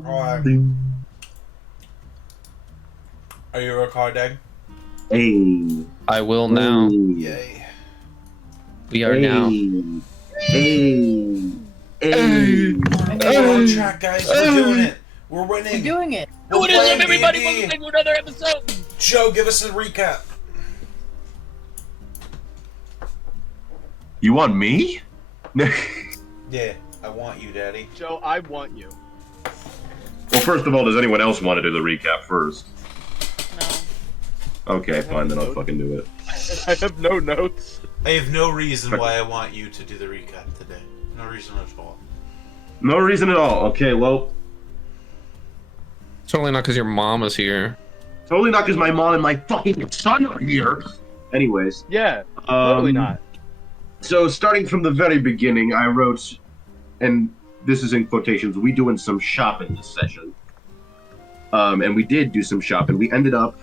Recording. Are you recording? Hey. I will now. Yay. We are now. Hey. We're on track, guys. We're doing it. We're winning. We're doing it. What is up, everybody? D&D. Welcome to another episode. Joe, give us a recap. You want me? Yeah, I want you, Daddy. Joe, I want you. Well, first of all, does anyone else want to do the recap first? No. Okay, fine, then I'll fucking do it. I have no notes. I have no reason why I want you to do the recap today. No reason at all. No reason at all. Okay, well, Totally not because your mom is here. totally not because my mom and my fucking son are here. Anyways. Yeah, totally not. So, starting from the very beginning, I wrote, and this is in quotations, we doing some shopping this session. And we did do some shopping. We ended up,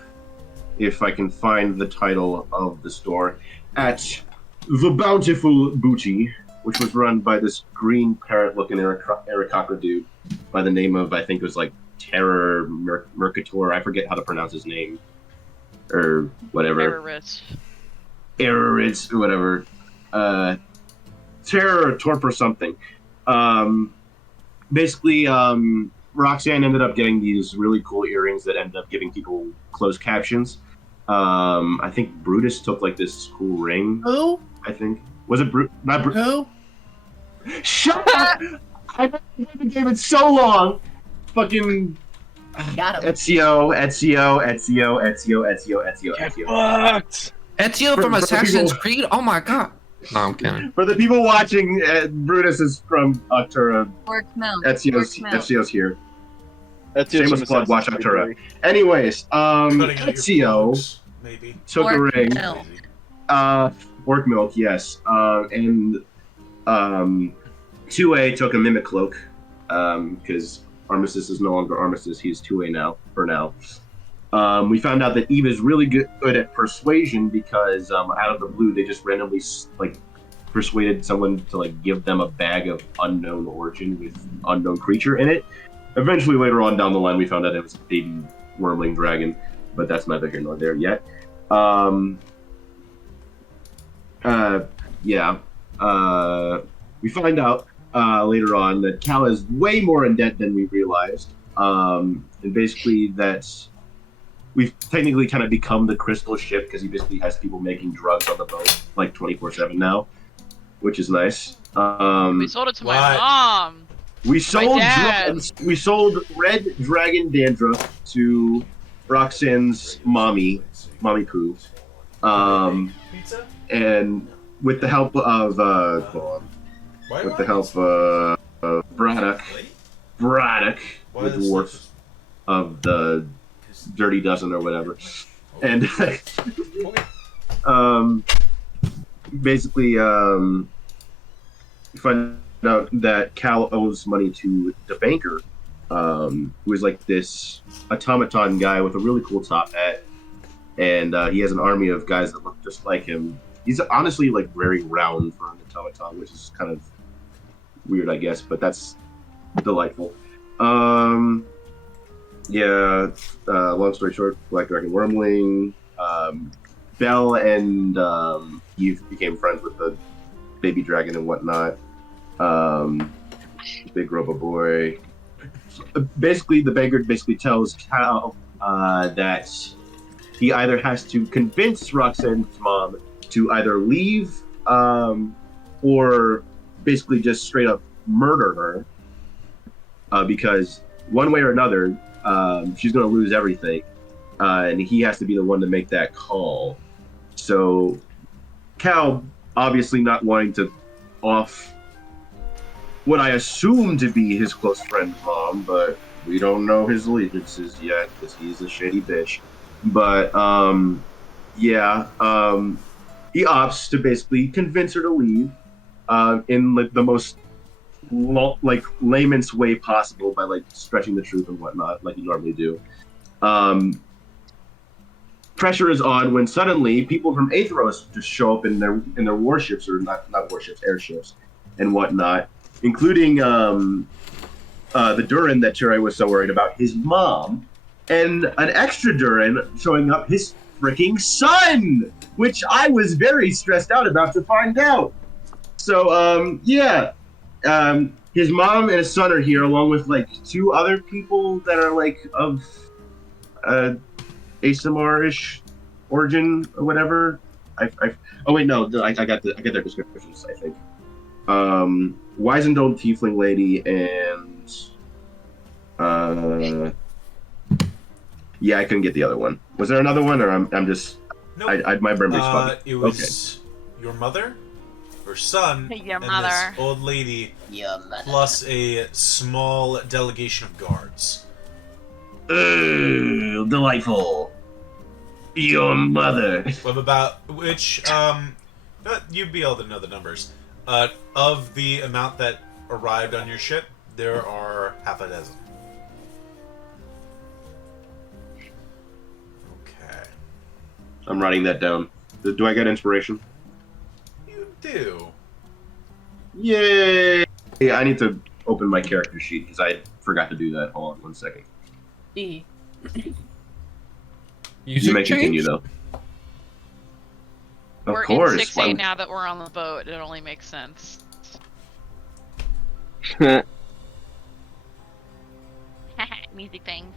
if I can find the title of the store, at The Bountiful Booty, which was run by this green parrot-looking Aarakocra dude by the name of, I think it was like Terror Mercator. I forget how to pronounce his name. Or whatever. Errorits, or whatever. Terror or Torp or something. Basically, Roxanne ended up getting these really cool earrings that ended up giving people closed captions. I think Brutus took like this cool ring. Who? I think. Was it not Brutus? Who? Shut up! I've been playing the game in so long! Fucking Got him. Ezio. Fucked. Ezio from from Assassin's people- Creed? Oh my god. No, I'm kidding. For the people watching, Brutus is from Octura. Work mount. Ezio's here. That's Shameless plug, watch Octura. Anyways, Cutting out your Ezio plugs, maybe. took a Work ring. milk. Work milk, yes. And 2A took a mimic cloak, because Armistice is no longer Armistice, he's 2A now, for now. We found out that Eve is really good at persuasion because out of the blue they just randomly persuaded someone to give them a bag of unknown origin with unknown creature in it. Eventually, later on down the line, we found out it was a baby wormling dragon, but that's neither here nor there yet. We find out later on that Cal is way more in debt than we realized, and basically that we've technically kind of become the crystal ship because he basically has people making drugs on the boat 24/7 now, which is nice. We sold it to my What? mom. We sold dad. drugs. We sold red dragon dandruff to Roxanne's mommy Pooh, Pizza? and with the help of Braddock, Why with this Worf of the Dirty Dozen or whatever, and basically find out that Cal owes money to the banker, who is like this automaton guy with a really cool top hat, and he has an army of guys that look just like him. He's honestly very round for an automaton, which is kind of weird, I guess, but that's delightful. Long story short, Black Dragon Wormling, Belle and Eve became friends with the baby dragon and whatnot. Big Robo Boy. Basically, the banker tells Cal that he either has to convince Roxanne's mom to either leave or basically just straight up murder her, because one way or another, she's going to lose everything, and he has to be the one to make that call. So Cal, obviously not wanting to off what I assume to be his close friend's mom, but we don't know his allegiances yet because he's a shitty bitch. But he opts to basically convince her to leave in the most layman's way possible by stretching the truth and whatnot, like you normally do. Pressure is on when suddenly people from Aetheros just show up in their warships, or not warships, airships and whatnot, including the Durin that Chirai was so worried about, his mom, and an extra Durin showing up, his freaking son, which I was very stressed out about to find out. So, yeah. His mom and his son are here, along with, like, 2 other people that are, like, of ASMR-ish origin or whatever. Oh, wait, no. I got their descriptions, I think. Weisendome Tiefling Lady and... yeah, I couldn't get the other one. Was there another one, or I'm just... Nope. My memory's foggy. It was your mother, her son, Your and mother. this old lady, plus a small delegation of guards. Ooh, delightful. Your mother. You'd be able to know the numbers. Of the amount that arrived on your ship, there are half a dozen. Okay. I'm writing that down. Do I get inspiration? You do. Yay! Yeah, I need to open my character sheet because I forgot to do that. Hold on 1 second. E. You may continue though. Of We're course. in 6A now that we're on the boat. It only makes sense. Music things.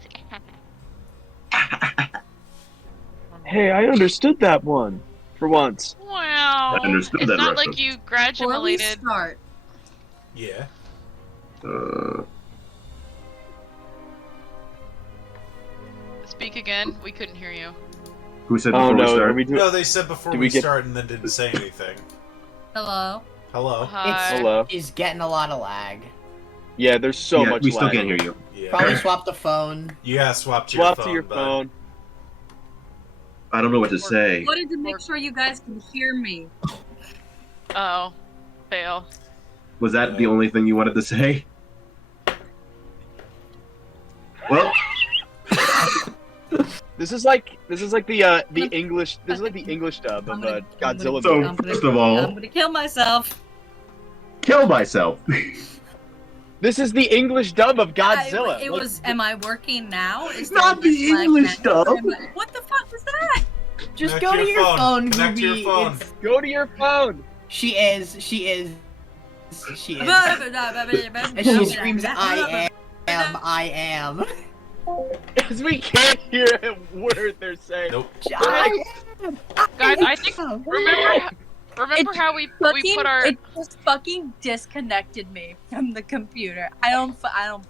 Hey, I understood that one. For once. Wow. I understood it's that not reference. like you Before we graduated. start, Yeah. Speak again. We couldn't hear you. Who said Oh before we no, start? are we doing... No, they said before Did we we get- start and then didn't say anything. hello. Hello. Hi. Hello? Is getting a lot of lag. Yeah, there's so Yeah, much we still lag. can't hear you. Yeah. Probably swap the phone. Yeah, swap to your Swap phone. to your bud. phone. I don't know what to say. Wanted to make sure you guys can hear me. Oh, fail. Was that the only thing you wanted to say? Well, This is like the English. This is like the English dub of Godzilla. So- movie. first of all- I'm gonna kill myself. kill myself. This is the English dub of Godzilla. It was. Am I working now? Is Not there the lag English now? dub. What the fuck was that? Just Connect go to your phone, Connect to your Gooby. phone. It's- Go to your phone. She is. And she screams, I am. Because we can't hear a word they're saying. Nope. I Guys, I think remember how we put our It just fucking disconnected me from the computer. I don't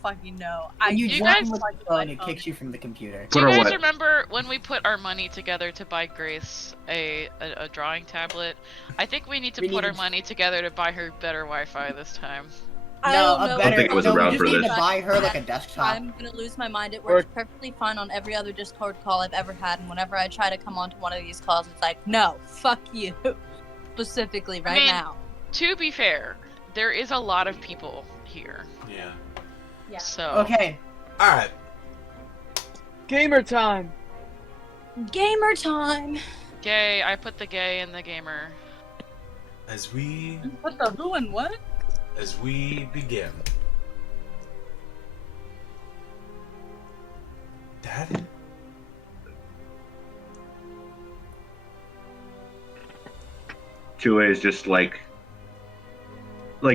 fucking know. You You drop guys- the phone, it kicks you from the computer. Do Put you our guys what? remember when we put our money together to buy Grace a drawing tablet? I think we need to We put our need- money together to buy her better Wi-Fi this time. I No, don't a know. better. think I was no, around we for just need this. to buy her like a desktop. I'm gonna lose my mind. It works perfectly fine on every other Discord call I've ever had, and whenever I try to come onto one of these calls, it's like, no, fuck you, specifically right mean- now. To be fair, there is a lot of people here, Yeah. Yeah. so Okay. All right. Gamer time. Gamer time. gay. I put the gay in the gamer. As we What the who and what? begin. Dad? Chue is just like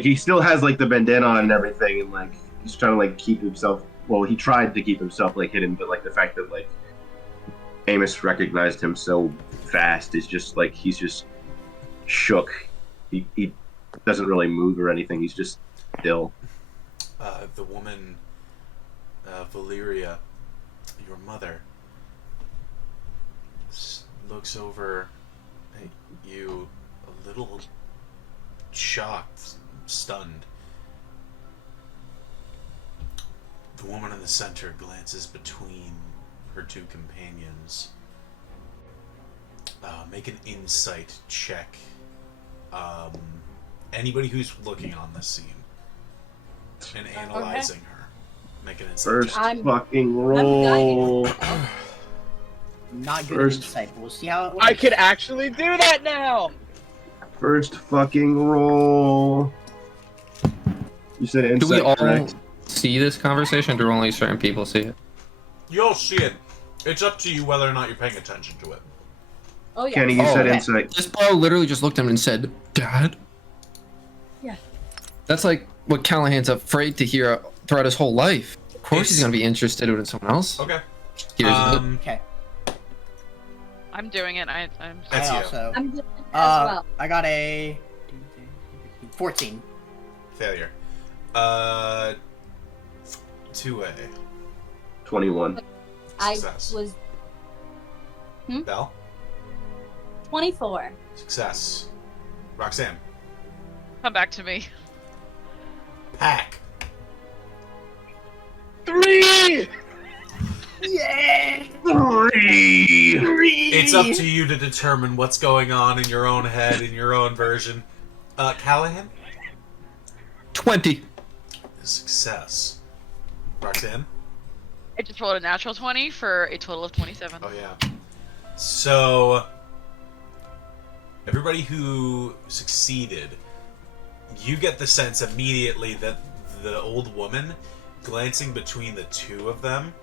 he still has like the bandana on and everything, and like he's trying to like keep himself. Well, he tried to keep himself like hidden, but like the fact that like Amos recognized him so fast is just like he's just shook. He doesn't really move or anything. He's just still. The woman, Valeria, your mother, looks over at you a little shocked, stunned. The woman in the center glances between her 2 companions. Make an insight check. Anybody who's looking on this scene and analyzing her. Make an insight First check. fucking roll. Not good First- insight, but we'll see how it works. I could actually do that now. First fucking roll. You said insight, Do we all correct? see this conversation, or do only certain people see it? You'll see it. It's up to you whether or not you're paying attention to it. Oh yeah. Kenny, you said okay. insight. This bro literally just looked at him and said, "Dad." Yeah. That's like what Callahan's afraid to hear throughout his whole life. Of course, he's It's- gonna be interested in someone else. Okay. Here's Okay. I'm doing it. I'm. That's I you. also. I'm doing it as well. I got a 14. Failure. 2A. 21. I Success. was Bell. 24. Success. Roxanne. Come back to me. Pack. 3! Yeah! 3! It's up to you to determine what's going on in your own head, in your own version. Callahan? 20. Success. Roxanne? I just rolled a natural 20 for a total of 27. Oh, yeah. So, everybody who succeeded, you get the sense immediately that the old woman, glancing between the two of them,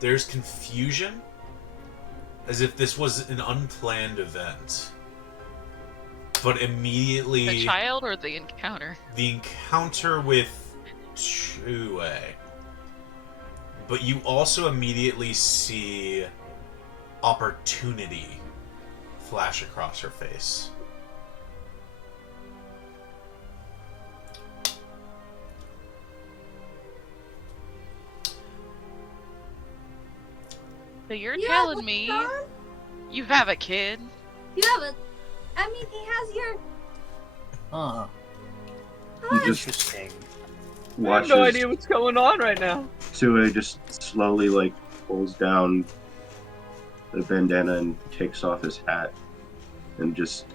there's confusion, as if this was an unplanned event. But immediately... The child or the encounter? The encounter with 2A. But you also immediately see opportunity flash across her face. So you're You telling have a me son? you have a kid? You have a. I mean, he has your. Huh. You just Interesting. I have watches no idea what's going on right now. Sue just slowly like pulls down the bandana and takes off his hat, and just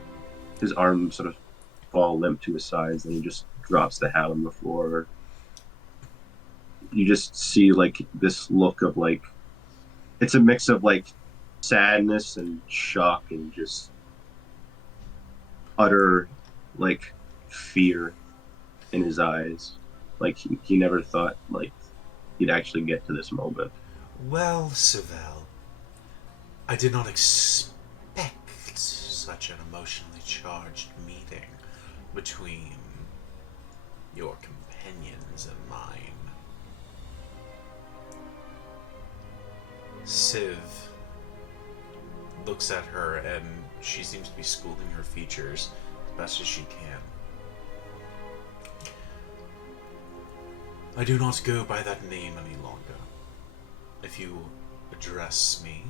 his arms sort of fall limp to his sides, and he just drops the hat on the floor. You just see like this look of like, it's a mix of like sadness and shock and just utter like fear in his eyes. Like he never thought like he'd actually get to this moment. Well, Savell, I did not expect such an emotionally charged meeting between your companions and mine. Civ looks at her and she seems to be schooling her features as best as she can. I do not go by that name any longer. If you address me,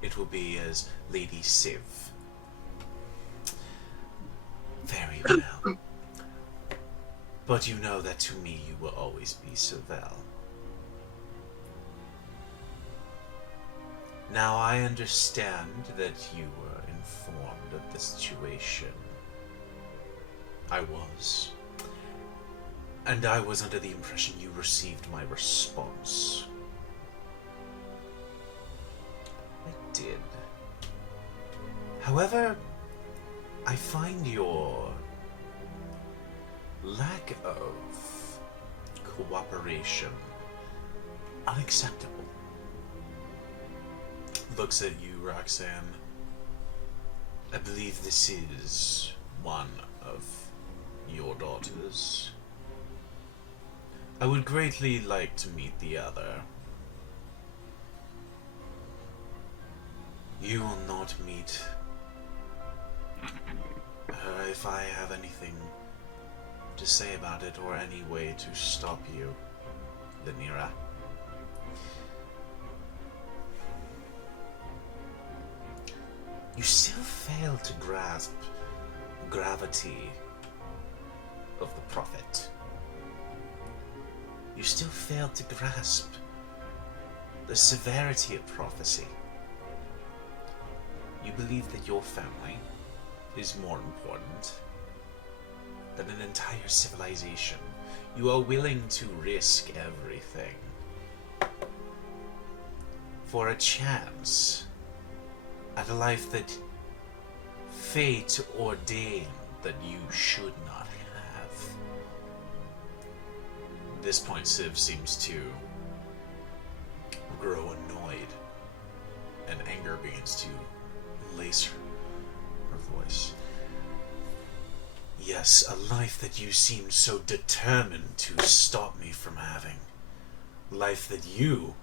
it will be as Lady Civ. Very well. But you know that to me you will always be Savell. Now I understand that you were informed of the situation. I was. And I was under the impression you received my response. I did. However, I find your lack of cooperation unacceptable. Looks at you, Roxanne. I believe this is one of your daughters. I would greatly like to meet the other. You will not meet her if I have anything to say about it or any way to stop you, Lanira. You still fail to grasp gravity of the Prophet. You still fail to grasp the severity of prophecy. You believe that your family is more important than an entire civilization. You are willing to risk everything for a chance at a life that fate ordained that you should not have. this point, Civ seems to grow annoyed, and anger begins to lace her voice. Yes, a life that you seemed so determined to stop me from having. Life that you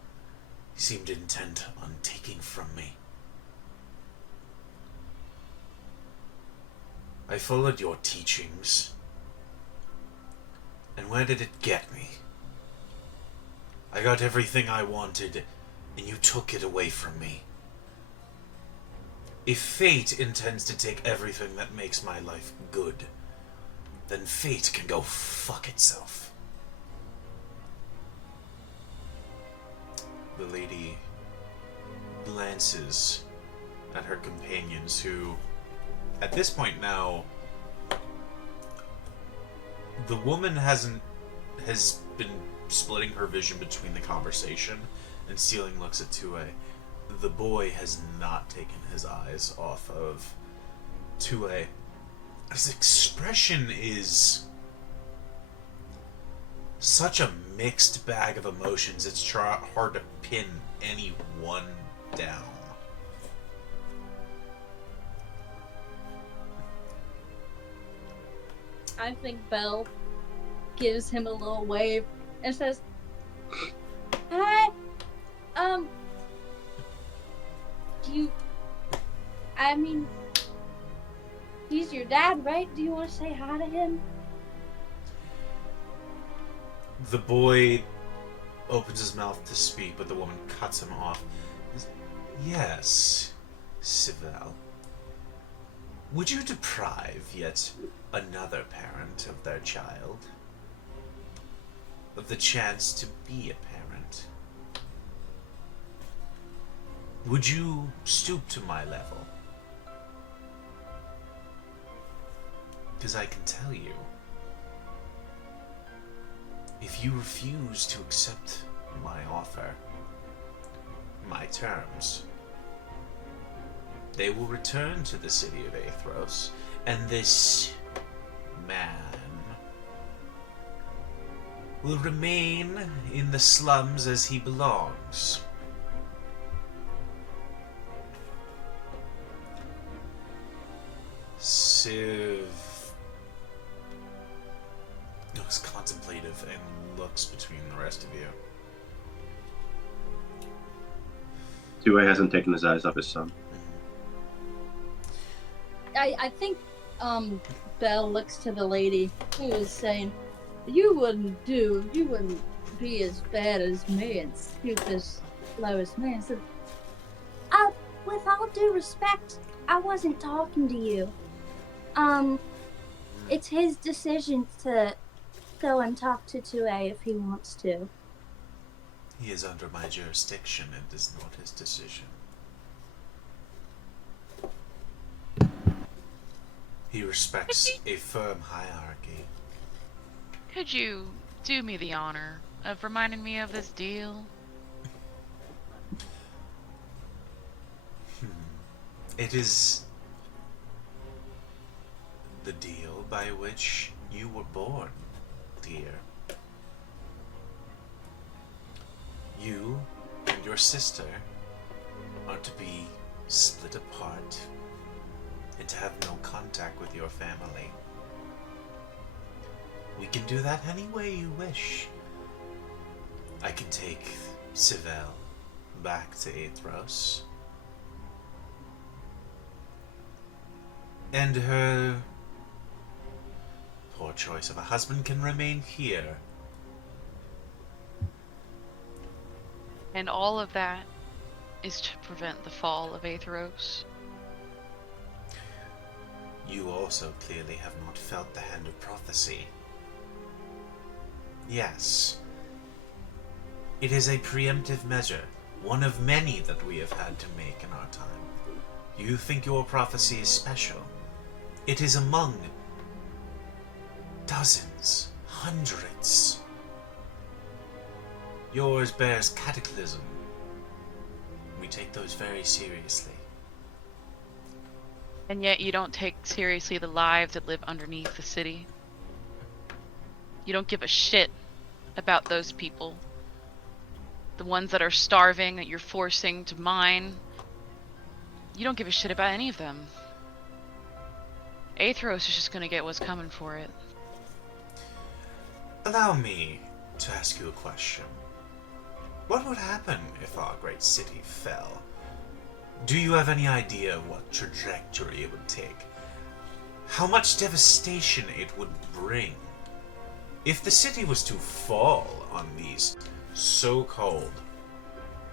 seemed intent on taking from me. I followed your teachings. And where did it get me? I got everything I wanted, and you took it away from me. If fate intends to take everything that makes my life good, then fate can go fuck itself. The lady glances at her companions who, at this point now, the woman has been splitting her vision between the conversation and stealing looks at 2A. The boy has not taken his eyes off of 2A. His expression is such a mixed bag of emotions, it's hard to pin any one down. I think Belle gives him a little wave and says, "Hi, I mean, he's your dad, right? Do you want to say hi to him?" The boy opens his mouth to speak, but the woman cuts him off. Yes, Sivelle. Would you deprive yet another parent of their child? Of the chance to be a parent? Would you stoop to my level? Because I can tell you, if you refuse to accept my offer, my terms, they will return to the city of Athros, and this man will remain in the slums as he belongs. Civ looks contemplative and looks between the rest of you. 2A hasn't taken his eyes off his son. I think Belle looks to the lady who is saying, you wouldn't be as bad as me and stoop as low as me. And said, with all due respect, I wasn't talking to you. It's his decision to go and talk to 2A if he wants to. He is under my jurisdiction and it is not his decision. He respects a firm hierarchy. Could you do me the honor of reminding me of this deal? It is the deal by which you were born, dear. You and your sister are to be split apart and to have no contact with your family. We can do that any way you wish. I can take Sivelle back to Athros, and her poor choice of a husband can remain here. And all of that is to prevent the fall of Athros. You also clearly have not felt the hand of prophecy. Yes. It is a preemptive measure, one of many that we have had to make in our time. You think your prophecy is special. It is among dozens, hundreds. Yours bears cataclysm. We take those very seriously. And yet you don't take seriously the lives that live underneath the city. You don't give a shit about those people. The ones that are starving, that you're forcing to mine. You don't give a shit about any of them. Aethros is just gonna get what's coming for it. Allow me to ask you a question. What would happen if our great city fell? Do you have any idea what trajectory it would take? How much devastation it would bring? If the city was to fall on these so-called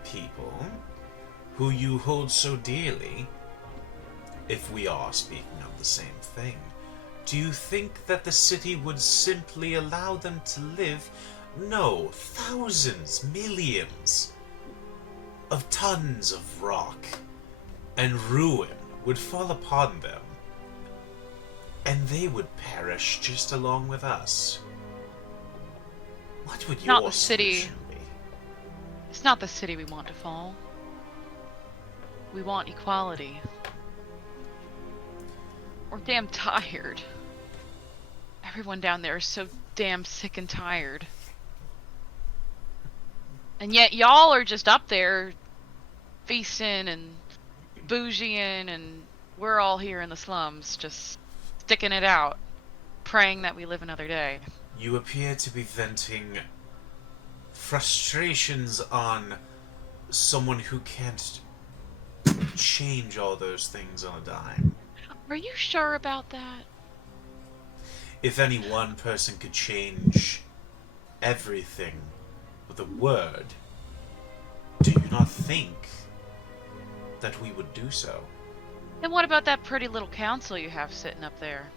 people who you hold so dearly, if we are speaking of the same thing, do you think that the city would simply allow them to live? No, thousands, millions of tons of rock and ruin would fall upon them, and they would perish just along with us. What would Not your the city. solution be? It's not the city we want to fall. We want equality. We're damn tired. Everyone down there is so damn sick and tired. And yet y'all are just up there feasting and bougieing, and we're all here in the slums just sticking it out, praying that we live another day. You appear to be venting frustrations on someone who can't change all those things on a dime. Are you sure about that? If any one person could change everything with a word, do you not think that we would do so? Then what about that pretty little council you have sitting up there?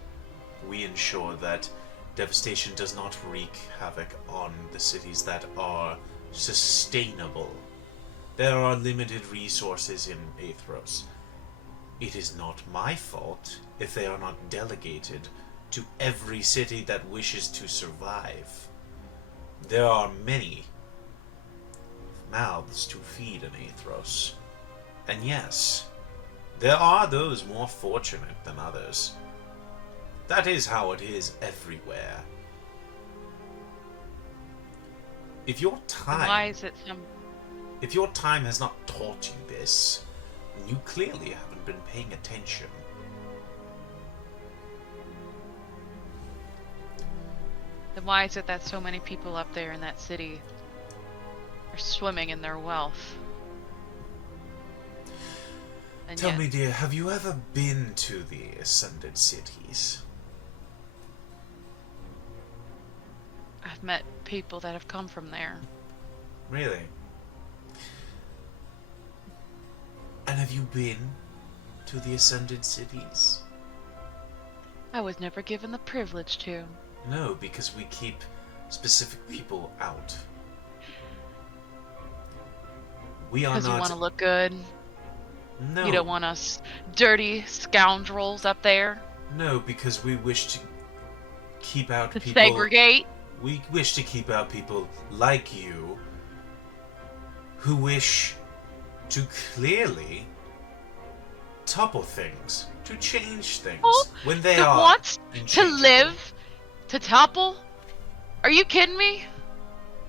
We ensure that devastation does not wreak havoc on the cities that are sustainable. There are limited resources in Aethros. It is not my fault if they are not delegated to every city that wishes to survive. There are many mouths to feed in Aethros. And yes, there are those more fortunate than others. That is how it is everywhere. If your And why time is it some... If your time has not taught you this, you clearly haven't been paying attention. Then why is it that so many people up there in that city are swimming in their wealth? And Tell yet, me, dear, have you ever been to the Ascended Cities? I've met people that have come from there. Really? And have you been to the Ascended Cities? I was never given the privilege to. No, because we keep specific people out. We are Because you not... want to look good. No. You don't want us dirty scoundrels up there No, because we wish to keep out to people... segregate. We wish to keep out people like you who wish to clearly topple things, to change things Oh, when they that are wants to unchangeable. live, to topple? Are you kidding me?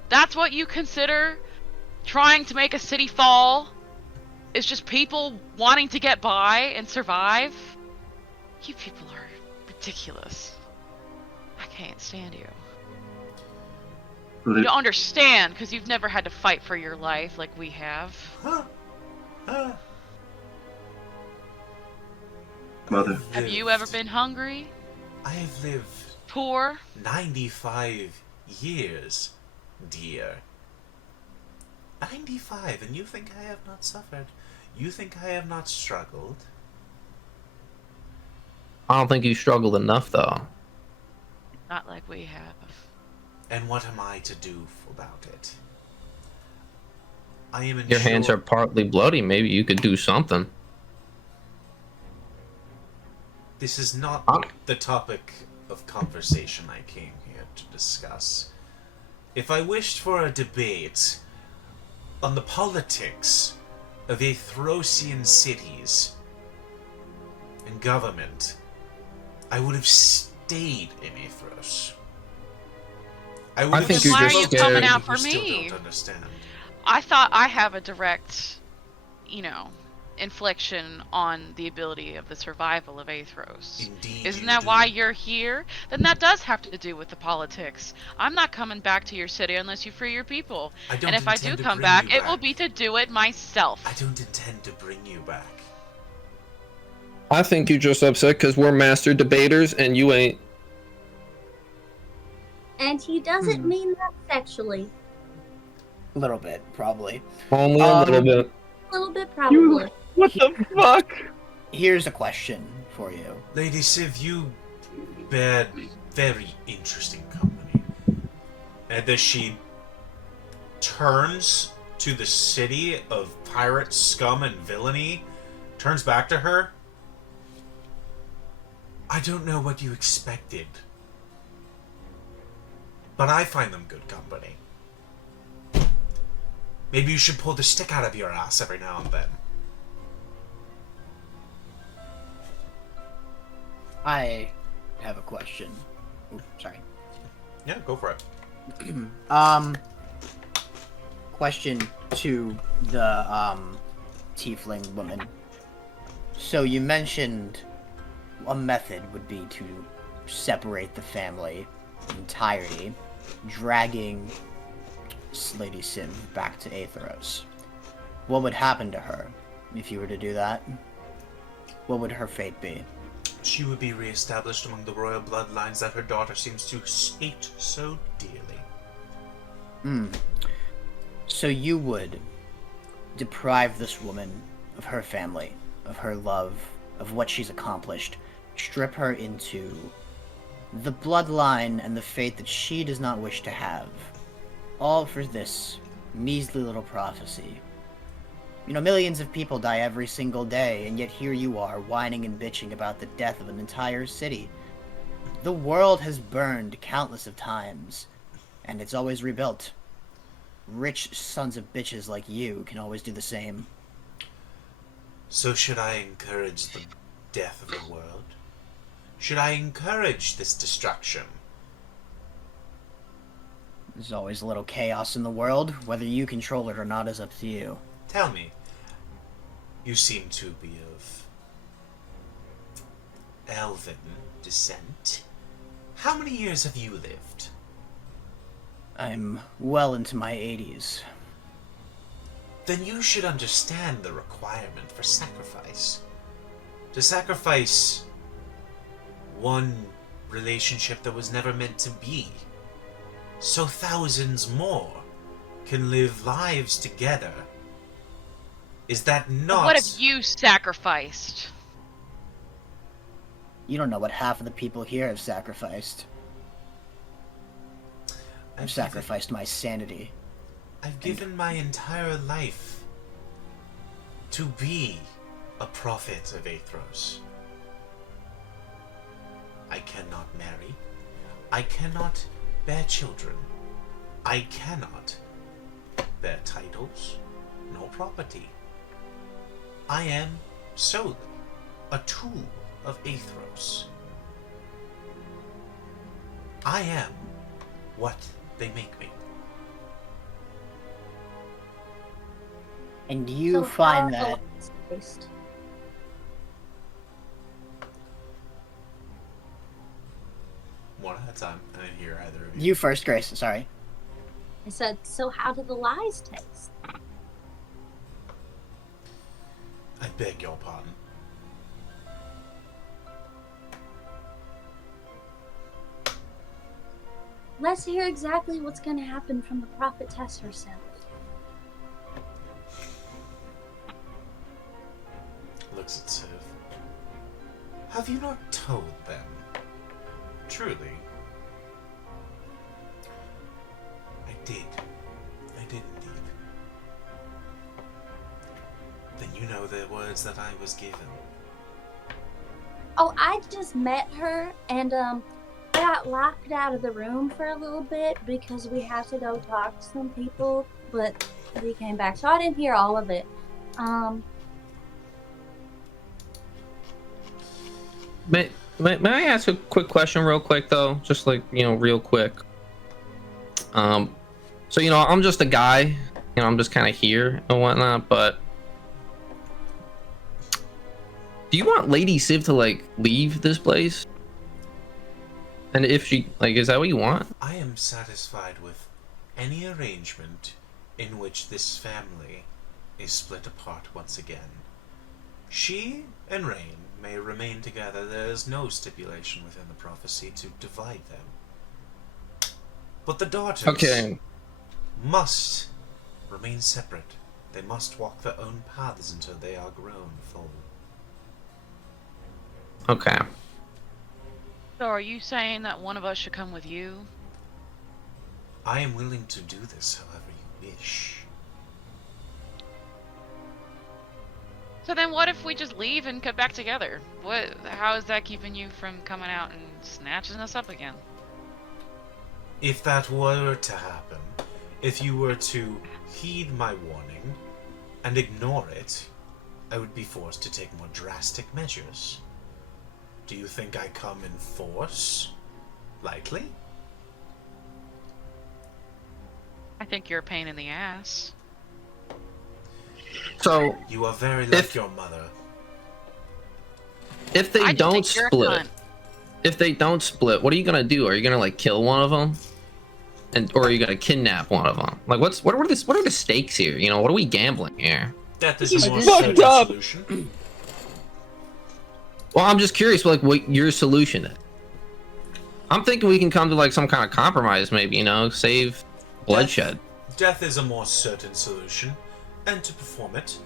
That's what you consider trying to make a city fall? Is just people wanting to get by and survive? You people are ridiculous. I can't stand you. But You it- don't understand because you've never had to fight for your life like we have. Huh? Huh? Mother. Have you ever been hungry? I have lived Poor? 95 years, dear. 95, and you think I have not suffered? You think I have not struggled? I don't think you struggled enough, though. Not like we have. And what am I to do about it? I am Your hands are partly bloody. Maybe you could do something. This is not Huh? the topic of conversation I came here to discuss. If I wished for a debate on the politics of Aethrosian cities and government, I would have stayed in Aethros. I I think you're Why just are you scared. coming out for You still me? don't understand. I thought I have a direct, inflection on the ability of the survival of Athros. Indeed, Isn't you that do. why you're here? Then that does have to do with the politics. I'm not coming back to your city unless you free your people. I don't And if I do intend to come bring back, you it will back. be to do it myself. I don't intend to bring you back. I think you're just upset because we're master debaters and you ain't. And he doesn't mean that sexually. A little bit, probably. Only a little bit. A little bit, probably. What the fuck? Here's a question for you. Lady Civ, you bear very interesting company. And as she turns to the city of pirate scum and villainy, turns back to her. I don't know what you expected, but I find them good company. Maybe you should pull the stick out of your ass every now and then. I have a question. Ooh, sorry. Yeah, go for it. Question to the tiefling woman. So you mentioned a method would be to separate the family entirety, dragging Lady Civ back to Aetheros. What would happen to her if you were to do that? What would her fate be? She would be reestablished among the royal bloodlines that her daughter seems to hate so dearly. So you would deprive this woman of her family, of her love, of what she's accomplished, strip her into the bloodline and the fate that she does not wish to have, all for this measly little prophecy. You know, millions of people die every single day, and yet here you are, whining and bitching about the death of an entire city. The world has burned countless of times, and it's always rebuilt. Rich sons of bitches like you can always do the same. So should I encourage the death of the world? Should I encourage this destruction? There's always a little chaos in the world. Whether you control it or not is up to you. Tell me, you seem to be of elven descent. How many years have you lived? I'm well into my 80s. Then you should understand the requirement for sacrifice. To sacrifice one relationship that was never meant to be, so thousands more can live lives together. Is that not... What have you sacrificed? You don't know what half of the people here have sacrificed. I've sacrificed my sanity. I've given my entire life to be a prophet of Athros. I cannot marry. I cannot bear children. I cannot bear titles nor property. I am solely a tool of Athros. I am what they make me. And you So find how that is the based? One at a time. I didn't hear either of you. you first, Grace. Sorry. I said, so how do the lies taste? I beg your pardon. Let's hear exactly what's going to happen from the prophetess herself. Looks at Civ. Have you not told them? Truly. I did. I did indeed. Then you know the words that I was given. Oh, I just met her, and I got locked out of the room for a little bit because we had to go talk to some people, but we came back, so I didn't hear all of it. May I ask a quick question real quick, though? Just like, real quick. So, you know, I'm just a guy. You know, I'm just kind of here and whatnot, but... Do you want Lady Civ to, like, leave this place? And if she... Like, is that what you want? I am satisfied with any arrangement in which this family is split apart once again. She and Rain may remain together. There is no stipulation within the prophecy to divide them. But the daughters must remain separate. They must walk their own paths until they are grown full. Okay. So are you saying that one of us should come with you? I am willing to do this however you wish. So then what if we just leave and get back together? How is that keeping you from coming out and snatching us up again? If that were to happen, if you were to heed my warning and ignore it, I would be forced to take more drastic measures. Do you think I come in force? Likely? I think you're a pain in the ass. So, You are very like your mother. if they I just don't think you're a split... cunt. If they don't split, what are you gonna do? Are you gonna, like, kill one of them? Or are you gonna kidnap one of them? Like, what are the stakes here? You know, what are we gambling here? Death is a more fucked certain up. solution. Well, I'm just curious, like, what your solution is. I'm thinking we can come to, like, some kind of compromise, maybe, you know, save bloodshed. Death is a more certain solution, and to perform it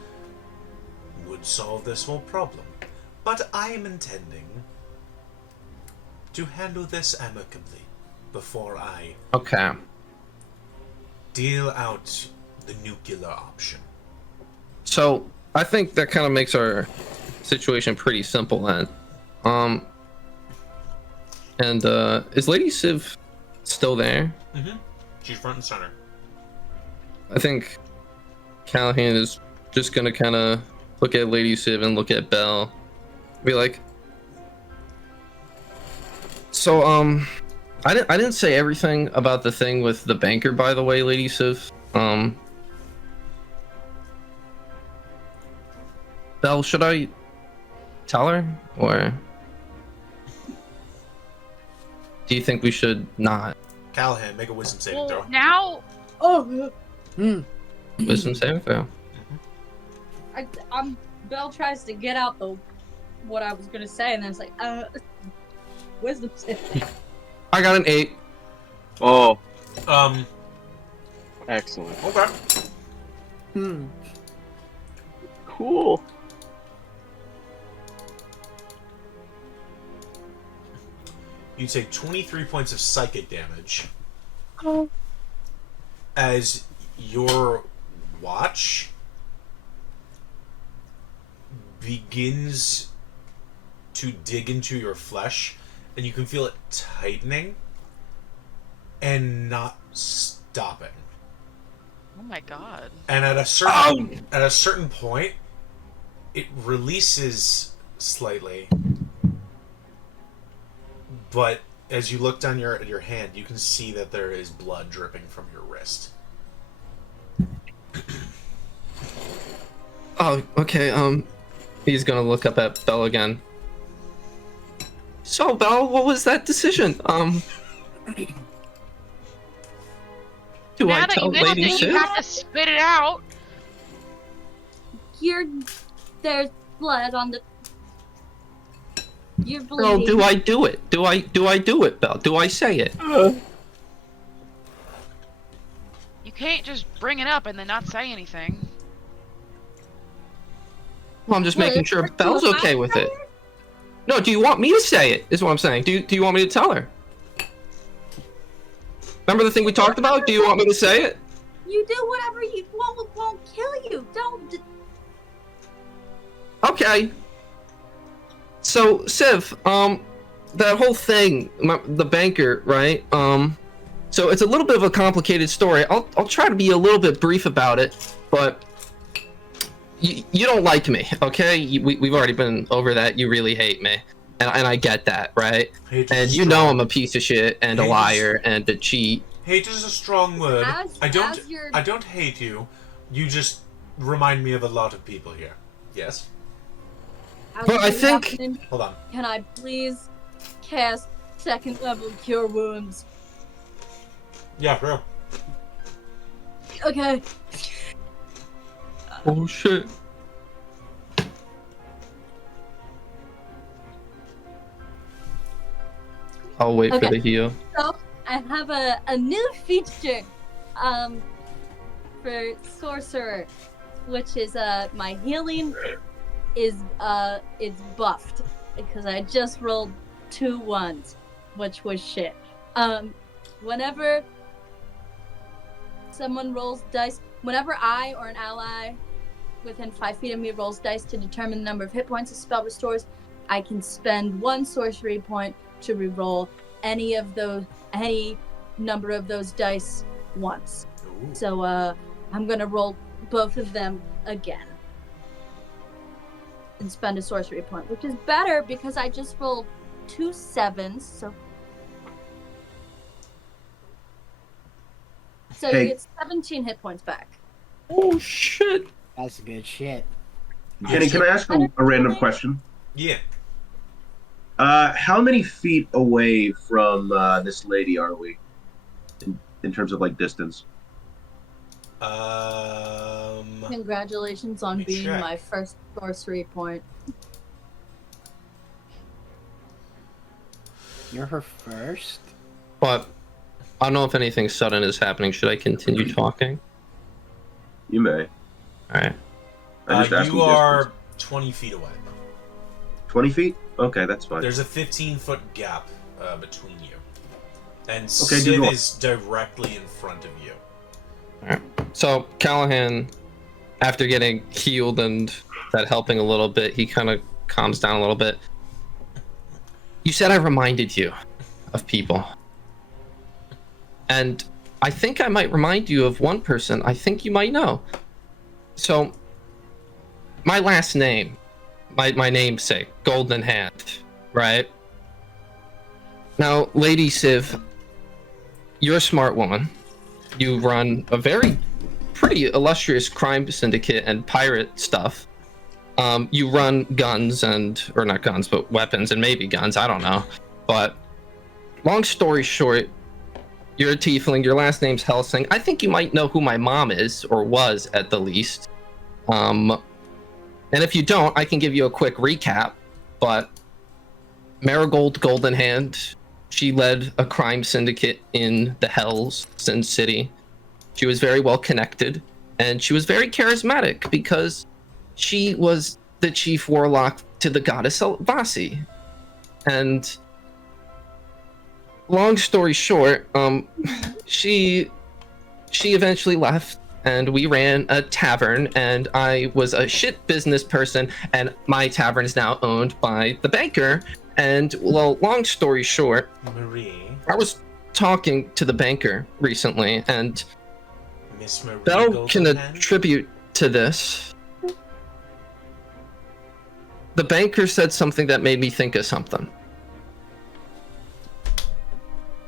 would solve this whole problem. But I am intending to handle this amicably before I Okay. deal out the nuclear option. So, I think that kind of makes our situation pretty simple then. And, is Lady Civ still there? Mm-hmm. She's front and center. I think Callahan is just gonna kind of look at Lady Civ and look at Belle. Be like, so, I didn't say everything about the thing with the banker, by the way, Lady Civ. Belle, should I tell her, or do you think we should not? Callahan, make a wisdom saving throw. Well, now... Oh, Wisdom saving throw. Belle tries to get out what I was gonna say, and then it's like, wisdom saving. I got an 8. Oh, Um, excellent. okay. Cool. You take 23 points of psychic damage as your watch begins to dig into your flesh, and you can feel it tightening and not stopping. Oh my god. And at a certain point, it releases slightly. But as you look down your hand, you can see that there is blood dripping from your wrist. Oh, okay. He's gonna look up at Belle again. So, Belle, what was that decision? Do Now I that tell you mentioned Lady it, Civ? you have to spit it out. There's blood on the. You're No, bleeding. do I do it? Do I do it, Belle? Do I say it? You can't just bring it up and then not say anything. Well, I'm just Well, making if sure it's Belle's too okay hot with for it. her, No, do you want me to say it? Is what I'm saying. Do you want me to tell her? Remember the thing we talked about? Do you want me to say it? You do whatever you want. Won't kill you. Don't. Okay. So, Civ, that whole thing, the banker, right? So it's a little bit of a complicated story. I'll try to be a little bit brief about it, but you don't like me, okay? We've already been over that. You really hate me, and I get that, right? Hate And is you know strong. I'm a piece of shit and a Hate is- liar and a cheat Hate is a strong word. As I you're- don't hate you. You just remind me of a lot of people here. Yes. Well, I think- happening, Hold on. Can I please cast second level Cure Wounds? Yeah, bro. Okay. Oh shit. I'll wait for Okay. the heal. So I have a new feature for sorcerer, which is my healing is buffed because I just rolled 2 1s, which was shit. Whenever someone rolls dice, whenever I or an ally within 5 feet of me rolls dice to determine the number of hit points a spell restores, I can spend 1 sorcery point to reroll any number of those dice once. Ooh. So I'm gonna roll both of them again and spend a sorcery point, which is better because I just rolled 2 7s. So Hey. you get 17 hit points back. Oh shit. That's good shit. Jenny, can I ask a random question? Yeah. How many feet away from this lady are we in terms of like distance? Congratulations on Let me being check. my first sorcery point. You're her first? But I don't know if anything sudden is happening. Should I continue talking? You may. Alright. I just asked You are 20 feet away. 20 feet? Okay, that's fine. There's a 15-foot gap between you. And Okay, Sid do is directly in front of you. So Callahan, after getting healed and that helping a little bit, he kind of calms down a little bit. You said I reminded you of people. And I think I might remind you of one person I think you might know. So, my last name, my namesake, Golden Hand, right? Now, Lady Civ, you're a smart woman. You run a very pretty illustrious crime syndicate and pirate stuff. You run guns or not guns, but weapons and maybe guns, I don't know. But long story short, you're a tiefling, your last name's Helsing. I think you might know who my mom is, or was at the least. And if you don't, I can give you a quick recap. But Marigold Golden Hand, she led a crime syndicate in the Hells, Sin City. She was very well connected, and she was very charismatic because she was the chief warlock to the goddess Vasi. And long story short, she eventually left, and we ran a tavern, and I was a shit business person, and my tavern is now owned by the banker. And well, long story short, Marie. I was talking to the banker recently, and Miss Marie Bell can Goldenhand? attribute to this. The banker said something that made me think of something.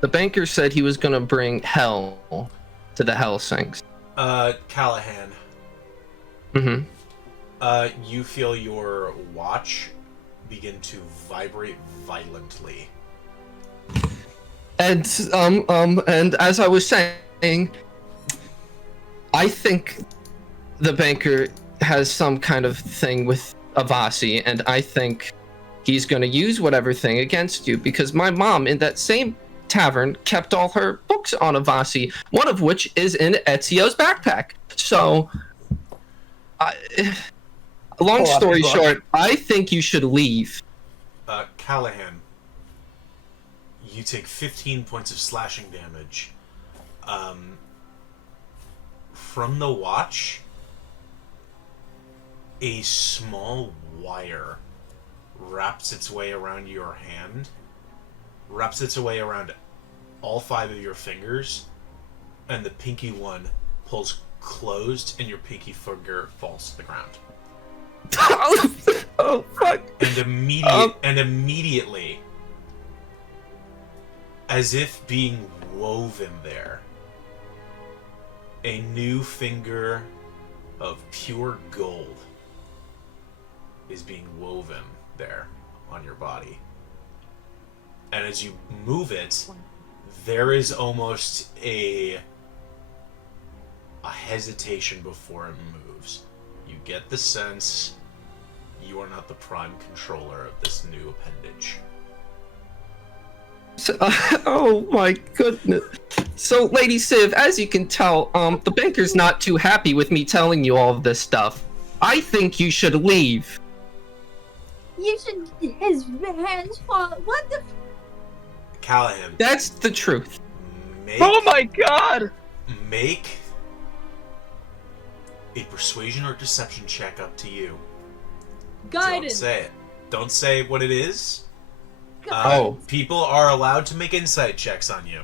The banker said he was going to bring hell to the Helsings. Callahan. Mm-hmm. You feel your watch begin to vibrate violently. And as I was saying, I think the banker has some kind of thing with Avasi, and I think he's going to use whatever thing against you, because my mom in that same tavern kept all her books on Avasi, one of which is in Ezio's backpack. So, long story short, I think you should leave. Callahan, you take 15 points of slashing damage. From the watch, a small wire wraps its way around your hand, wraps its way around all 5 of your fingers, and the pinky one pulls closed, and your pinky finger falls to the ground. Oh fuck! And immediately, as if being woven there, a new finger of pure gold is being woven there on your body. And as you move it, there is almost a hesitation before it moves. You get the sense you are not the prime controller of this new appendage. So, oh my goodness. So, Lady Civ, as you can tell, the banker's not too happy with me telling you all of this stuff. I think you should leave. You should. His hands fall. What the? Callahan, That's the truth. Oh my god! Make a persuasion or deception check up to you. Don't Guidance. say it. Don't say what it is. Oh. People are allowed to make insight checks on you.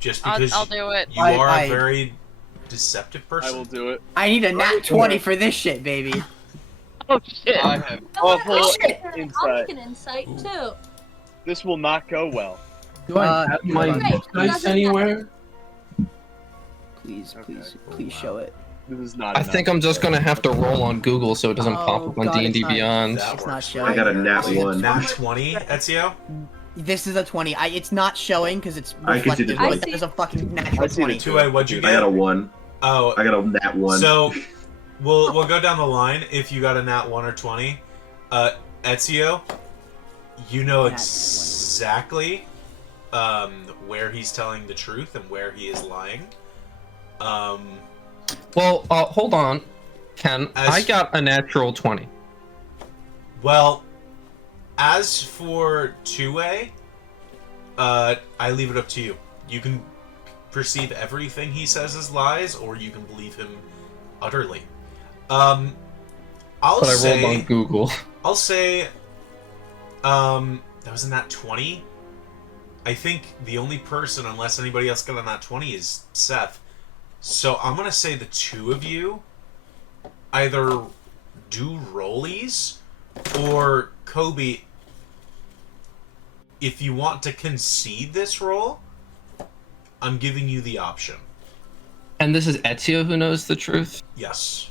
Just because I'll do it. you are I- a very deceptive I person. will do it. I need a nat 20 for this shit, baby. Oh shit. I have I'll awful make insight. an insight too. This will not go well. Do I have my Right, dice doesn't anywhere? Please, Okay. please show it. This is not I enough. think I'm just gonna have to roll on Google so it doesn't pop Oh, up on God, D&D it's not- Beyond. That It's not works. showing. I got a nat Was it 1. Nat 20, Ezio? This is a 20. It's not showing because it's I can see reflective, the but 20. that is a fucking I natural see the 20. 2A, what'd you I get? got a 1. Oh, I got a nat 1. so we'll go down the line. If you got a nat 1 or 20, Ezio, you know Nat 1. exactly where he's telling the truth and where he is lying. Well, hold on, Ken. As- I got a natural 20. Well, as for 2A, I leave it up to you. You can perceive everything he says as lies, or you can believe him utterly. I'll But I say, rolled on Google. I'll say, that was in that 20. I think the only person, unless anybody else got on that 20, is Seth. So I'm gonna say the two of you either do rollies, or Kobe, if you want to concede this roll, I'm giving you the option. And this is Ezio who knows the truth. Yes.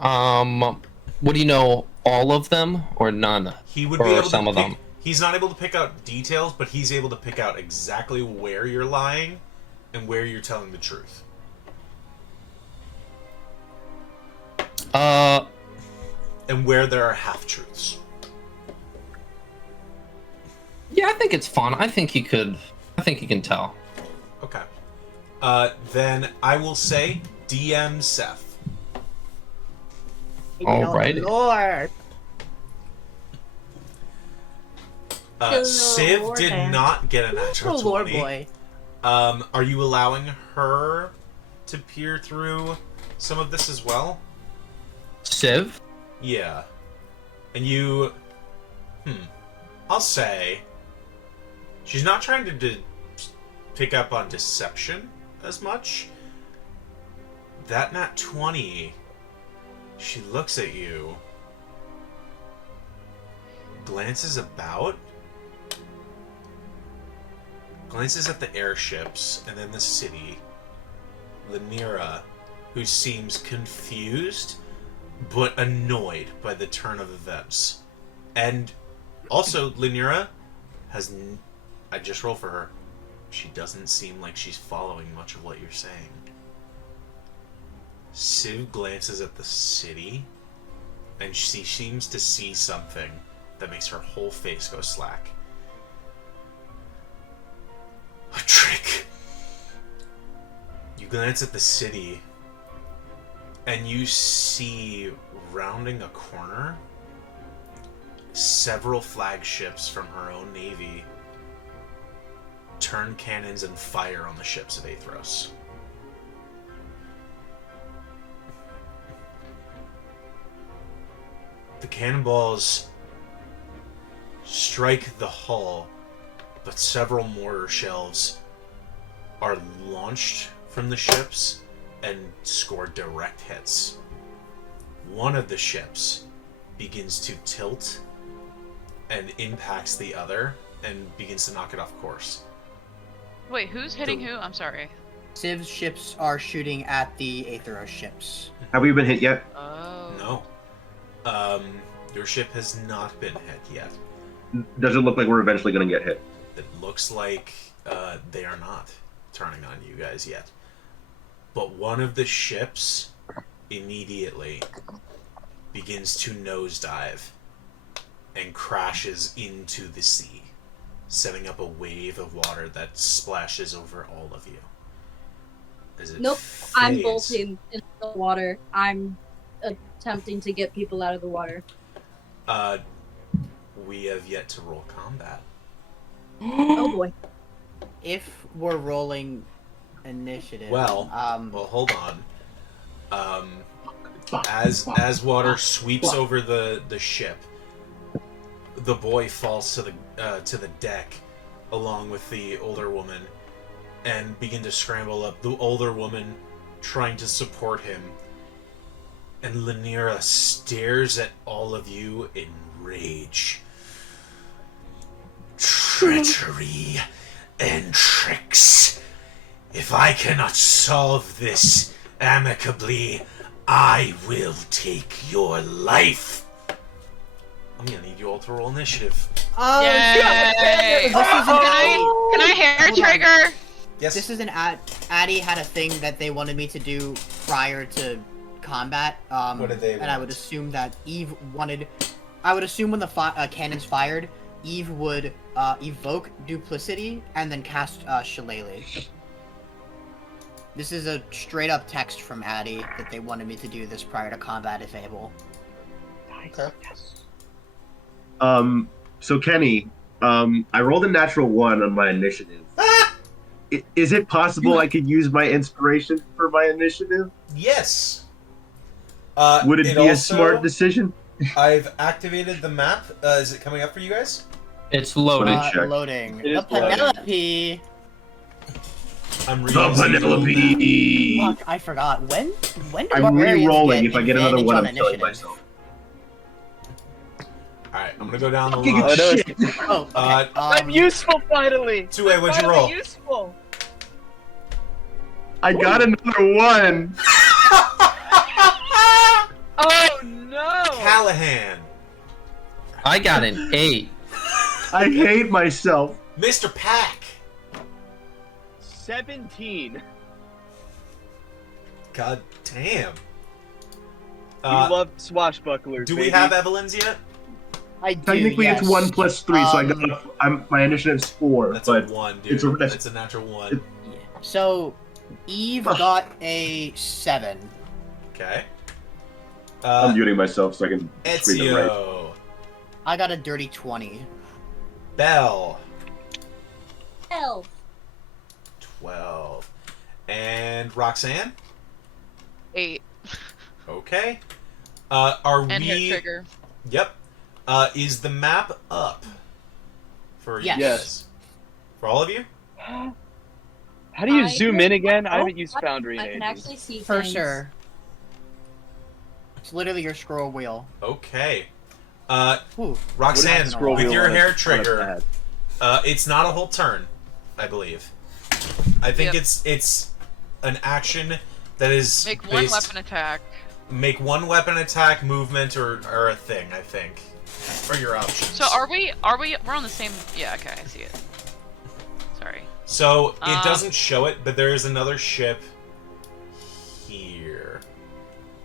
Would you know all of them or none? He would Or be able some to of pick, them. He's not able to pick out details, but he's able to pick out exactly where you're lying and where you're telling the truth. And where there are half-truths. Yeah, I think it's fun. I think he can tell. Okay. Then I will say DM Seth. Alrighty. Lord. Hello, Civ did Lord. not get a natural Oh, Lord 20. boy. Are you allowing her to peer through some of this as well? Civ? Yeah. And you... I'll say... She's not trying to pick up on deception as much. That nat 20... She looks at you... Glances about... Glances at the airships, and then the city. Lanira, who seems confused, but annoyed by the turn of events. And also, Lanira has... I just roll for her. She doesn't seem like she's following much of what you're saying. Civ glances at the city, and she seems to see something that makes her whole face go slack. A trick. You glance at the city, and you see, rounding a corner, several flagships from her own navy turn cannons and fire on the ships of Athros. The cannonballs strike the hull, but several mortar shells are launched from the ships and score direct hits. One of the ships begins to tilt and impacts the other and begins to knock it off course. Wait, who's hitting who? I'm sorry. Civ's ships are shooting at the Aetheros ships. Have we been hit yet? Oh. No. Your ship has not been hit yet. Does it look like we're eventually going to get hit? It looks like they are not turning on you guys yet. But one of the ships immediately begins to nosedive and crashes into the sea, setting up a wave of water that splashes over all of you. As it Nope, I'm fades. bolting into the water. I'm attempting to get people out of the water. We have yet to roll combat. Oh boy. If we're rolling initiative, Well, hold on. As water sweeps over the ship, the boy falls to the deck, along with the older woman, and begin to scramble up. The older woman trying to support him, and Lanira stares at all of you in rage. Treachery and tricks. If I cannot solve this amicably, I will take your life. I'm gonna need you all to roll initiative. Yay! This is Can I hair Hold on. trigger? Yes. This is an Addy had a thing that they wanted me to do prior to combat. What did they And I want? would assume that Eve wanted. I would assume when the cannons fired, Eve would evoke duplicity and then cast Shillelagh. This is a straight up text from Addy that they wanted me to do this prior to combat if able. Okay. So Kenny, I rolled a natural 1 on my initiative. Is it possible I could use my inspiration for my initiative? Yes. Would it be a smart decision? I've activated the map. Is it coming up for you guys? It's loaded. check. Loading. It The is loading. Penelope. I'm The reusing Penelope! Fuck, I forgot. When do I'm barbarians re-rolling. get If I get another advantage one, on I'm killing initiative? myself. Alright, I'm gonna go down the Fucking line. shit. Oh, okay. I'm useful finally. Two-way, I'm what'd you finally roll? Useful. I got another 1! Oh no! Callahan. I got an 8. I hate myself. Mr. Pack. 17. God damn. You love swashbucklers. Do we baby. have Evelyn's yet? I do, Technically, yes. it's 1 plus 3, so I got my initiative's 4. That's but a 1, dude. it's a- That's a natural 1. Yeah. So, Eve got a 7. Okay. I'm muting myself so I can read the right. Ezio. I got a dirty 20. Bell. Elf. 12. And Roxanne? 8. Okay. Are And hair we... trigger. Yep. Is the map up? For you Yes. guys? Yes. For all of you? How do you zoom in again? I haven't used Foundry in I can ages. actually see For things. sure. It's literally your scroll wheel. Okay. Ooh. Roxanne, Scroll with wheel your on a- hair on a trigger, pad. it's not a whole turn, I believe. I think Yep. it's an action that is Make one based... weapon attack. Make one weapon attack, movement, or a thing, I think. Are your options. So we're on the same, yeah, okay, I see it. Sorry. So, it doesn't show it, but there is another ship here.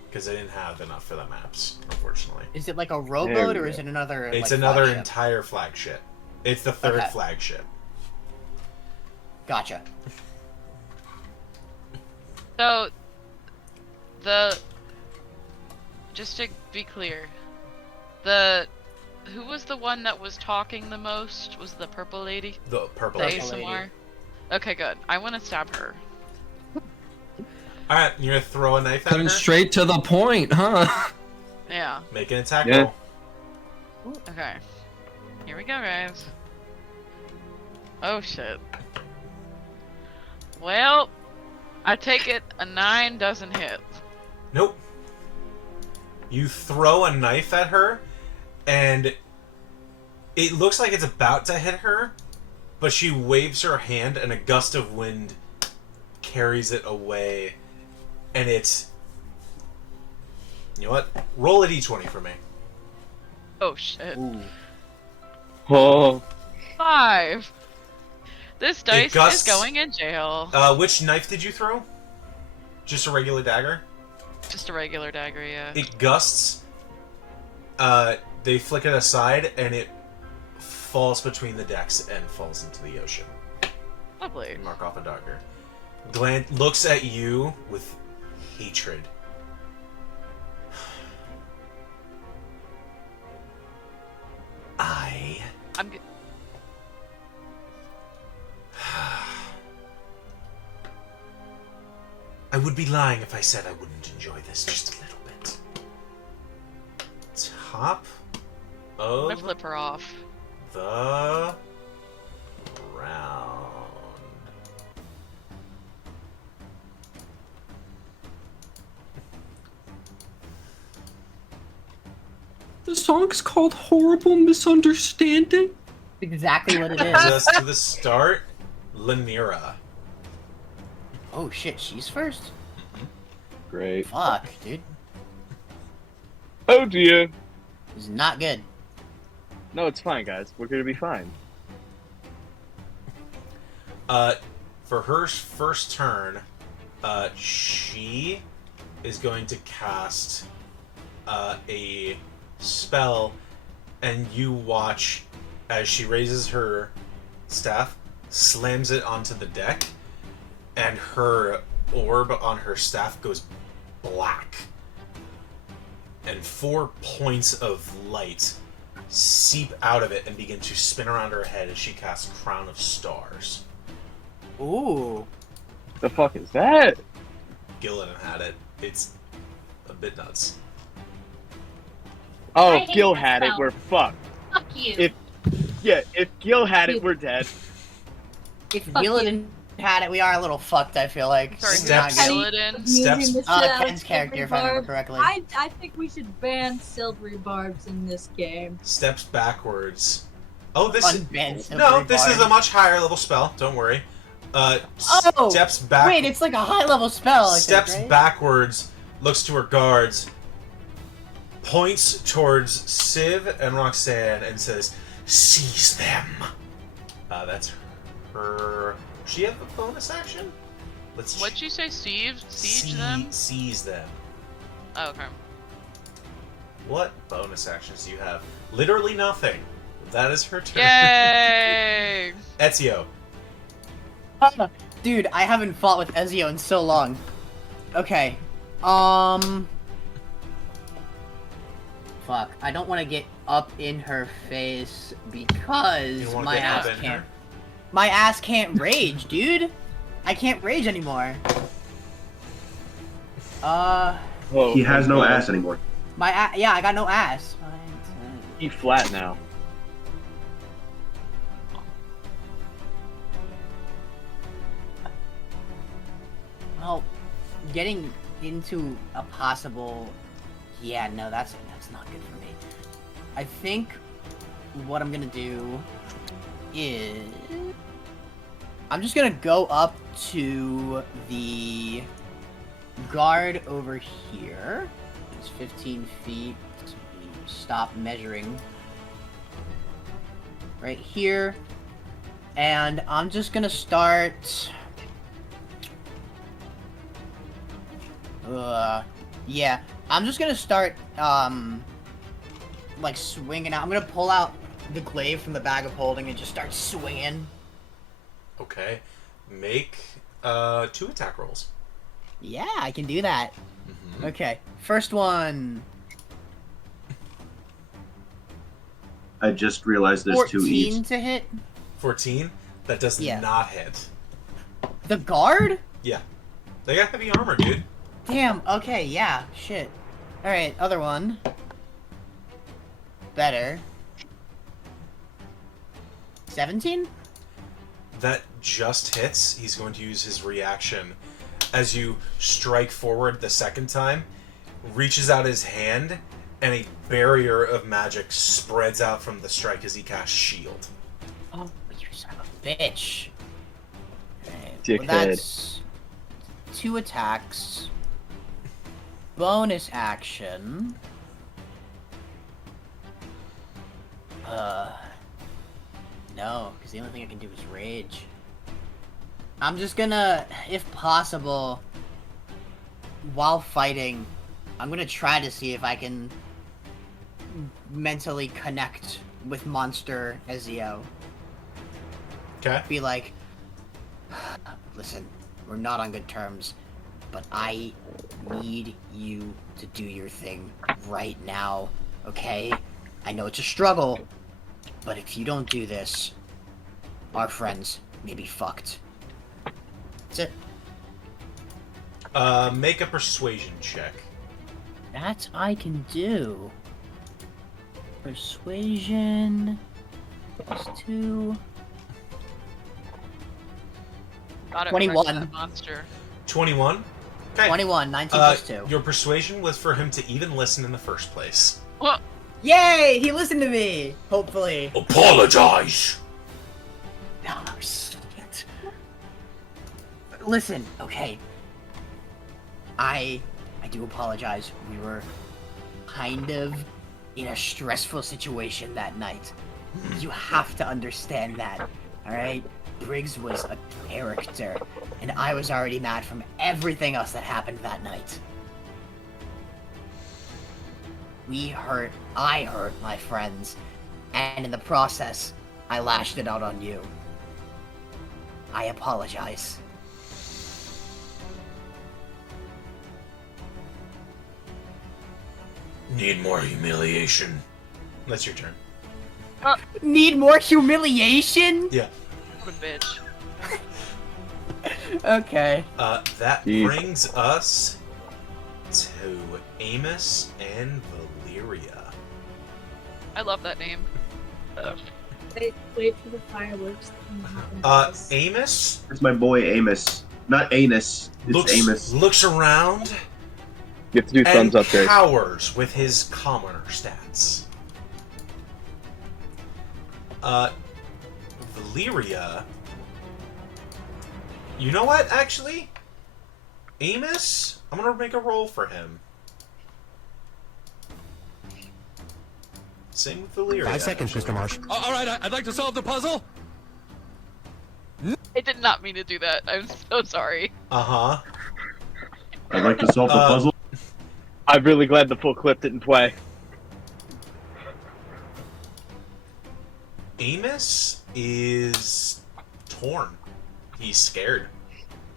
Because I didn't have enough for the maps, unfortunately. Is it like a There rowboat we or go. is it another? It's like, another flagship? entire flagship. It's the third Okay. flagship. Gotcha. So, just to be clear, who was the one that was talking the most? Was the purple lady? The purple The lady. ASMR? Okay, good. I want to stab her. Alright, you're gonna throw a knife at Cutting her? straight to the point, huh? Yeah. Make an attack Yeah. roll. Okay. Here we go, guys. Oh shit. Well, I take it a 9 doesn't hit. Nope. You throw a knife at her, and it looks like it's about to hit her, but she waves her hand, and a gust of wind carries it away, and it's... You know what? Roll a d20 for me. Oh shit. Ooh. Oh. 5. This dice gusts- is going in jail. Which knife did you throw? Just a regular dagger? Just a regular dagger, yeah. It gusts. They flick it aside, and it falls between the decks and falls into the ocean. Lovely. Mark off a dagger. Glant looks at you with hatred. I'm g- I would be lying if I said I wouldn't enjoy this just a little bit. Top I'm gonna of flip her off. the round. The song's called Horrible Misunderstanding. Exactly what it Brings is. us to the start, Lanira. Oh shit, she's first? Great. Fuck, dude. Oh dear. This is not good. No, it's fine, guys. We're gonna be fine. For her first turn, she is going to cast a spell, and you watch as she raises her staff, slams it onto the deck, and her orb on her staff goes black. And 4 points of light seep out of it and begin to spin around her head as she casts Crown of Stars. Ooh. The fuck is that? Gillidan had it. It's a bit nuts. Oh, I if hate Gil that had it, spell. we're fucked. Fuck you. If Gil had it, we're dead. If Fuck Gillidan had it, we are a little fucked, I feel like. Sorry, It's not Steps. good. Gillidan. Steps- Using the shit out of Ken's character, if I silvery remember barbs. correctly. I think we should ban silvery barbs in this game. Steps backwards. Oh, this Unban is... silvery No, this is a barb. much higher level spell. Don't worry. Oh, Steps back... Wait, it's like a high level spell. I steps think, right? backwards, looks to her guards, points towards Civ and Roxanne, and says, "Seize them." That's her... Does she have a bonus action? Let's What'd you say? Siege them? Seize them. Oh, okay. What bonus actions do you have? Literally nothing. That is her turn. Yay! Ezio. Dude, I haven't fought with Ezio in so long. Okay. Fuck. I don't want to get up in her face You because don't want to my get ass up in can't. her? My ass can't rage, dude. I can't rage anymore. Oh, He has no ass anymore. Yeah, I got no ass. He's flat now. Well, getting into a possible, yeah, no, that's not good for me. I think what I'm gonna do is I'm just gonna go up to the guard over here. It's 15 feet. Stop measuring right here, and I'm just gonna start. Yeah, I'm just gonna start, like swinging out. I'm gonna pull out the glaive from the bag of holding and just start swinging. Okay. Make 2 attack rolls. Yeah, I can do that. Mm-hmm. Okay, first one. I just realized there's 2 14 each. to hit. 14. That does Yeah. not hit. The guard? Yeah. They got heavy armor, dude. Damn, okay, yeah, shit. Alright, other one. Better. 17? That just hits. He's going to use his reaction as you strike forward the second time, reaches out his hand, and a barrier of magic spreads out from the strike as he casts shield. Oh, you son of bitch. Alright, Dickhead. well, that's 2 attacks. Bonus action. No, because the only thing I can do is rage. I'm just gonna, if possible, while fighting, I'm gonna try to see if I can mentally connect with Monster Ezio. Okay. Be like, listen, we're not on good terms, but I need you to do your thing right now, okay? I know it's a struggle, but if you don't do this, our friends may be fucked. That's it. Make a persuasion check. That I can do. Persuasion +2. Got it 21. right, that monster. 21. Okay. 21, 19 +2. Your persuasion was for him to even listen in the first place. Well, Yay! He listened to me! Hopefully. Apologize. No, shit. Listen, okay. I do apologize. We were kind of in a stressful situation that night. You have to understand that, alright? Briggs was a character, and I was already mad from everything else that happened that night. I hurt my friends, and in the process, I lashed it out on you. I apologize. Need more humiliation. That's your turn. Need more humiliation? Yeah. good bitch. Okay. That Jeez. brings us to Amos and Valyria. I love that name. Wait for the fireworks. to happen. Amos It's my boy Amos. Not Anus. It's Amos. looks around You have to do thumbs and up there. powers with his commoner stats. Valyria. You know what? Actually, Amos, I'm gonna make a roll for him. Same with Valyria. 5 seconds, Mr. Marsh. All right, I'd like to solve the puzzle. I did not mean to do that. I'm so sorry. Uh-huh. I'd like to solve the puzzle. I'm really glad the full clip didn't play. Amos is torn. He's scared.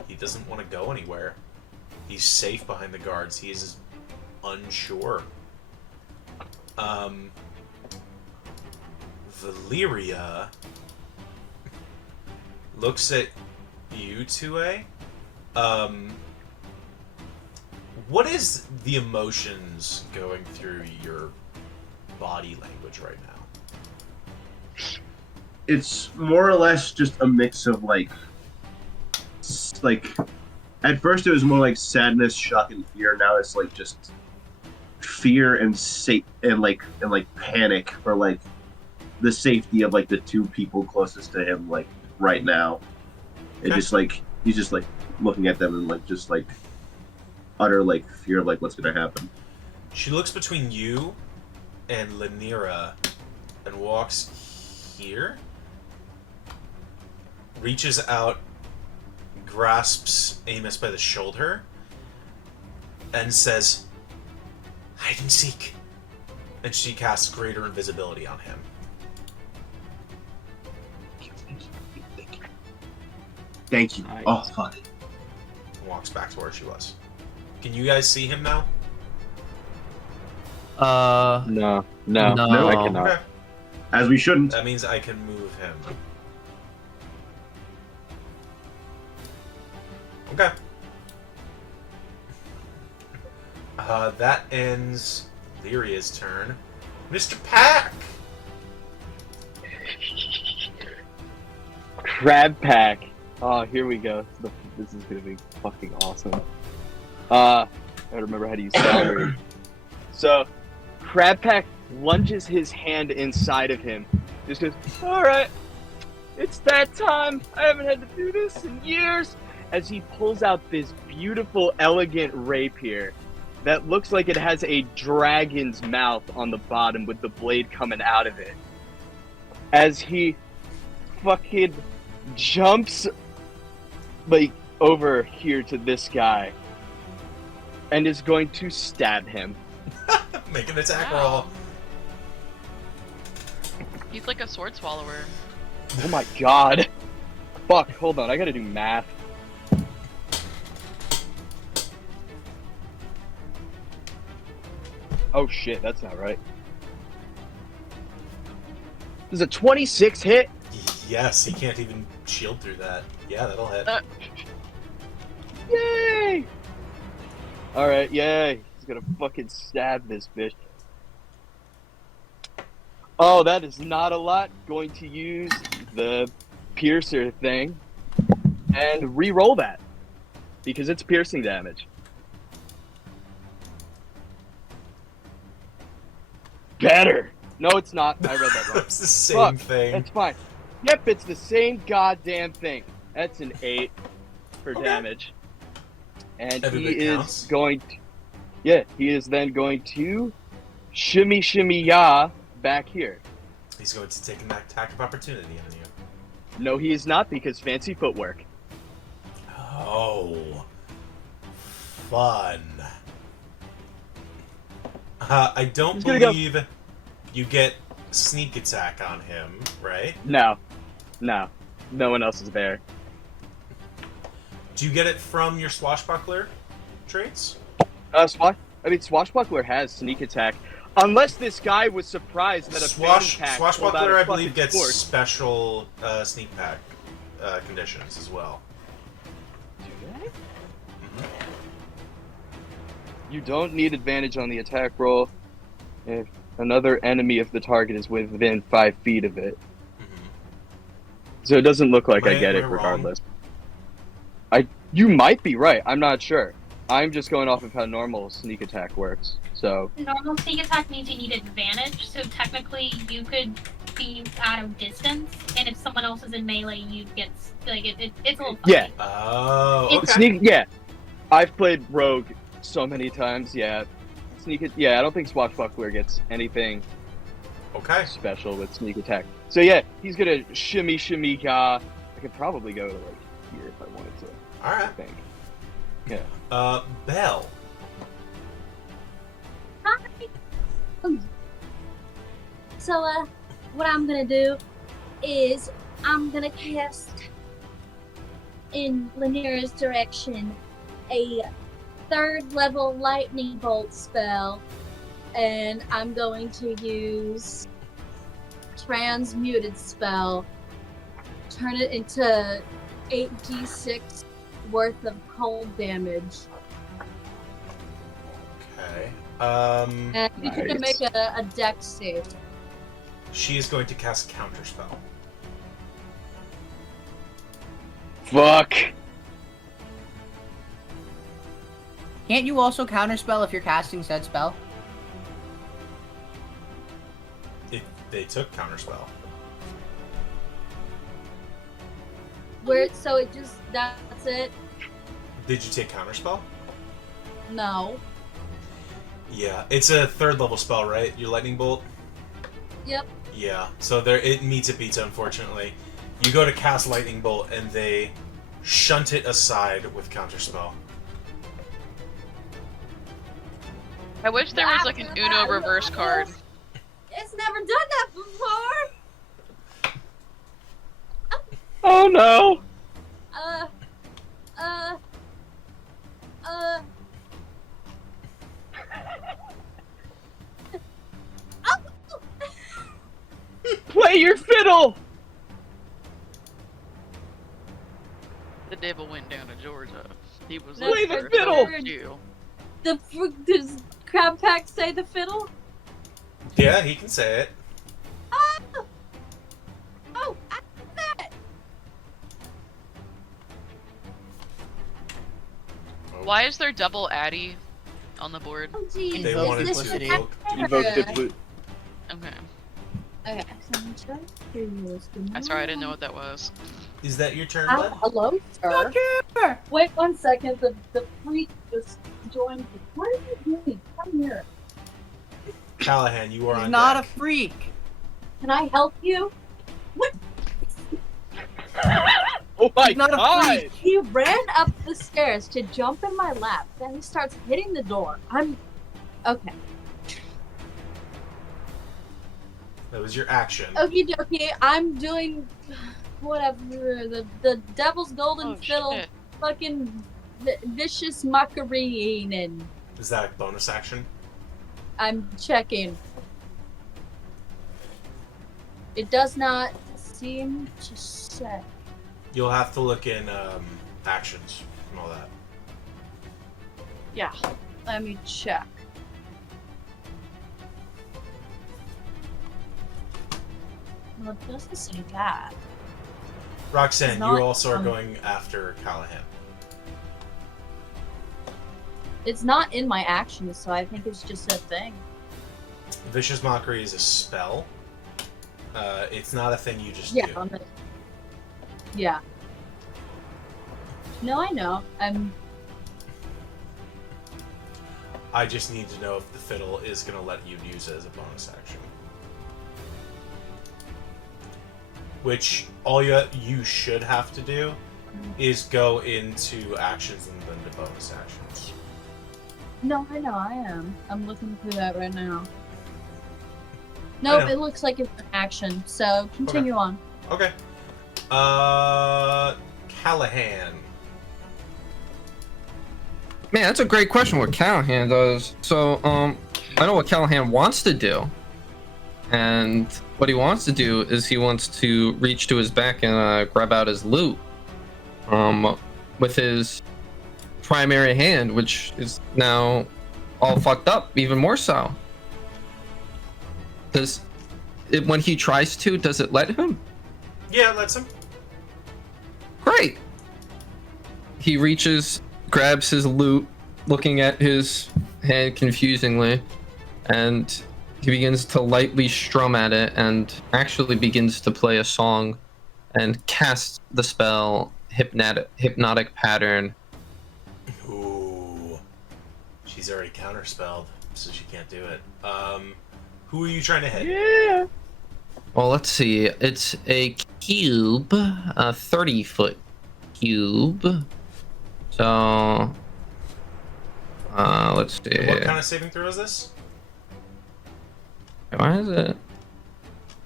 He doesn't want to go anywhere. He's safe behind the guards. He is unsure. Valyria looks at you, 2A. What is the emotions going through your body language right now? It's more or less just a mix of like at first it was more like sadness, shock, and fear. Now it's like just fear and panic for like the safety of like the two people closest to him like right now. It Okay. just like he's just like looking at them and like just like utter like fear of like what's gonna happen. She looks between you and Lanira and walks here, reaches out, grasps Amos by the shoulder, and says, "Hide and seek." And she casts greater invisibility on him. Thank you. Nice. Oh fuck. And walks back to where she was. Can you guys see him now? No, No. I cannot. Okay. As we shouldn't. That means I can move him. Okay. That ends Lyria's turn. Mr. Pack! Crab Pack. Oh, here we go. This is gonna be fucking awesome. I don't remember how to use salary. So, Crab Pack lunges his hand inside of him. Just goes, alright. It's that time. I haven't had to do this in years. As he pulls out this beautiful, elegant rapier that looks like it has a dragon's mouth on the bottom with the blade coming out of it. As he fucking jumps like over here to this guy and is going to stab him. Make an attack Wow. roll. He's like a sword swallower. Oh my god. Fuck, hold on, I gotta do math. Oh shit, that's not right. Does a 26 hit? Yes, he can't even shield through that. Yeah, that'll hit. Yay! Alright, yay. He's gonna fucking stab this bitch. Oh, that is not a lot. Going to use the piercer thing and re-roll that. Because it's piercing damage. Better! No, it's not. I read that wrong. It's the same Fuck, thing. That's fine. Yep, it's the same goddamn thing. That's an 8 for Okay. damage. And Every he bit is counts. going to... Yeah, he is then going to shimmy shimmy ya back here. He's going to take an attack of opportunity on you. No, he is not because fancy footwork. Oh. Fun. I don't He's gonna go- believe you get sneak attack on him, right? No. No. No one else is there. Do you get it from your swashbuckler traits? Swashbuckler has sneak attack. Unless this guy was surprised that a fantac pulled out Swashbuckler, a I believe, fucking gets sword. special sneak pack conditions as well. You don't need advantage on the attack roll if another enemy of the target is within 5 feet of it. So it doesn't look like I get it Am I wrong? regardless. You might be right. I'm not sure. I'm just going off of how normal sneak attack works. So Normal sneak attack means you need advantage, so technically you could be out of distance, and if someone else is in melee, you get like it's a little funny. yeah, Oh, okay. sneak. Yeah, I've played rogue so many times. Yeah, Yeah, I don't think Swashbuckler gets anything Okay. special with sneak attack. So yeah, he's gonna shimmy shimmy ya. I could probably go to like here if I wanted to. I Alright. think. Yeah. Belle. Hi. So, what I'm gonna do is I'm gonna cast in Lanira's direction a 3rd level lightning bolt spell, and I'm going to use transmuted spell, turn it into 8d6 worth of cold damage. Okay. And you can Nice. make a dex save. She is going to cast counterspell. Fuck. Can't you also counterspell if you're casting said spell? They took counterspell. Where so it just that's it? Did you take counterspell? No. Yeah, it's a 3rd level spell, right? Your lightning bolt. Yep. Yeah, so there it meets a pizza, unfortunately. You go to cast lightning bolt, and they shunt it aside with counterspell. I wish there was like an Uno reverse card. It's never done that before. Oh no. Uh. Play your fiddle. The devil went down to Georgia. He was Play like, the "First fiddle!" I'll hurt you." Does Crab Pack say the fiddle? Yeah, he can say it. Oh, I did that. Why is there double Addy on the board? Oh, geez. They Invoke wanted duplicity. to. Invoke duplicity. Okay. Okay, so I'm trying to I'm sorry, I didn't know what that was. Is that your turn, Oh, bud? hello, sir. Wait 1 second. The freak just joined. What are you doing? Come here. Callahan, you are He's on not a deck. freak. Can I help you? What? Oh my He's not a god! freak. He ran up the stairs to jump in my lap. Then he starts hitting the door. I'm okay. That was your action. Okie dokie. I'm doing whatever. The Devil's Golden Oh, Fiddle. shit. Fucking vicious mockery and Is that a bonus action? I'm checking. It does not seem to say. You'll have to look in actions and all that. Yeah. Let me check. Well, it doesn't say that. Roxanne, It's you not, also are going after Callahan. It's not in my actions, so I think it's just a thing. Vicious Mockery is a spell. It's not a thing you just Yeah. do. Yeah. No, I know. I just need to know if the fiddle is going to let you use it as a bonus action. Which all you should have to do is go into actions and then to bonus actions. No, I know. I am. I'm looking through that right now. I Nope, know. it looks like it's an action. So continue on. Okay. Callahan. Man, that's a great question. What Callahan does? So, I know what Callahan wants to do, and what he wants to do is he wants to reach to his back and grab out his loot, with his primary hand, which is now all fucked up, even more so. Does it, when he tries to, does it let him? Yeah, it lets him. Great. He reaches, grabs his loot, looking at his hand confusingly, and he begins to lightly strum at it and actually begins to play a song and casts the spell hypnotic pattern. Ooh. She's already counterspelled, so she can't do it. Who are you trying to hit? Yeah. Well, let's see. It's a cube, a 30-foot cube. So, let's see. What kind of saving throw is this? Why is it?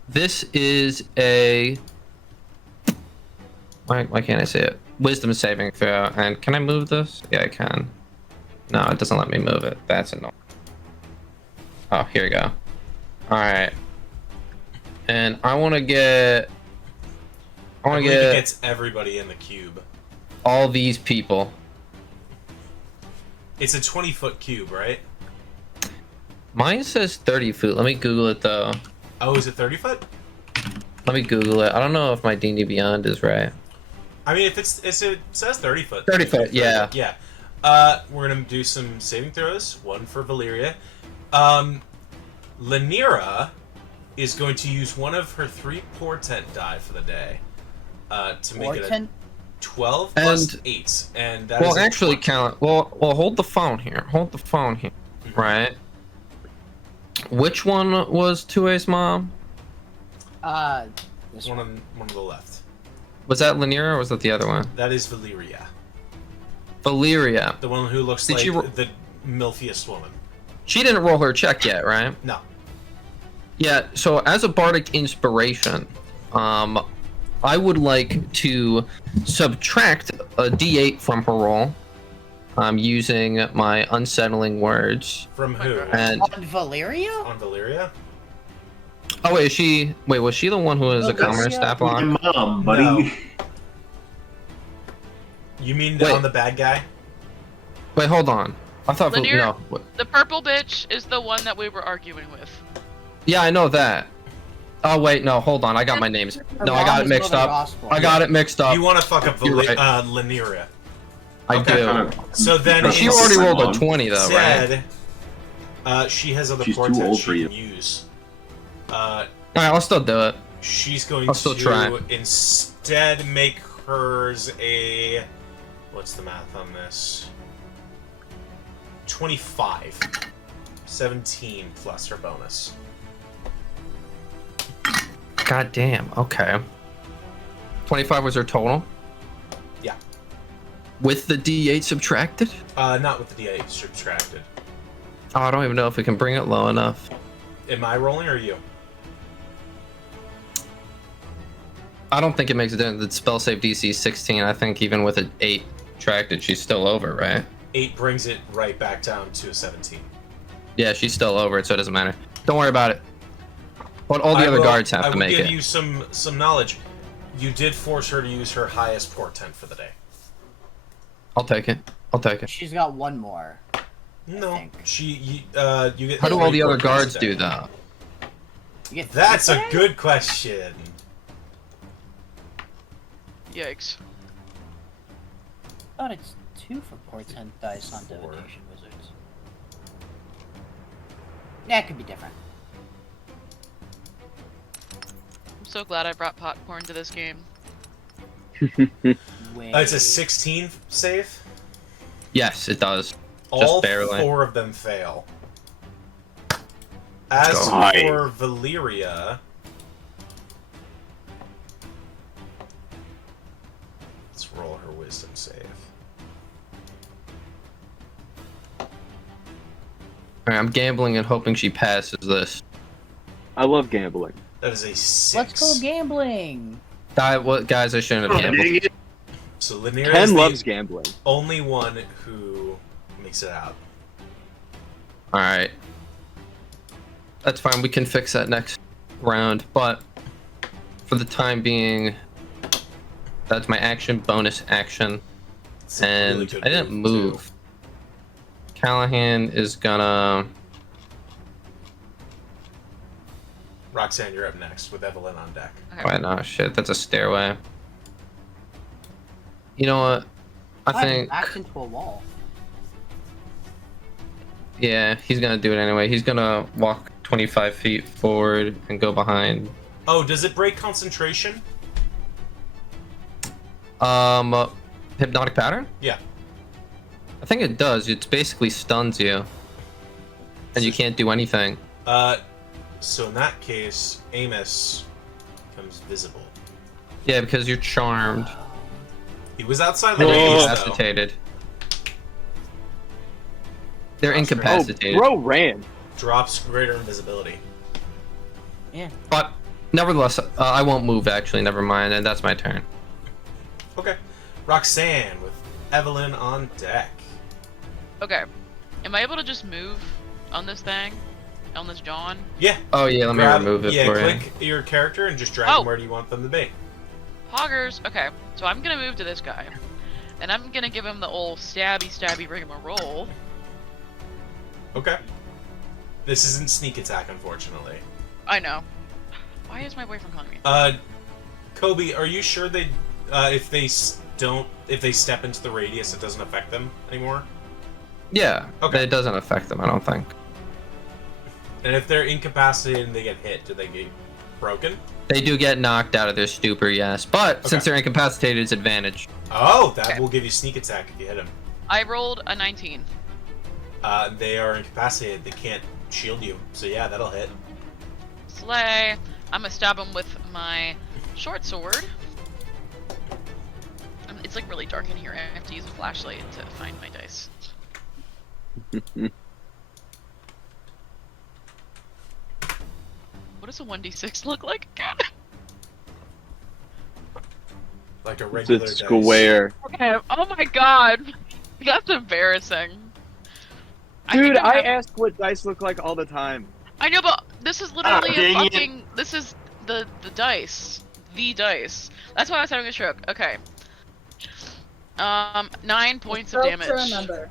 This is a. Why can't I say it? Wisdom saving throw. And can I move this? Yeah, I can. No, it doesn't let me move it. That's annoying. Oh, here we go. Alright. And I want to get. I want to believe it get gets everybody in the cube. all these people. It's a 20-foot cube, right? Mine says 30 foot. Let me Google it though. Oh, is it 30 foot? Let me Google it. I don't know if my D&D Beyond is right. I mean, if it says 30 foot. 30 foot, yeah. Yeah. We're gonna do some saving throws. One for Valyria. Lanira is going to use one of her 3 portent die for the day. To make it a Portent? 12 plus And- 8, and that Well, is a actually, 20. count. Well, hold the phone here. Hold the phone here. Right. Which one was Tue's mom? This One on the left. Was that Lanira or was that the other one? That is Valyria, Valyria. the one who looks Did like she ro- the milfiest woman. She didn't roll her check yet, right? No. Yeah. So as a bardic inspiration, I would like to subtract a D8 from her roll. I'm using my unsettling words. From who? And on Valeria? On Valyria? oh wait, was she the one who was a that's- commerce staff My on? mom, buddy. No. You mean Wait. on the bad guy? Wait, hold on. I thought Lanier? no. The purple bitch is the one that we were arguing with. Yeah, I know that. Oh wait, no, hold on. I got my names. No, I got it mixed up. I got it mixed up. You want to fuck up You're right. Lanira. I okay. do. So then But she It's already my rolled a mom. 20 though, right? instead, she has other She's too portents old she for you. can use. All right, I'll still do it. She's going I'll still to try. instead make hers a... What's the math on this? 25. 17 plus her bonus. God damn. Okay. 25 was her total? Yeah. With the D8 subtracted? Not with the D8 subtracted. Oh, I don't even know if we can bring it low enough. Am I rolling or you? I don't think it makes a difference. The spell save DC is 16. I think even with an 8 subtracted, she's still over, right? 8 brings it right back down to a 17. Yeah, she's still over it, so it doesn't matter. Don't worry about it. But all the other guards have to make I will it. give you some knowledge. You did force her to use her highest portent for the day. I'll take it. I'll take it. She's got one more. No, think. you get. How do all 3 the other portents guards a day. do that? You get That's three a today? good question. Yikes. I thought it's 2 for portent dice on 4. divination wizards. Yeah, it could be different. I'm so glad I brought popcorn to this game. Wait. It's a 16 save. Yes, it does. All barely. 4 of them fail. As go. for Valyria, let's roll her wisdom save. Alright, I'm gambling and hoping she passes this. I love gambling. That is a 6. Let's go gambling. Guys, I shouldn't have gambled. So Lanier Ken is loves the gambling. only one who makes it out. Alright. That's fine, we can fix that next round, but for the time being, that's my action, bonus action, It's a and really good I didn't too. move. Callahan is gonna... Roxanne, you're up next with Evelyn on deck. Okay. Why not? Shit, that's a stairway. You know what? I think... backed into a wall. Yeah, he's gonna do it anyway. He's gonna walk 25 feet forward and go behind. Oh, does it break concentration? Hypnotic pattern? Yeah. I think it does. It basically stuns you. And you can't do anything. So in that case, Amos becomes visible. Yeah, because you're charmed. He was outside the And you're radius, though. incapacitated. They're That's Oh, incapacitated. bro ran. Drops greater invisibility. But nevertheless, I won't move actually, never mind, and that's my turn. Okay. Roxanne with Evelyn on deck. Okay. Am I able to just move on this thing? On this John? Yeah. Oh yeah, let me remove it for you. click your character and just drag Oh. them where do you want them to be. Poggers. Okay. So I'm gonna move to this guy. And I'm gonna give him the old stabby rigmarole. Okay. This isn't sneak attack, unfortunately. I know. Why is my boyfriend calling me? Kobe, are you sure they, if they step into the radius, it doesn't affect them anymore? Yeah, Okay. it doesn't affect them, I don't think. And if they're incapacitated and they get hit, do they get broken? They do get knocked out of their stupor, yes, but since Okay. they're incapacitated, it's advantage. Oh, that Okay. will give you sneak attack if you hit them. I rolled a 19. They are incapacitated. They can't shield you. So yeah, that'll hit. Slay. I'm gonna stab him with my short sword. It's like really dark in here. I have to use a flashlight to find my dice. What does a 1d6 look like again? Like a It's regular a dice. square. Okay. Oh my god. That's embarrassing. Dude, think I have- ask what dice look like all the time. I know, but this is literally a dang it. fucking. This is the dice. The dice. That's why I was having a stroke. Okay. 9 points of Rope damage. to remember.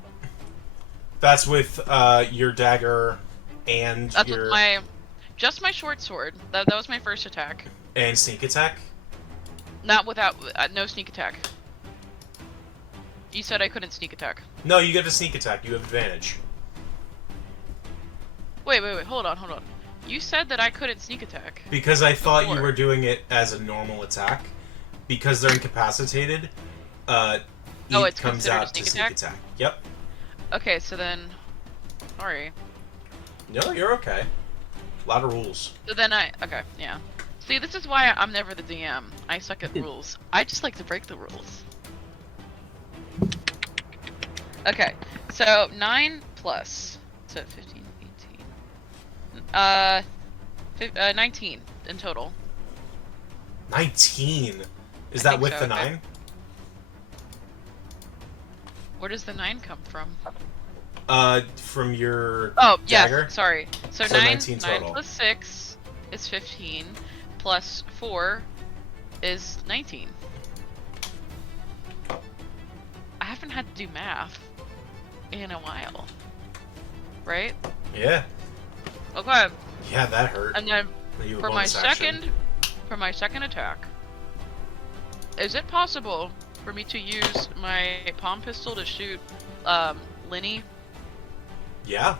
That's with your dagger and That's your with my. Just my short sword. That was my first attack. and sneak attack. Not without. No sneak attack. You said I couldn't sneak attack. No, you get to sneak attack. You have advantage. Wait. Hold on. You said that I couldn't sneak attack. Because I thought you Before. were doing it as a normal attack. Because they're incapacitated, it it's comes considered a out to sneak sneak attack? attack. Yep. Okay, so then... Sorry. No, you're okay. A lot of rules. So then okay, yeah. See, this is why I'm never the DM. I suck at rules. I just like to break the rules. Okay, so 9 plus... So 15, 18... 19 in total. 19? Is I that think with so, the okay. 9? Where does the 9 come from? From your Oh, dagger? yes, sorry. So, So 9, 19 9 total. plus 6 is 15, plus 4 is 19. I haven't had to do math in a while. Right? Yeah. Okay, Yeah, that hurt. and then You have a for my bonus action. second attack, is it possible for me to use my palm pistol to shoot Linny? Yeah.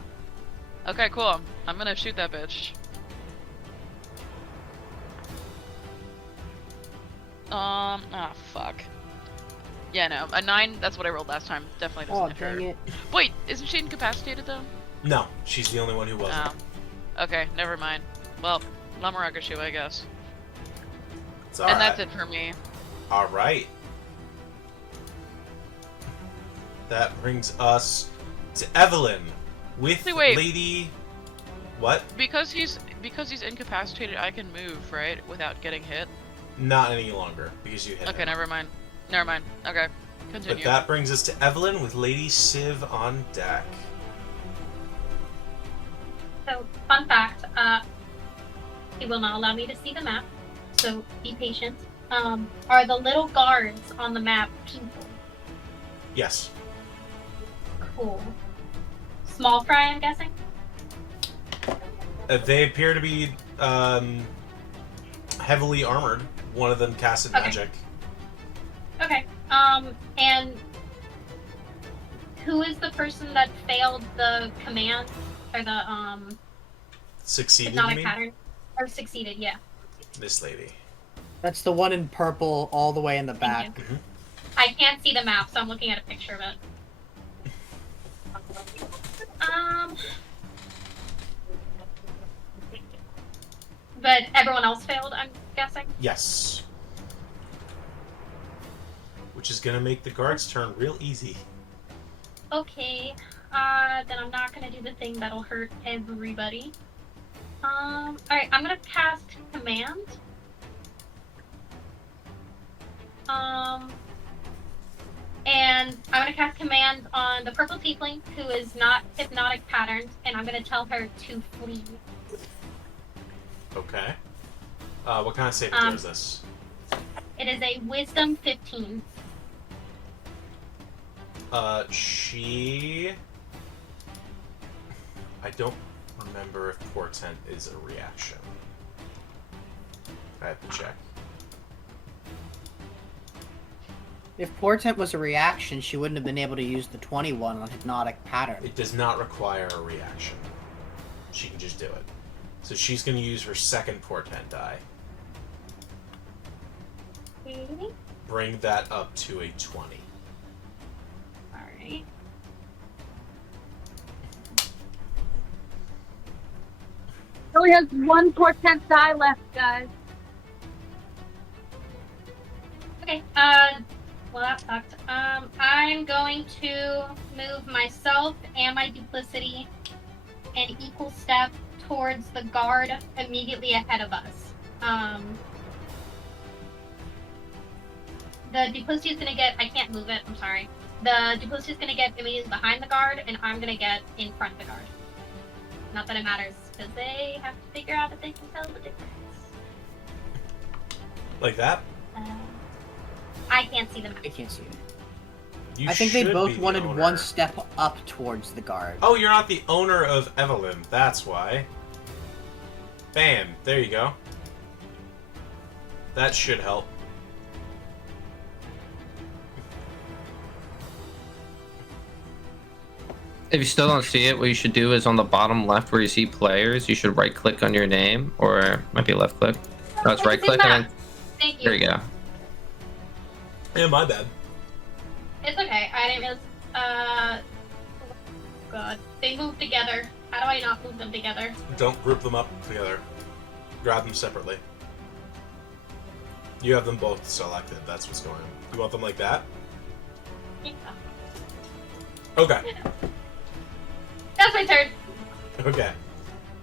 Okay, cool. I'm gonna shoot that bitch. Fuck. Yeah, no, a 9, that's what I rolled last time. Definitely doesn't Oh, hit her. dang it. Wait, isn't she incapacitated though? No, she's the only one who wasn't. Oh. Okay, never mind. Well, Lamaragashu, I guess. It's alright. And that's it for me. Alright. That brings us to Evelyn with Wait, wait. Lady... What? Because he's incapacitated, I can move, right? Without getting hit? Not any longer, because you hit Okay, him. never mind. Never mind. Okay, continue. But that brings us to Evelyn with Lady Civ on deck. So, fun fact, it will not allow me to see the map, so be patient. Are the little guards on the map people? Yes. Cool. Small fry, I'm guessing? They appear to be heavily armored. One of them casted Okay. magic. Okay. And who is the person that failed the command? Or the, Succeeded, you hypnotic mean? pattern? Or succeeded, yeah. This lady. That's the one in purple all the way in the Thank back. you. I can't see the map, so I'm looking at a picture of it. But everyone else failed, I'm guessing? Yes. Which is gonna make the guards turn real easy. Okay. Then I'm not gonna do the thing that'll hurt everybody. Alright, I'm gonna cast Command. And I'm gonna cast Command on the purple tiefling who is not hypnotic patterned, and I'm gonna tell her to flee. Okay. What kind of saving throw is this? It is a Wisdom 15. She... I don't remember if Portent is a reaction. I have to check. If Portent was a reaction, she wouldn't have been able to use the 21 on Hypnotic Pattern. It does not require a reaction. She can just do it. So she's going to use her second Portent die. Okay. Bring that up to a 20. Alright. He only has one portent die left, guys. Okay, well that sucked. I'm going to move myself and my duplicity an equal step towards the guard immediately ahead of us. The duplicity is gonna get, I can't move it, I'm sorry. The duplicity is gonna get immediately behind the guard, and I'm gonna get in front of the guard. Not that it matters, because they have to figure out if they can tell the difference. Like that? I can't see them. I can't see it. You I think they should both be the wanted owner. one step up towards the guard. Oh, you're not the owner of Evelyn. That's why. Bam. There you go. That should help. If you still don't see it, what you should do is on the bottom left where you see players, you should right click on your name, or it might be left click. No, it's right click and then Thank you. there you go. Yeah, my bad. It's okay. I didn't realize. God. They move together. How do I not move them together? Don't group them up together. Grab them separately. You have them both selected. That's what's going on. You want them like that? Yeah. Okay. That's my turn. Okay.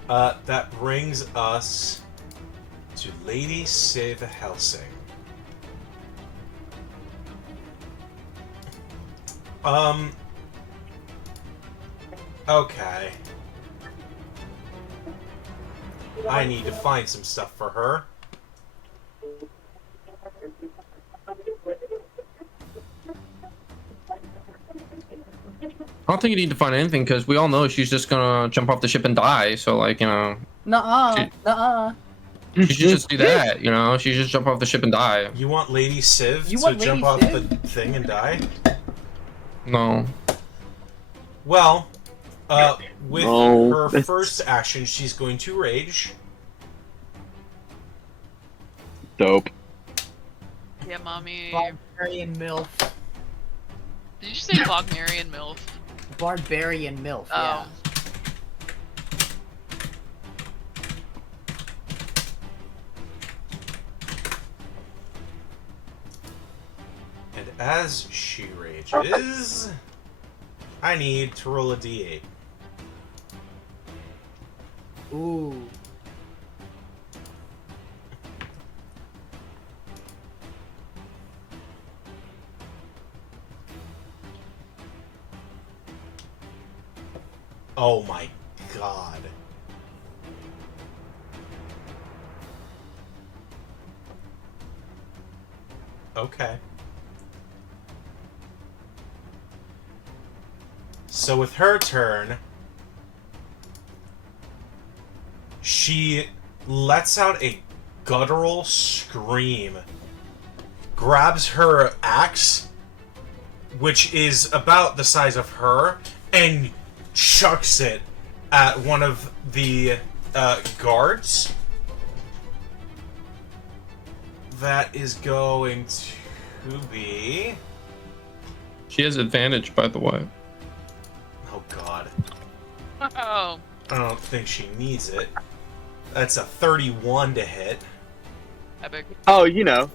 That brings us to Lady Civ Helsing. Okay. I need to find some stuff for her. I don't think you need to find anything because we all know she's just gonna jump off the ship and die. So like, you know, Nuh-uh. she should just do that. You know, she should just jump off the ship and die. You want Lady Civ You to want jump Lady off Civ? the thing and die? No. Well, with No, her that's- first action, she's going to rage. Dope. Yeah, mommy. Barbarian MILF. Did you say Wagnerian MILF? Barbarian MILF, yeah. Oh. And as she rages, I need to roll a d8. Ooh. Oh my god. Okay. So with her turn, she lets out a guttural scream, grabs her axe, which is about the size of her, and chucks it at one of the guards. That is going to be... She has advantage, by the way. Oh god. Oh. I don't think she needs it. That's a 31 to hit. Epic. Oh, you know.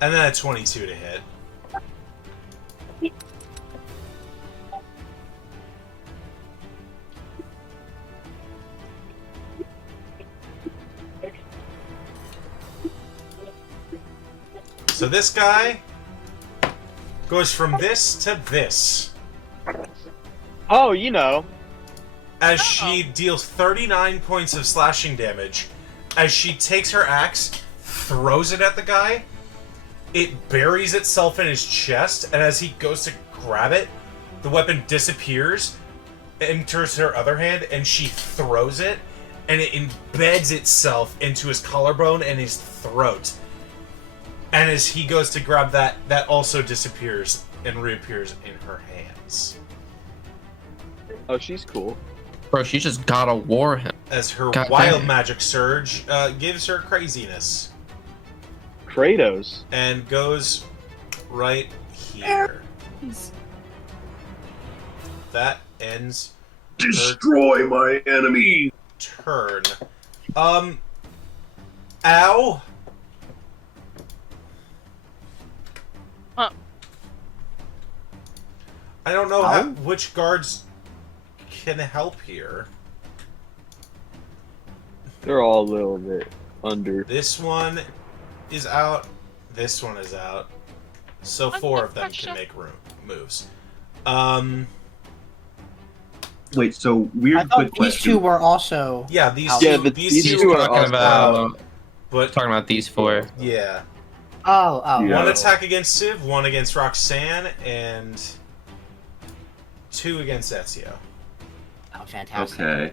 And then a 22 to hit. So this guy goes from this to this. Oh, you know. As she deals 39 points of slashing damage, as she takes her axe, throws it at the guy, it buries itself in his chest, and as he goes to grab it, the weapon disappears, enters her other hand, and she throws it, and it embeds itself into his collarbone and his throat. And as he goes to grab that, that also disappears and reappears in her hands. Oh, she's cool. Bro, she just gotta war him. As her God wild dang. magic surge gives her craziness. Kratos. And goes right here. That ends Destroy my enemy! turn. Ow! Huh. I don't know how, which guards can help here. They're all a little bit under. This one is out. This one is out. So I'm 4 not of them quite can sure. make moves. Wait, so weird I thought quick these question. two were also. Yeah, these Out. two. Yeah, but these these two two are are Talking also about, but talking about these four. yeah. Oh. Yeah. One attack against Civ, one against Roxanne, and 2 against Ezio. Oh, fantastic. Okay.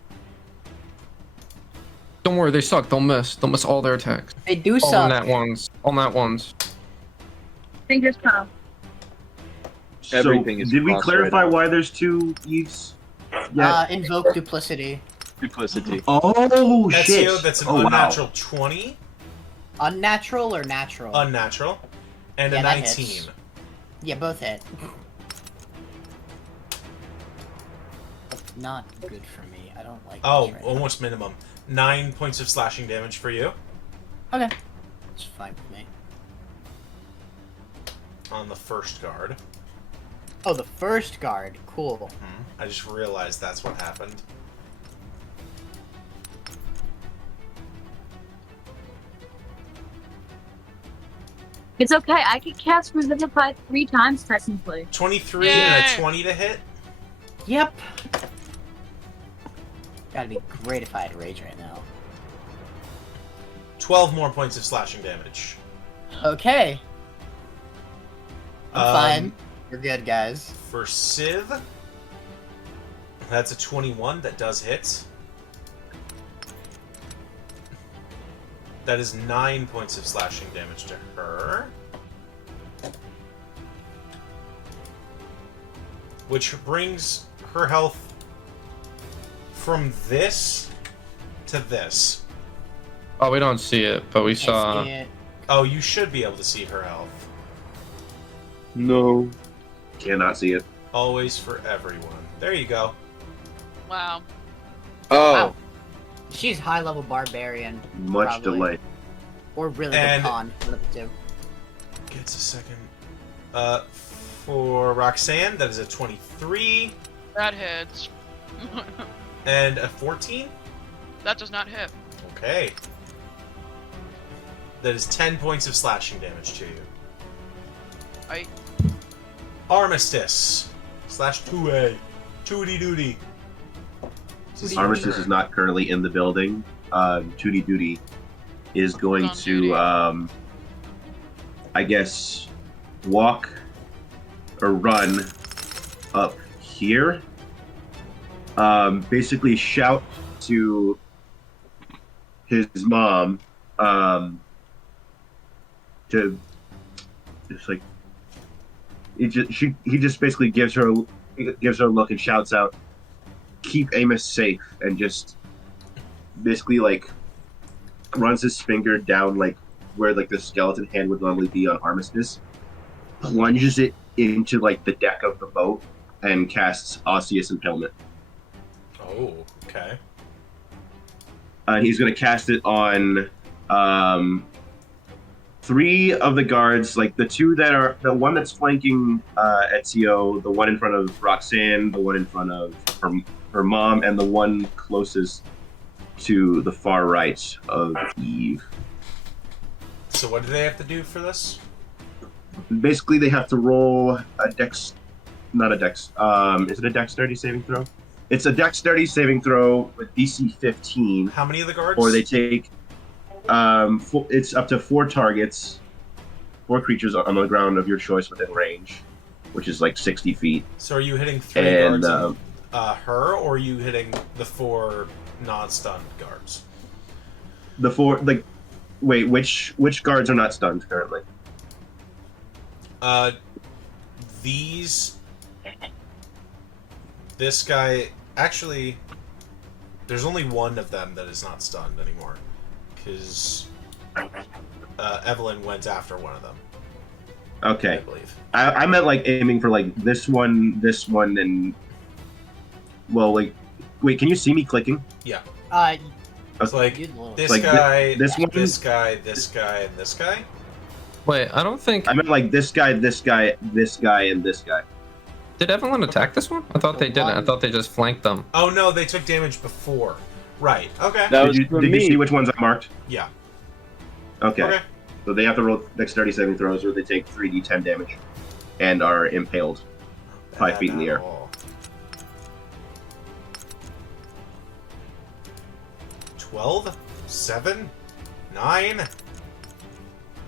Don't worry, they suck. They'll miss. They'll miss all their attacks. They do All suck. nat ones. All nat ones. Fingers crossed. Everything is Did we crossed clarify right out. why there's 2 Eves? Yeah. Invoke duplicity. Duplicity. Oh Ezio, shit! that's an Oh, wow. unnatural 20, Unnatural or natural? unnatural, and a Yeah, that 19. hits. Yeah, both hit. Not good for me. I don't like Oh, this right now. almost minimum. 9 points of slashing damage for you Okay. It's fine with me. on the first guard. Oh, the first guard. Cool. I just realized that's what happened. It's okay. I could cast Revivify 3 times technically. 23 and Yay. a 20 to hit. Yep. Gotta be great if I had rage right now. 12 more points of slashing damage. Okay. I'm Um, fine. We're good, guys. For Civ, that's a 21. That does hit. That is 9 points of slashing damage to her. Which brings her health from this to this. Oh, we don't see it, but we saw. Can't see it. Oh, you should be able to see her health. No. Cannot see it. Always for everyone. There you go. Wow. Oh. Wow. She's high level barbarian. Much Probably. delay. Or really And- good con. One of the two. Gets a second. For Roxanne, that is a 23 That hits. and a 14. That does not hit. Okay. That is 10 points of slashing damage to you. I. Armistice. Slash 2A. Tooty Doody. Armistice is not currently in the building. Tooty Duty is going On to, duty. I guess, walk or run up here. Basically shout to his mom, to it's like he just basically gives her a look and shouts out, "Keep Amos safe," and just basically like runs his finger down like where like the skeleton hand would normally be on Armistice, plunges it into like the deck of the boat, and casts Osseous Impalement. Oh, okay. And he's going to cast it on 3 of the guards, like the 2 that are the one that's flanking Ezio, the one in front of Roxanne, the one in front of her mom, and the one closest to the far right of Eve. So what do they have to do for this? Basically, they have to roll a dex, not a dex. Is it a dexterity saving throw? It's a dexterity saving throw with DC 15, How many of the guards? or they take. It's up to 4 targets, 4 creatures on the ground of your choice within range, which is like 60 feet. So are you hitting 3 And guards and her, or are you hitting the 4 non-stunned guards? the 4, like, wait, which guards are not stunned currently? This guy, actually, there's only one of them that is not stunned anymore, because Evelyn went after one of them, I Okay, believe. I meant like aiming for like this one, and well, like, wait, can you see me clicking? It's like you'd little- this Like guy, this one? this guy, this guy, and this guy. Wait, I don't think. I meant like this guy, this guy, this guy, and this guy. Did Evelyn attack this one? I thought they didn't. I thought they just flanked them. Oh no, they took damage before. Right. Okay. That was Did for you me. see which ones I marked? Yeah. Okay. Okay. So they have to roll dexterity saving throws, or they take 3d10 damage, and are impaled 5 feet in the air. 12, 7, 9,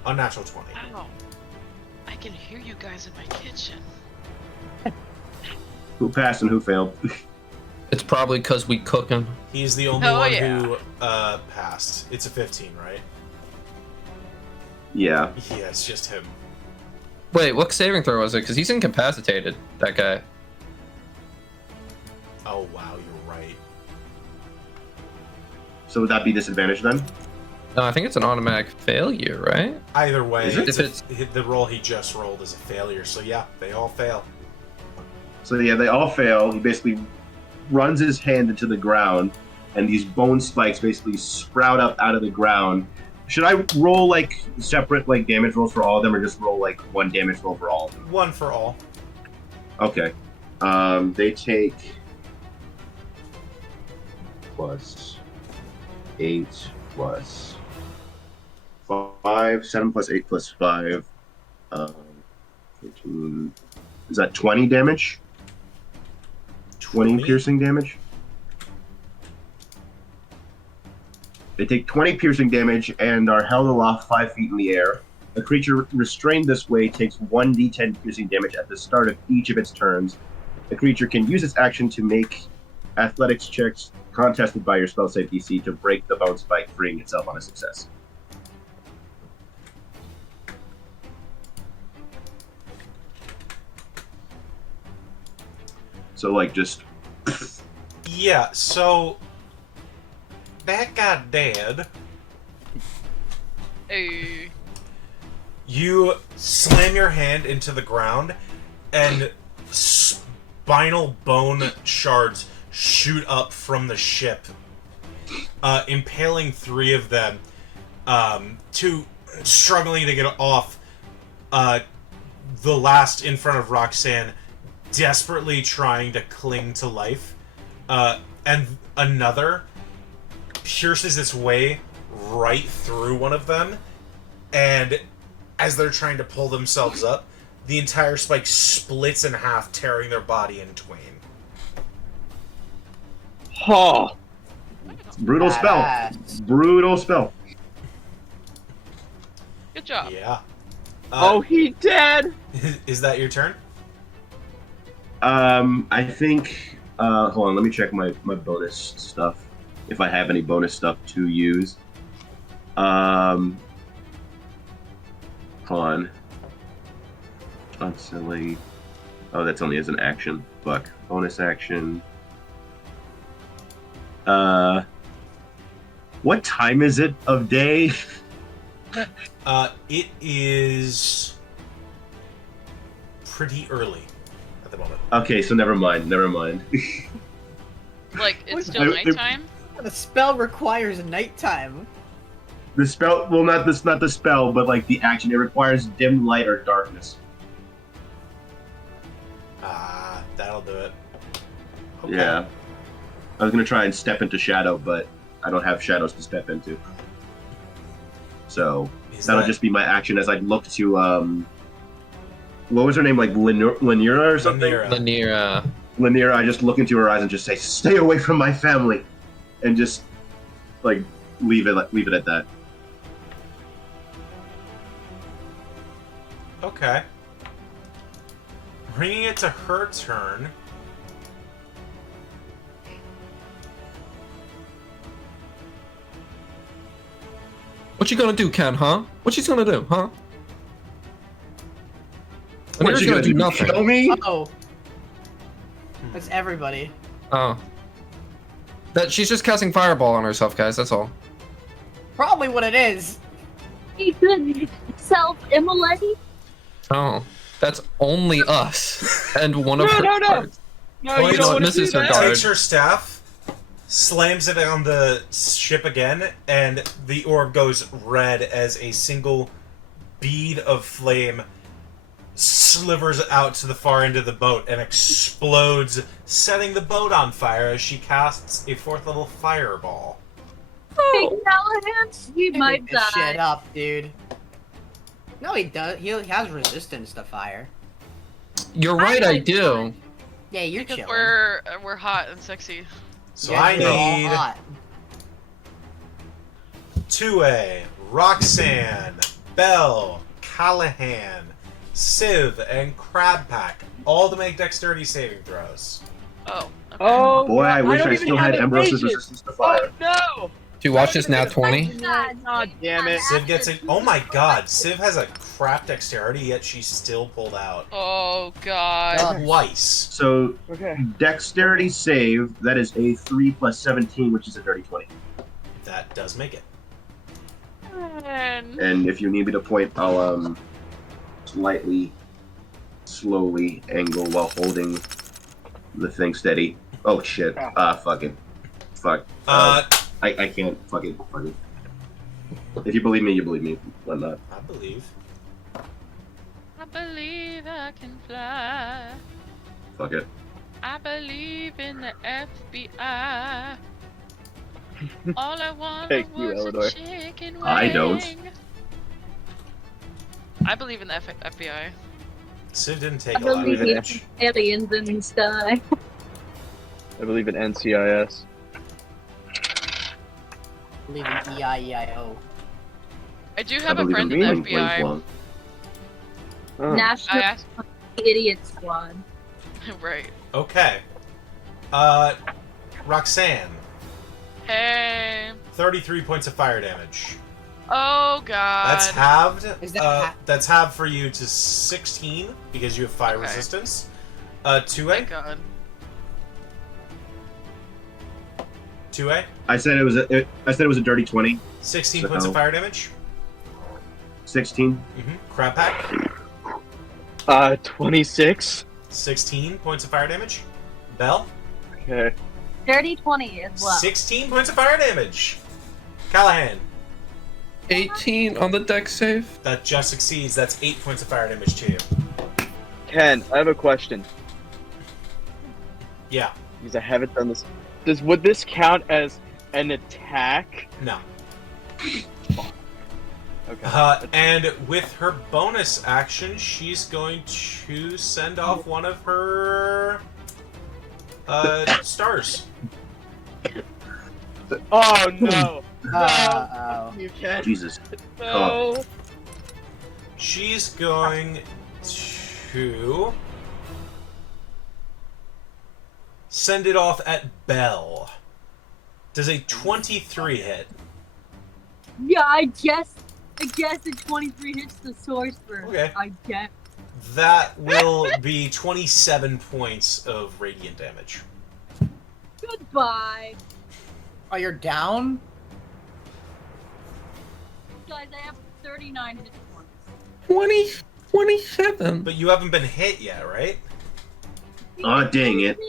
unnatural 20. Ow. I can hear you guys in my kitchen. Who passed and who failed? It's probably because we cook him. He's the only Oh, one yeah. who passed. It's a 15, right? Yeah. Yeah, it's just him. Wait, what saving throw was it? Because he's incapacitated, that guy. Oh, wow, you're right. So would that be disadvantage then? No, I think it's an automatic failure, right? Either way, Is it? the roll he just rolled is a failure, so yeah, they all fail. So yeah, they all fail. He basically runs his hand into the ground, and these bone spikes basically sprout up out of the ground. Should I roll like separate like damage rolls for all of them, or just roll like one damage roll for all of them? One for all. Okay. They take plus 8 plus 5, 7 plus 8 plus 5. 15. Is that 20 damage? 20 piercing damage? They take 20 piercing damage and are held aloft 5 feet in the air. A creature restrained this way takes 1d10 piercing damage at the start of each of its turns. The creature can use its action to make athletics checks contested by your spell save DC to break the bone spike, freeing itself on a success. So, like, just... Yeah, so that got dead. Hey. You slam your hand into the ground, and spinal bone shards shoot up from the ship, impaling 3 of them. 2 struggling to get off. The last in front of Roxanne, desperately trying to cling to life. And another pierces its way right through one of them, and as they're trying to pull themselves up, the entire spike splits in half, tearing their body in twain. Oh, Brutal spell. Badass. Brutal spell. Good job. Yeah. oh, he dead. Is that your turn? I think... hold on, let me check my bonus stuff. If I have any bonus stuff to use. Hold on. Constantly... Oh, that's only as an action. Fuck. Bonus action. What time is it of day? It is pretty early at the moment. Okay, so never mind. Like, it's What- still nighttime? The spell requires nighttime. The spell, well, not the spell, but like the action. It requires dim light or darkness. That'll do it. Okay. Yeah. I was gonna try and step into shadow, but I don't have shadows to step into. So Is that'll that- just be my action as I look to what was her name, like Lanira or something? Lanira. Lanira. Lanira, I just look into her eyes and just say, "Stay away from my family," and just like leave it at that. Okay. Bringing it to her turn. What you gonna do, Ken, huh? What you gonna do, huh? What Lanira's you gonna do nothing. Kill me? Oh. That's everybody. Oh. She's just casting Fireball on herself, guys, that's all. Probably what it is. He could self-immolate. Oh. That's only us. And one of No, her no, no. cards. No, Point you don't out, want to do misses her that. guard. Takes her staff, slams it on the ship again, and the orb goes red as a single bead of flame slivers out to the far end of the boat and explodes, setting the boat on fire as she casts a 4th level fireball. Hey, Callahan, you might Pick this shit die. up, dude. No, he does. He has resistance to fire. You're right, I like do. fun. Yeah, you're Because chilling. we're hot and sexy. So Yeah, I you're all need hot. 2A, Roxanne, Belle, Callahan, Civ, and Crabpack, all to make dexterity saving throws. Oh. Okay. Oh, Boy, I wish don't I even still have had Ambrosius evasion. resistance to fire. Oh no! Do you watch this now, 20? God damn it! Civ gets it. Oh my god, Civ has a crap dexterity, yet she's still pulled out. Oh god. Twice. So, Okay. dexterity save, that is a 3 plus 17, which is a dirty 20. That does make it. Man. And if you need me to point, I'll slightly, slowly angle while holding the thing steady. Oh shit. Fuck it. Fuck. I can't. Fuck it. Fuck it. If you believe me, you believe me. Why not? I believe. I believe I can fly. Fuck it. I believe in the FBI. All I wanted Thank you, was Eleanor. a chicken wing. I don't. I believe in the FBI. Civ didn't take I a lot of believe in damage. aliens in the sky. I believe in NCIS. Believe in EIEIO. I do I have a believe friend in in the wing, wing, FBI. wing. Oh. I National asked. Idiot Squad. Right. Okay. Roxanne, Hey. 33 points of fire damage. Oh god. That's halved. Is that That's halved for you to 16 because you have fire Okay. resistance. Thank 2A. god. I 2A. said it was a dirty 20. 16 So- points of fire damage. 16. Crab pack. 26. 16 points of fire damage. Bell. Okay. Dirty 20 as well. 16 points of fire damage. Callahan. 18 on the deck save. That just succeeds. That's 8 points of fire damage to you. Ken, I have a question. Yeah. Because I haven't done this. Would this count as an attack? No. Okay. And with her bonus action, she's going to send off one of her stars. Oh no! Oh. You can't. Jesus. No. She's going to send it off at Bell. Does a 23 hit? Yeah, I guess a 23 hits the sorcerer. Okay. I guess. That will be 27 points of radiant damage. Goodbye. Oh, you're down? Guys, I have 39 hit points. 20, 27. But you haven't been hit yet, right? Aw, dang it.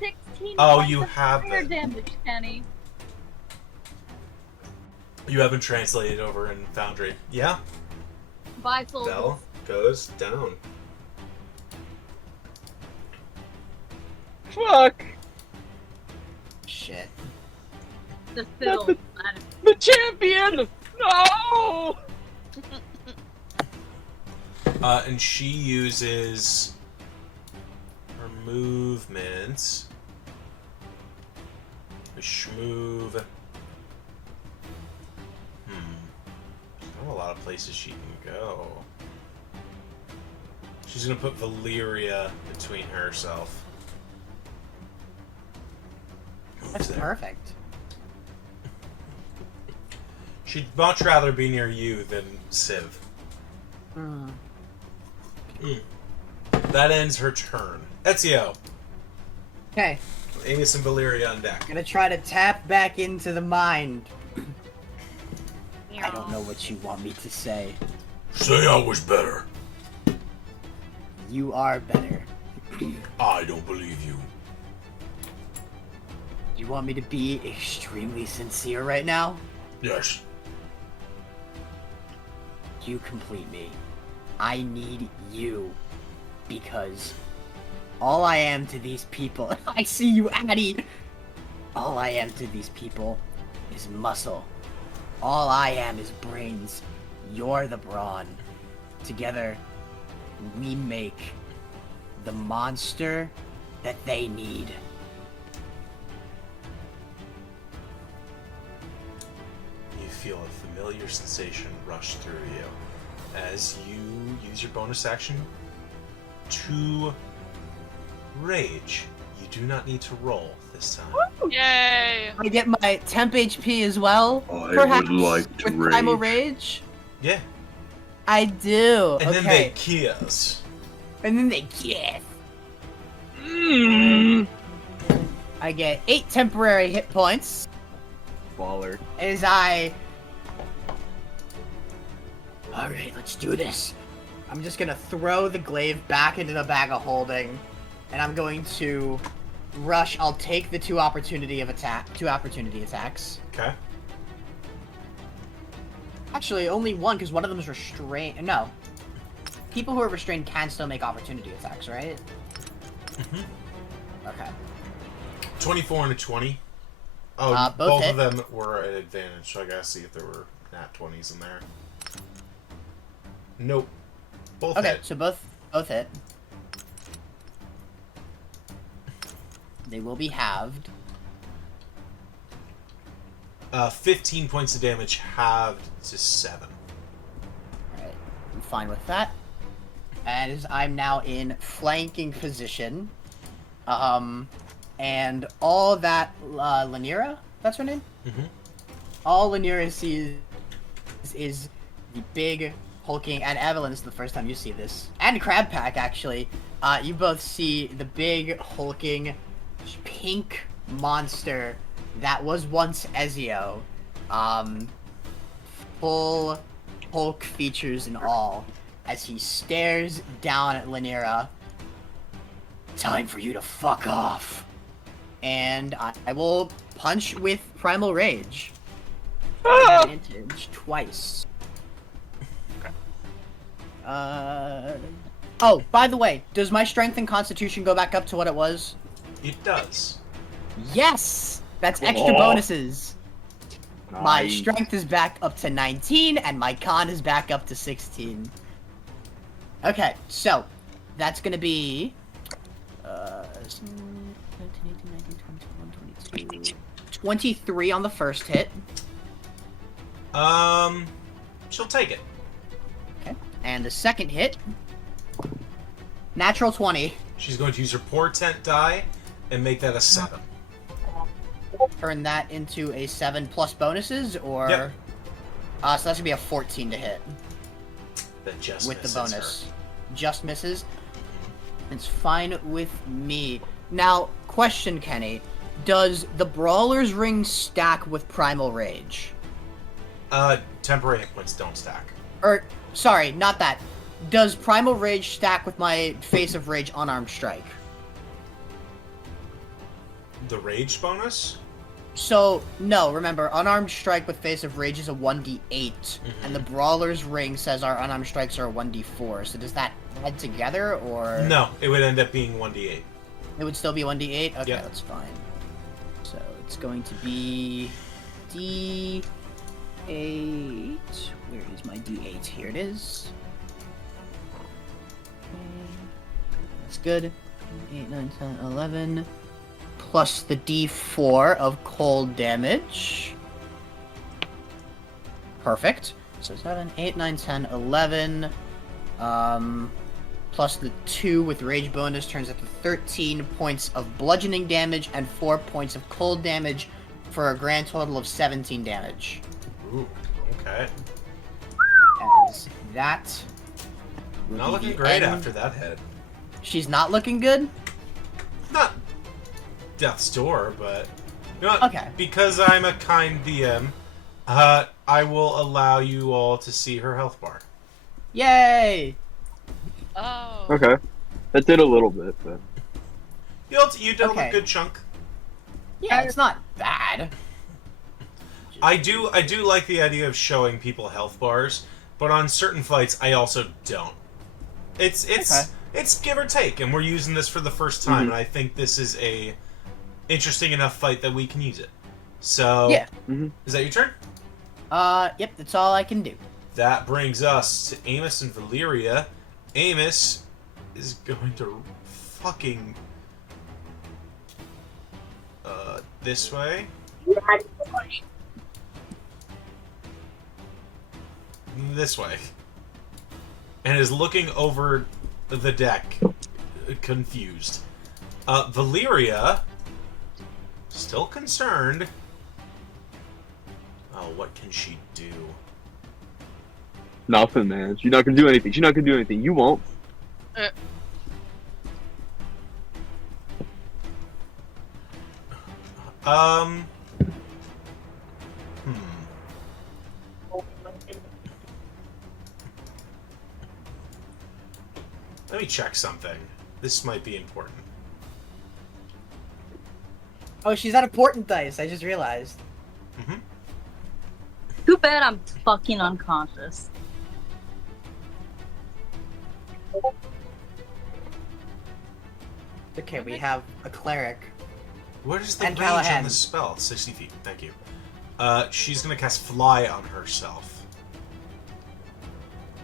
16 Oh, points you of have fire been. damage, Kenny. You haven't translated over in Foundry. Yeah? Bye, soldiers. Bell goes down. Fuck! Shit. The fiddle. The champion! No! And she uses her movement. The schmoove. There's not a lot of places she can go. She's gonna put Valyria between herself. Moves That's there. perfect. She'd much rather be near you than Civ. That ends her turn. Ezio, Okay, Amos and Valyria on deck. gonna try to tap back into the mind. I don't know what you want me to say. Say I was better. You are better. I don't believe you. You want me to be extremely sincere right now? Yes. You complete me. I need you. Because all I am to these people, I see you, Addie! All I am to these people is muscle. All I am is brains. You're the brawn. Together, we make the monster that they need. You feel a familiar sensation rush through you as you use your bonus action to rage. You do not need to roll this time. Yay! I get my temp HP as well. I Perhaps would like to with Primal rage. Rage. Yeah. I do. And then they kiss. And then they kiss. I get 8 temporary hit points Baller. as I. Alright, let's do this. I'm just gonna throw the glaive back into the bag of holding, and I'm going to rush. I'll take the 2 opportunity attacks. Okay. Actually, only 1 because one of them is restrained. No. People who are restrained can still make opportunity attacks, right? Mhm. Okay. 24 and a 20. Oh, both both of hit. them were at advantage, so I gotta see if there were nat 20s in there. Nope. Both Okay, hit. so both hit. They will be halved. 15 points of damage halved to 7. Alright, I'm fine with that. As I'm now in flanking position. And all that, Lanira? That's her name? Mm-hmm. All Lanira sees is the big, hulking, and Evelyn, this is the first time you see this. And Crab Pack, actually. You both see the big, hulking, pink monster that was once Ezio. Full Hulk features and all, as he stares down at Lanira. Time for you to fuck off. And I will punch with Primal Rage. Advantage twice. Oh, by the way, does my strength and constitution go back up to what it was? It does. Yes! That's extra Oh. bonuses. My Nice. strength is back up to 19, and my con is back up to 16. Okay, so that's gonna be 17, 18, 19, 20, 21, 22. 23 on the first hit. She'll take it. Okay. And the second hit. Natural 20. She's going to use her portent die and make that a 7. Turn that into a 7 plus bonuses, or... Yep. So that should be a 14 to hit. That just With the misses bonus. her. Just misses. It's fine with me. Now, question, Kenny. Does the Brawler's Ring stack with Primal Rage? Temporary hit points don't stack. Or, sorry, not that. Does Primal Rage stack with my Face of Rage Unarmed Strike? The rage bonus? So, no, remember, Unarmed Strike with Face of Rage is a 1d8, and the Brawler's Ring says our Unarmed Strikes are a 1d4, so does that add together, or...? No, it would end up being 1d8. It would still be 1d8? Okay, Yeah. that's fine. So, it's going to be... D... 8... Where is my d8? Here it is. Okay. That's good. 8, 9, 10, 11... Plus the d4 of cold damage. Perfect. So 7, 8, 9, 10, 11. Plus the 2 with rage bonus turns out to 13 points of bludgeoning damage and 4 points of cold damage for a grand total of 17 damage. Ooh, okay. As that will Not be looking the great end. after that hit. She's not looking good? Not death's door, but you know what? Okay. Because I'm a kind DM, I will allow you all to see her health bar. Yay! Oh. Okay. That did a little bit, but... You dealt Okay. a good chunk. Yeah, it's not bad. I do like the idea of showing people health bars, but on certain fights I also don't. It's give or take, and we're using this for the first time, and I think this is a interesting enough fight that we can use it. So, Yeah. Is that your turn? Yep, that's all I can do. That brings us to Amos and Valyria. Amos is going to fucking this way. This way. And is looking over the deck, confused. Valyria, still concerned. Oh, what can she do? Nothing, man. She's not gonna do anything. She's not gonna do anything. You won't. Let me check something. This might be important. Oh, she's on important dice. I just realized. Mm-hmm. Too bad I'm fucking unconscious. Okay, we have a cleric. What is the And range on Callahan. the spell? 60 feet. Thank you. She's gonna cast Fly on herself.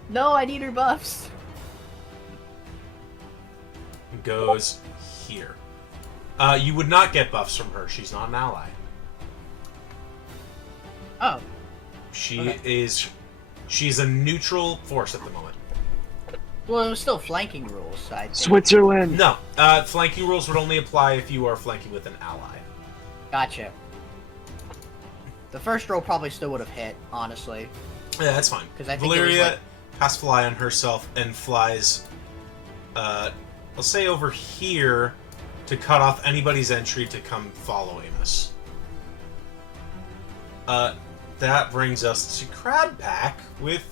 No, I need her buffs. Goes here. You would not get buffs from her. She's not an ally. Oh. She's a neutral force at the moment. Well, it was still flanking rules, so I think. Switzerland. No, flanking rules would only apply if you are flanking with an ally. Gotcha. The first roll probably still would have hit, honestly. Yeah, that's fine. 'Cause I think it was Valyria like- has Fly on herself and flies, I'll say over here to cut off anybody's entry to come following us. That brings us to Crab Pack with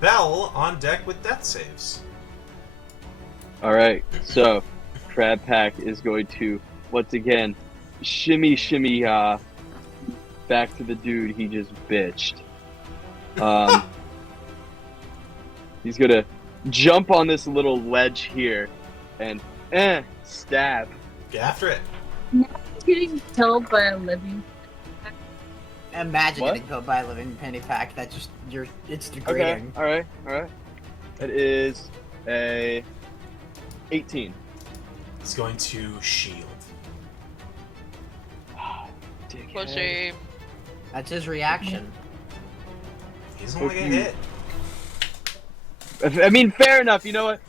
Bell on deck with death saves. All right. So, Crab Pack is going to once again shimmy back to the dude he just bitched. He's gonna jump on this little ledge here and stab. Get after it. Getting killed by a living. Imagine What? getting killed by a living penny pack. That just it's Okay. degrading. All right. It is a 18. It's going to shield. Dickhead. Pushy. That's his reaction. He's only gonna hit. I mean, fair enough. You know what?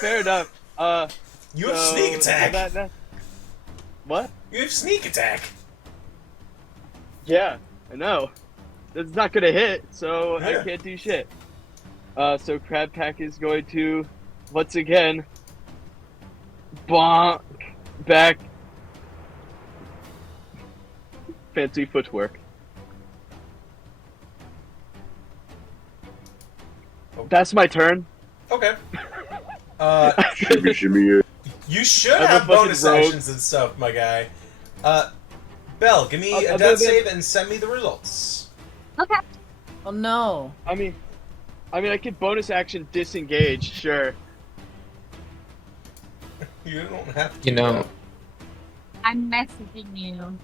Fair enough. You have so sneak attack. What? You have sneak attack. Yeah, I know. That's not gonna hit, so Yeah. I can't do shit. So Crab Pack is going to, once again, bonk back. Fancy footwork. That's my turn. Okay. Shimmy, shimmy. You should I'm a have fucking bonus rogue. actions and stuff, my guy. Bell, give me a Other death than- save and send me the results. Okay. Oh no. I mean, I could bonus action disengage, sure. You don't have to. You know, I'm messaging you.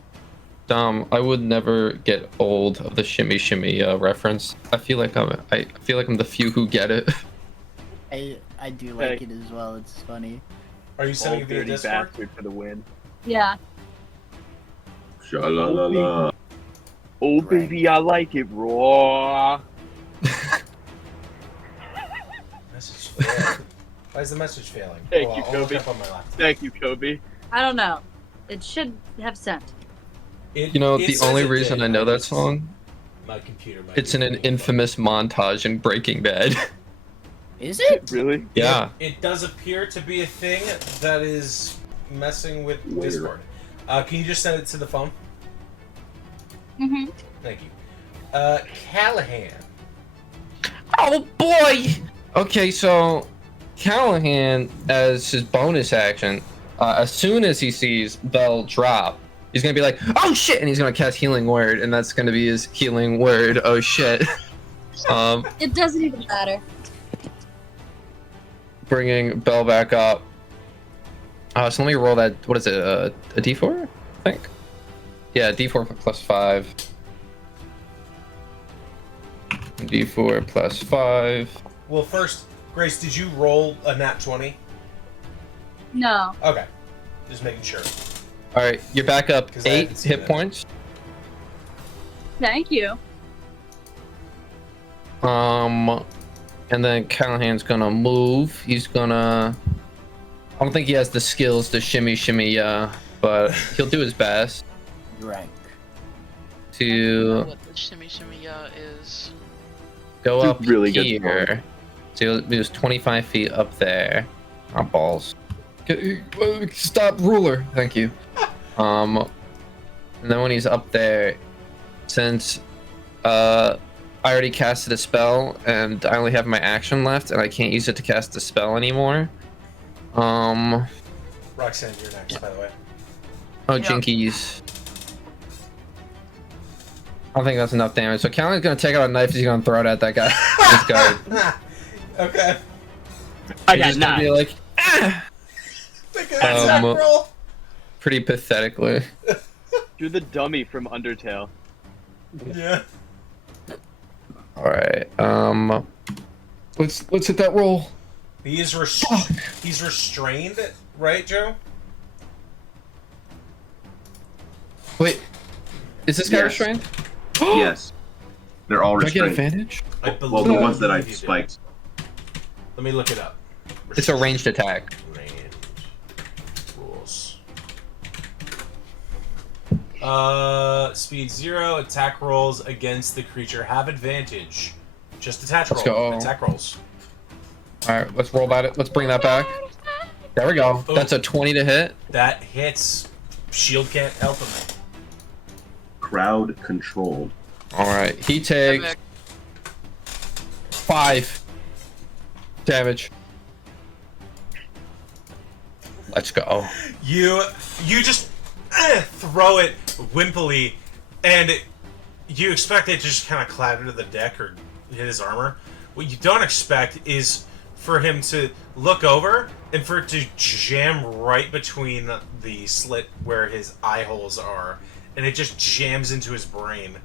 Dom, I would never get old of the shimmy shimmy reference. I feel like I'm the few who get it. I do like it as well. It's funny. Are you sending Old it via dirty Discord? bastard for the win. Yeah. Sha-la-la-la. Oh Right. baby, I like it raw. Message failed. Why is the message failing? Thank Hold you, on, I'll look Kobe. up on my laptop. Thank you, Kobe. I don't know. It should have sent. You know, It the says only it reason did. I know that song, My computer might it's be in an doing it. infamous montage in Breaking Bad. Is it? Really? Yeah. It does appear to be a thing that is messing with Discord. Can you just send it to the phone? Mm-hmm. Thank you. Callahan. Oh boy! Okay, so Callahan, as his bonus action, as soon as he sees Bell drop, he's gonna be like, "Oh shit!" and he's gonna cast Healing Word, and that's gonna be his Healing Word. Oh shit! It doesn't even matter. Bringing Bell back up. So let me roll that. What is it? A D4, I think. Yeah, D4 plus 5. D4 plus 5. Well, first, Grace, did you roll a nat 20? No. Okay. Just making sure. All right, you're back up 'Cause I 8 hadn't seen hit that. points. Thank you. And then Callahan's gonna move. He's gonna I don't think he has the skills to shimmy, but he'll do his best Rank. to What the shimmy is. go It's a up really good here. So he was 25 feet up there. Oh, balls. Stop, ruler. Thank you. And then when he's up there, since I already casted a spell and I only have my action left and I can't use it to cast the spell anymore. Roxanne, you're next, by the way. Oh, Yeah. jinkies. I don't think that's enough damage. So Callan's gonna take out a knife. He's gonna throw it at that guy. This guy. Okay. I He's got just gonna be 9. like, ah! Make an attack roll. Pretty pathetically. You're the dummy from Undertale. Yeah. All right. Let's hit that roll. He's restrained, right, Joe? Wait, is this guy Yes. restrained? Yes. They're all Do I get restrained. advantage? I believe Well, the ones that I you do. spiked. Let me look it up. It's a ranged attack. Ranged rules. Speed 0. Attack rolls against the creature have advantage. Just Let's roll. go. Attack rolls. All right, let's roll that. Let's bring that back. There we go. Oh. That's a 20 to hit. That hits. Shield can't help him. Crowd controlled. All right, he takes 5 damage. Let's go. You just throw it wimpily, and you expect it to just kind of clatter to the deck or hit his armor. What you don't expect is for him to look over and for it to jam right between the slit where his eye holes are, and it just jams into his brain.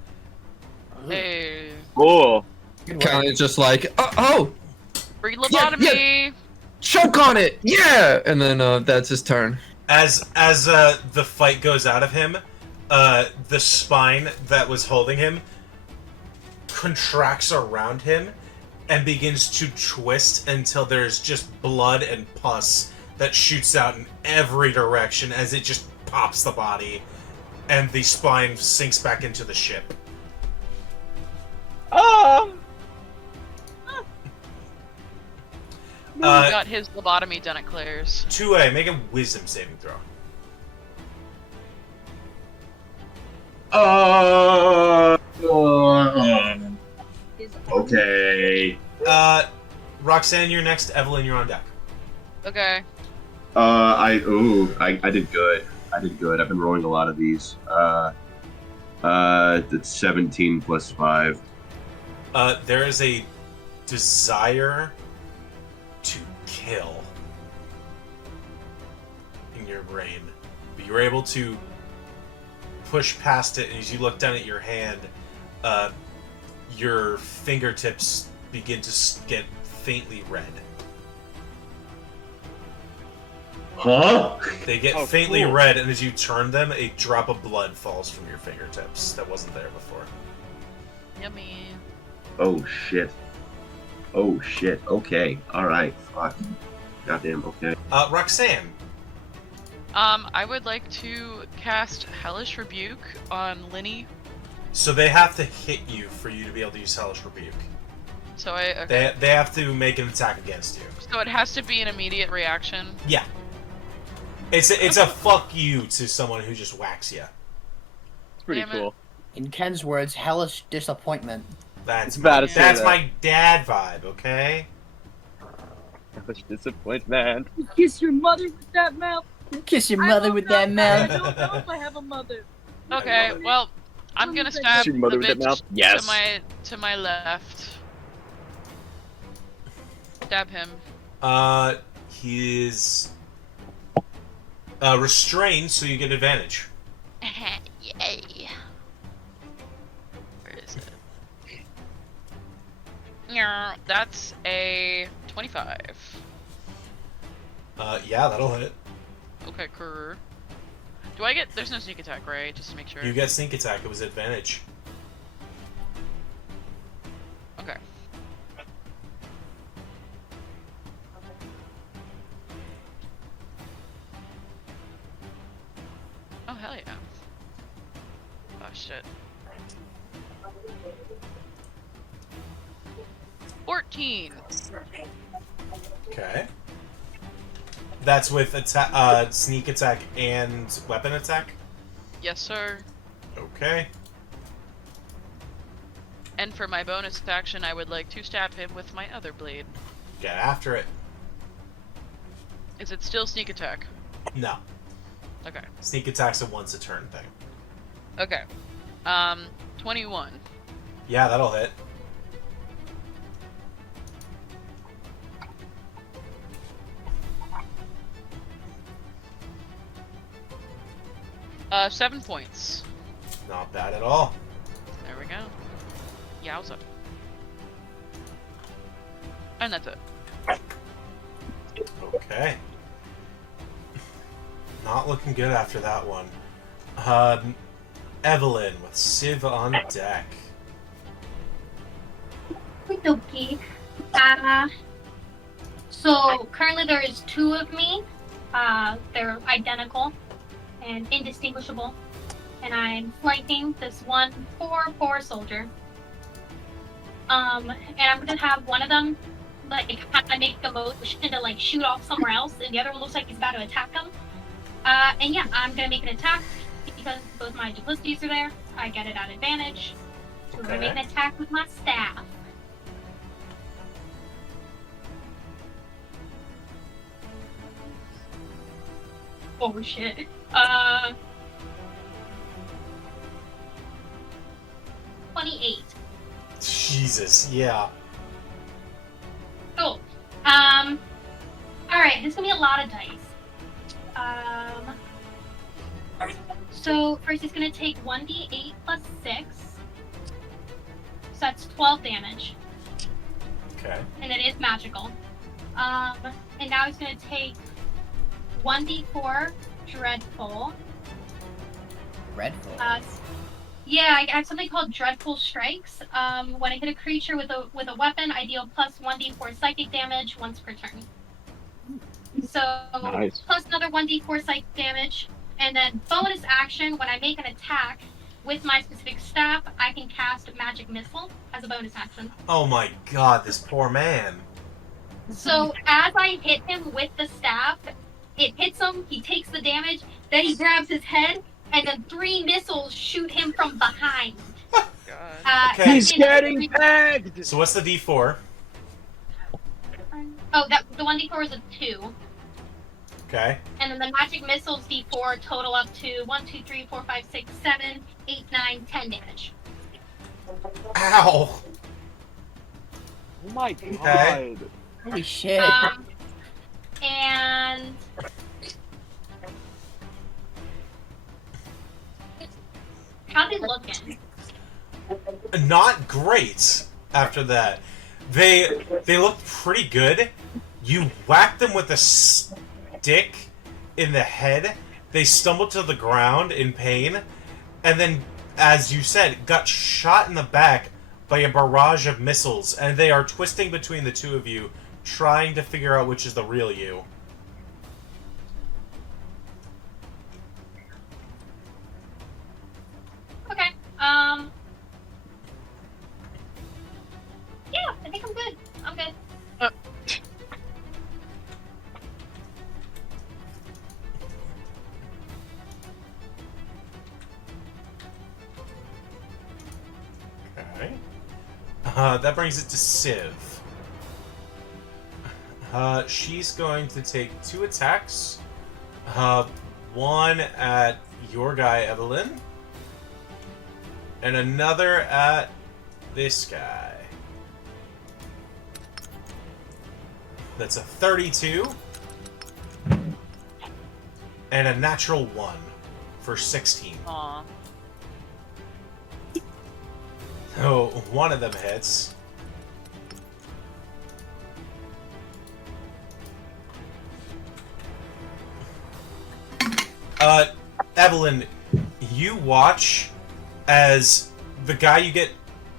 Hey. Oh. Callan is just like, oh, Free lobotomy! choke on it, yeah, and then that's his turn. As the fight goes out of him, the spine that was holding him contracts around him and begins to twist until there's just blood and pus that shoots out in every direction as it just pops the body, and the spine sinks back into the ship. Oh. He got his lobotomy done at Claire's. 2A, make a wisdom saving throw. Okay. Roxanne, you're next. Evelyn, you're on deck. Okay. I did good. I did good. I've been rolling a lot of these. That's 17 plus 5. There is a desire to kill in your brain, but you're able to push past it, and as you look down at your hand, your fingertips begin to get faintly red. Huh? They get Oh, faintly cool. red, and as you turn them, a drop of blood falls from your fingertips that wasn't there before. Yummy. Oh shit. Oh shit. Okay. All right. Fuck. Goddamn. Okay. Roxanne, I would like to cast Hellish Rebuke on Linny. so they have to hit you for you to be able to use Hellish Rebuke. So okay. They have to make an attack against you. So it has to be an immediate reaction. Yeah. It's a fuck you to someone who just whacks you. It's pretty Damn it. cool. In Ken's words, hellish disappointment. That's It's bad to say that's that. my dad vibe, okay? Such disappointment. You kiss your mother with that mouth. Kiss your I mother don't with know that if mouth. I don't know if I have a mother. Okay, love it. well, I'm gonna stab Your mother the with that bitch mouth? Yes. to my left. Stab him. He is restrained, so you get advantage. Yay. Where is it? Yeah, that's a 25. Yeah, that'll hit. Okay, cool. Do I get? There's no sneak attack, right? Just to make sure. You get sneak attack. It was advantage. Okay. Hell yeah. Oh shit. 14. Okay. That's with sneak attack and weapon attack? Yes, sir. Okay. And for my bonus action, I would like to stab him with my other blade. Get after it. Is it still sneak attack? No. Okay. Sneak attack's a once a turn thing. Okay. 21. Yeah, that'll hit. Uh, 7 points. Not bad at all. There we go. Yowza. And that's it. Okay. Not looking good after that one. Evelyn with Civ on deck. Okie dokie. So currently there is 2 of me. They're identical and indistinguishable. And I'm flanking this one 4-4 soldier. And I'm gonna have one of them like kind of make a motion to like shoot off somewhere else, and the other one looks like he's about to attack him. And yeah, I'm gonna make an attack because both my duplicities are there. I get it at advantage. So we're gonna make an attack with my staff. Oh shit. 28. Jesus, yeah. Cool. Alright, this is gonna be a lot of dice. So first it's gonna take 1d8 plus 6. So that's 12 damage. Okay. And it is magical. And now it's gonna take 1d4 dreadful. Dreadful. Yeah, I have something called Dreadful Strikes. When I hit a creature with a weapon, I deal plus 1d4 psychic damage once per turn. So Nice. plus another 1d4 psychic damage, and then bonus action when I make an attack with my specific staff, I can cast Magic Missile as a bonus action. Oh my god, this poor man. So as I hit him with the staff, it hits him, he takes the damage, then he grabs his head, and then 3 missiles shoot him from behind. God. Okay. He's getting pegged! So what's the D4? Oh, the 1d4 is a 2. Okay. And then the magic missiles d4 total up to 1, 2, 3, 4, 5, 6, 7, 8, 9, 10 damage. Ow! Oh my god. Okay. Holy shit. And how they looking? Not great after that. They looked pretty good. You whacked them with a stick in the head. They stumbled to the ground in pain, and then, as you said, got shot in the back by a barrage of missiles, and they are twisting between the two of you, trying to figure out which is the real you. Okay. Yeah, I think I'm good. I'm good. Okay. That brings it to Civ. She's going to take 2 attacks. One at your guy, Evelyn. And another at this guy. That's a 32. And a natural 1 for 16. Aw. So, one of them hits. Evelyn, you watch as the guy you get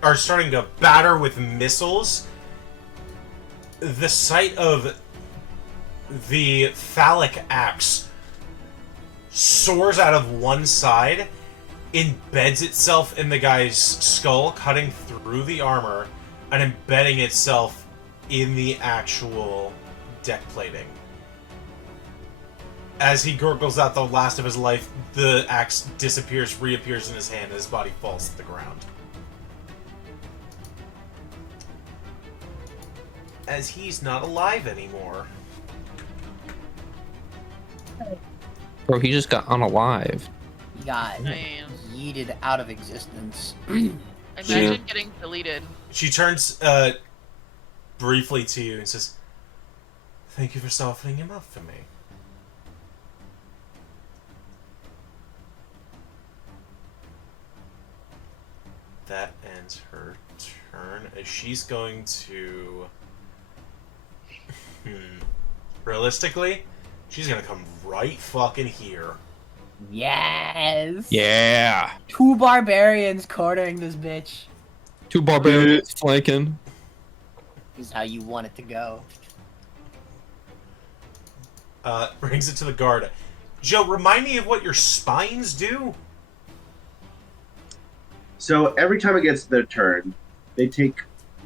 are starting to batter with missiles. The sight of the phallic axe soars out of one side, embeds itself in the guy's skull, cutting through the armor, and embedding itself in the actual deck plating. As he gurgles out the last of his life, the axe disappears, reappears in his hand, and his body falls to the ground. As he's not alive anymore. Bro, he just got unalive. He got Man. yeeted out of existence. Imagine getting deleted. She turns briefly to you and says, "Thank you for softening him up for me." That ends her turn. As she's going to... Realistically, she's gonna come right fucking here. Yes. Yeah. 2 barbarians cornering this bitch. 2 barbarians flanking. This is how you want it to go. Brings it to the guard. Joe, remind me of what your spines do? So every time it gets their turn, they take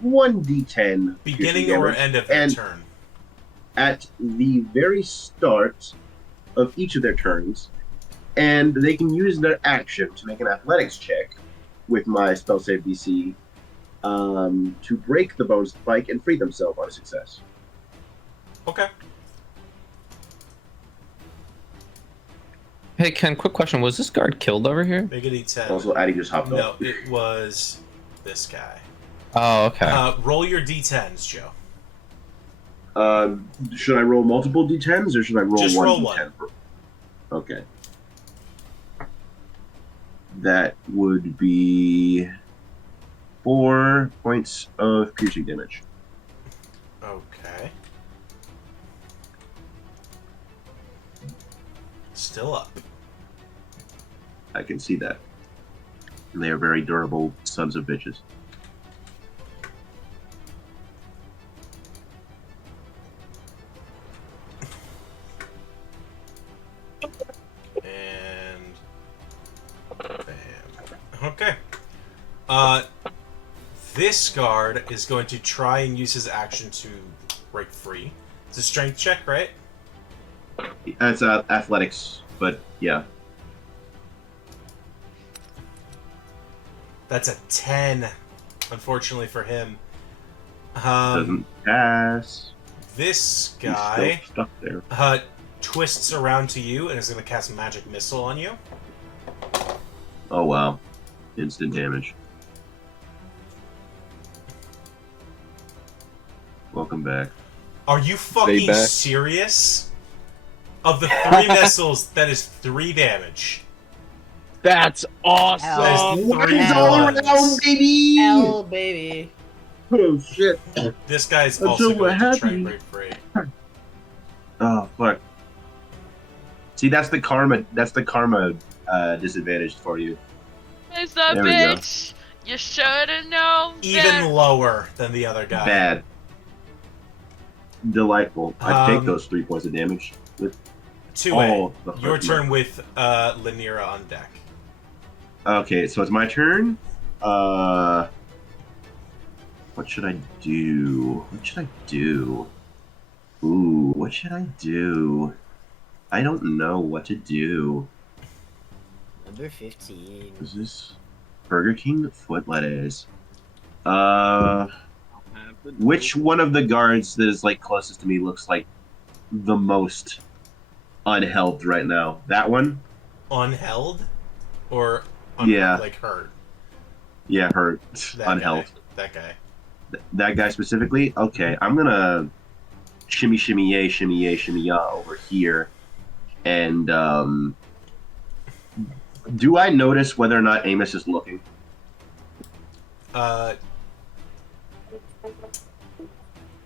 1d10 Beginning piercing or damage, end of their and turn. at the very start of each of their turns, and they can use their action to make an athletics check with my spell save DC to break the bone spike and free themselves on a success. Okay. Hey, Ken, quick question. Was this guard killed over here? Make it D10. Also, Addy just hopped No, up. it was this guy. Oh, okay. Roll your D10s, Joe. Should I roll multiple d10s or should I roll Just one roll d10? Okay. That would be 4 points of piercing damage. Okay. Still up. I can see that. They are very durable sons of bitches. And bam. Okay. This guard is going to try and use his action to break free. It's a strength check, right? That's athletics, but yeah. That's a 10, unfortunately for him. Doesn't pass. This He's guy still stuck there. twists around to you and is going to cast Magic Missile on you. Oh wow. Instant damage. Welcome back. Are you fucking back. serious? Of the 3 missiles, that is 3 damage. That's awesome. That is 3 all ones. baby! Hell, baby. Oh shit. This guy's I'm also so going to try happy. and break free. Oh fuck. See, that's the karma. That's the karma disadvantage for you. It's a There we go. bitch. You should've known. Even better. lower than the other guy. Bad. Delightful. I'd take Um, those 3 points of damage with 2A. all the Your heart turn with Lanira on deck. Okay, so it's my turn. What should I do? What should I do? Ooh, what should I do? I don't know what to do. Number 15. Is this Burger King foot lettuce? Which one of the guards that is like closest to me looks like the most unhelped right now? That one? Unheld? Or Yeah. like hurt? Yeah, hurt. That Unhelped. Guy. That guy. That guy specifically? Okay, I'm gonna shimmy yay, shimmy ya over here. And do I notice whether or not Amos is looking?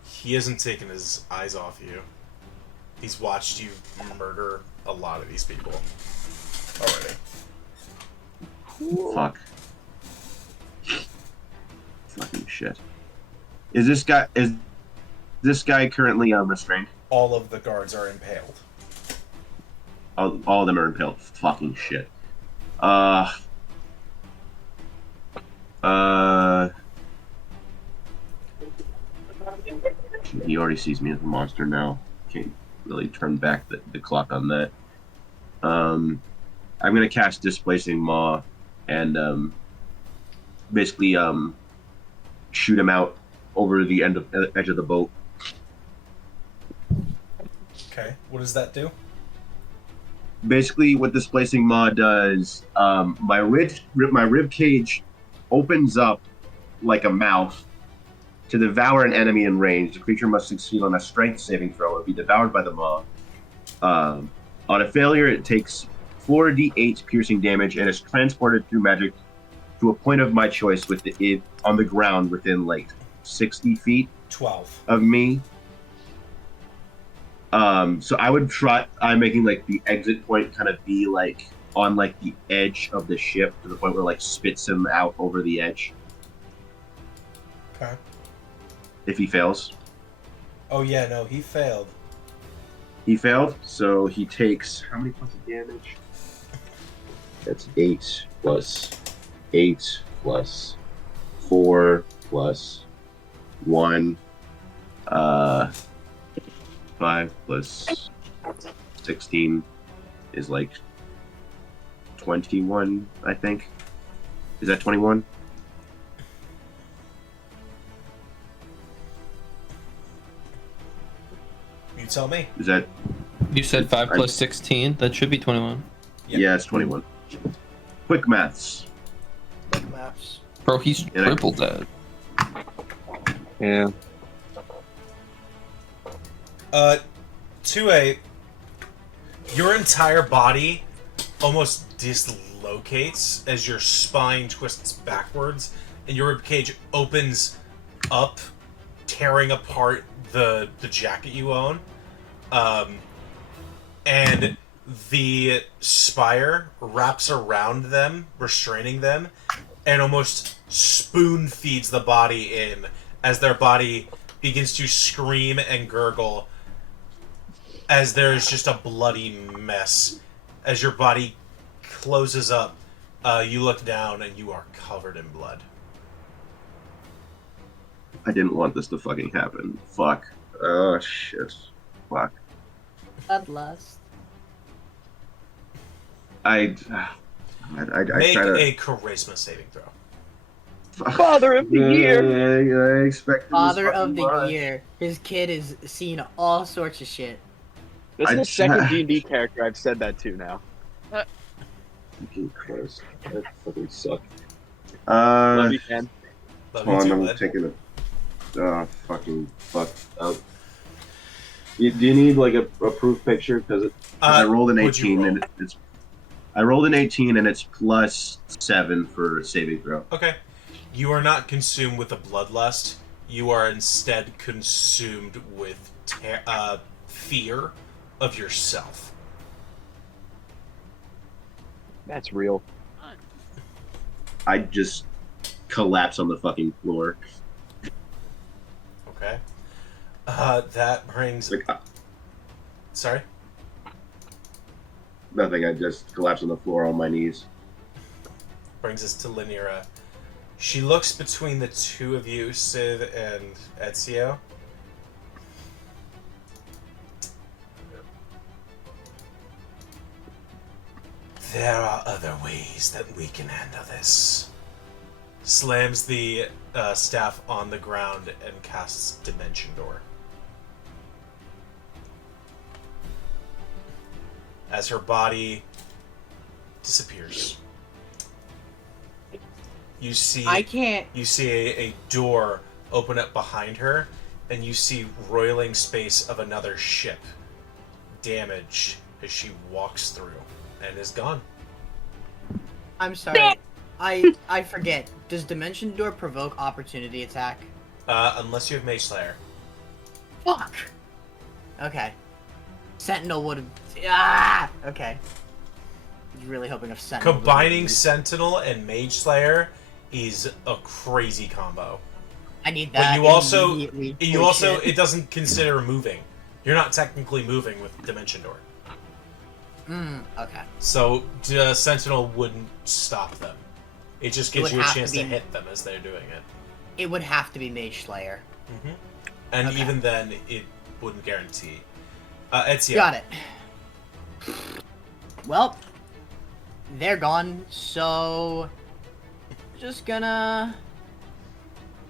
He hasn't taken his eyes off you. He's watched you murder a lot of these people already. Fuck. Fucking shit. Is this guy currently restrained? All of the guards are impaled. All of them are impaled. Fucking shit. He already sees me as a monster now. Can't really turn back the clock on that. I'm gonna cast Displacing Maw and basically shoot him out over the edge of the boat. Okay, what does that do? Basically, what Displacing Maw does, my rib cage opens up like a mouth to devour an enemy in range. The creature must succeed on a strength saving throw or be devoured by the maw. On a failure, it takes 4d8 piercing damage and is transported through magic to a point of my choice with it on the ground within like 60 feet 12 of me. So I would try. I'm making like the exit point kind of be like on like the edge of the ship to the point where like spits him out over the edge. Okay. If he fails. Oh yeah, no, he failed. He failed, so he takes how many points of damage? That's 8 plus 8 plus 4 plus 1. 5 plus 16 is like 21, I think. Is that 21? You tell me. Is that? You said 5 plus 16. That should be 21. Yep. Yeah, it's 21. Quick maths. Quick maps. Bro, he's Yeah. triple that. Yeah. 2A, your entire body almost dislocates as your spine twists backwards and your ribcage opens up, tearing apart the jacket you own. And the spire wraps around them, restraining them, and almost spoon feeds the body in as their body begins to scream and gurgle as there's just a bloody mess. As your body closes up, you look down and you are covered in blood. I didn't want this to fucking happen. Fuck. Oh shit. Fuck. Bloodlust. I Make try to. a charisma saving throw. Father of the year. I expected. Father this of the fucking much. year. His kid is seeing all sorts of shit. That's I the second tried. D&D character I've said that to now. Fucking Christ. That fucking sucked. Love you, Ken. Love Hold you on, too, I'm bud. taking a. Fucking fuck. Do you need like a proof picture? Because I rolled an what'd you 18 roll? and it's. I rolled an 18 and it's plus 7 for saving throw. Okay. You are not consumed with a bloodlust. You are instead consumed with fear of yourself. That's real. I just collapse on the fucking floor. Okay. That brings... Like, Sorry? nothing. I just collapse on the floor on my knees. Brings us to Lynira. She looks between the two of you, Sid and Ezio. There are other ways that we can handle this. Slams the staff on the ground and casts Dimension Door. As her body disappears, you see I can't. you see a door open up behind her, and you see roiling space of another ship damage as she walks through and is gone. I'm sorry. I forget. Does Dimension Door provoke opportunity attack? Unless you have Mage Slayer. Fuck. Okay. Sentinel would have. Ah. Okay. I was really hoping if Sentinel. was Combining gonna use- Sentinel and Mage Slayer is a crazy combo. I need But that. you also immediately. you Holy also shit. it doesn't consider moving. You're not technically moving with Dimension Door. Okay. So Sentinel wouldn't stop them. It just gives would you a have chance to to be- hit them as they're doing it. It would have to be Mage Slayer. And Okay. even then, it wouldn't guarantee. Ezio. Got it. Well, they're gone, so just gonna.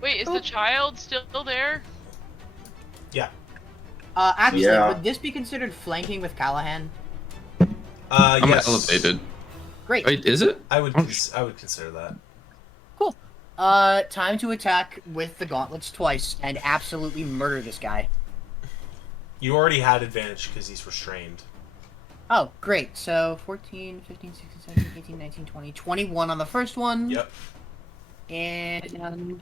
Wait, is the child still there? Yeah. Actually, Yeah. would this be considered flanking with Callahan? I'm Yes. elevated. Great. Wait, is it? I would consider that. Cool. Time to attack with the gauntlets twice and absolutely murder this guy. You already had advantage because he's restrained. Oh, great. So 14, 15, 16, 17, 18, 19, 20, 21 on the first one. Yep. And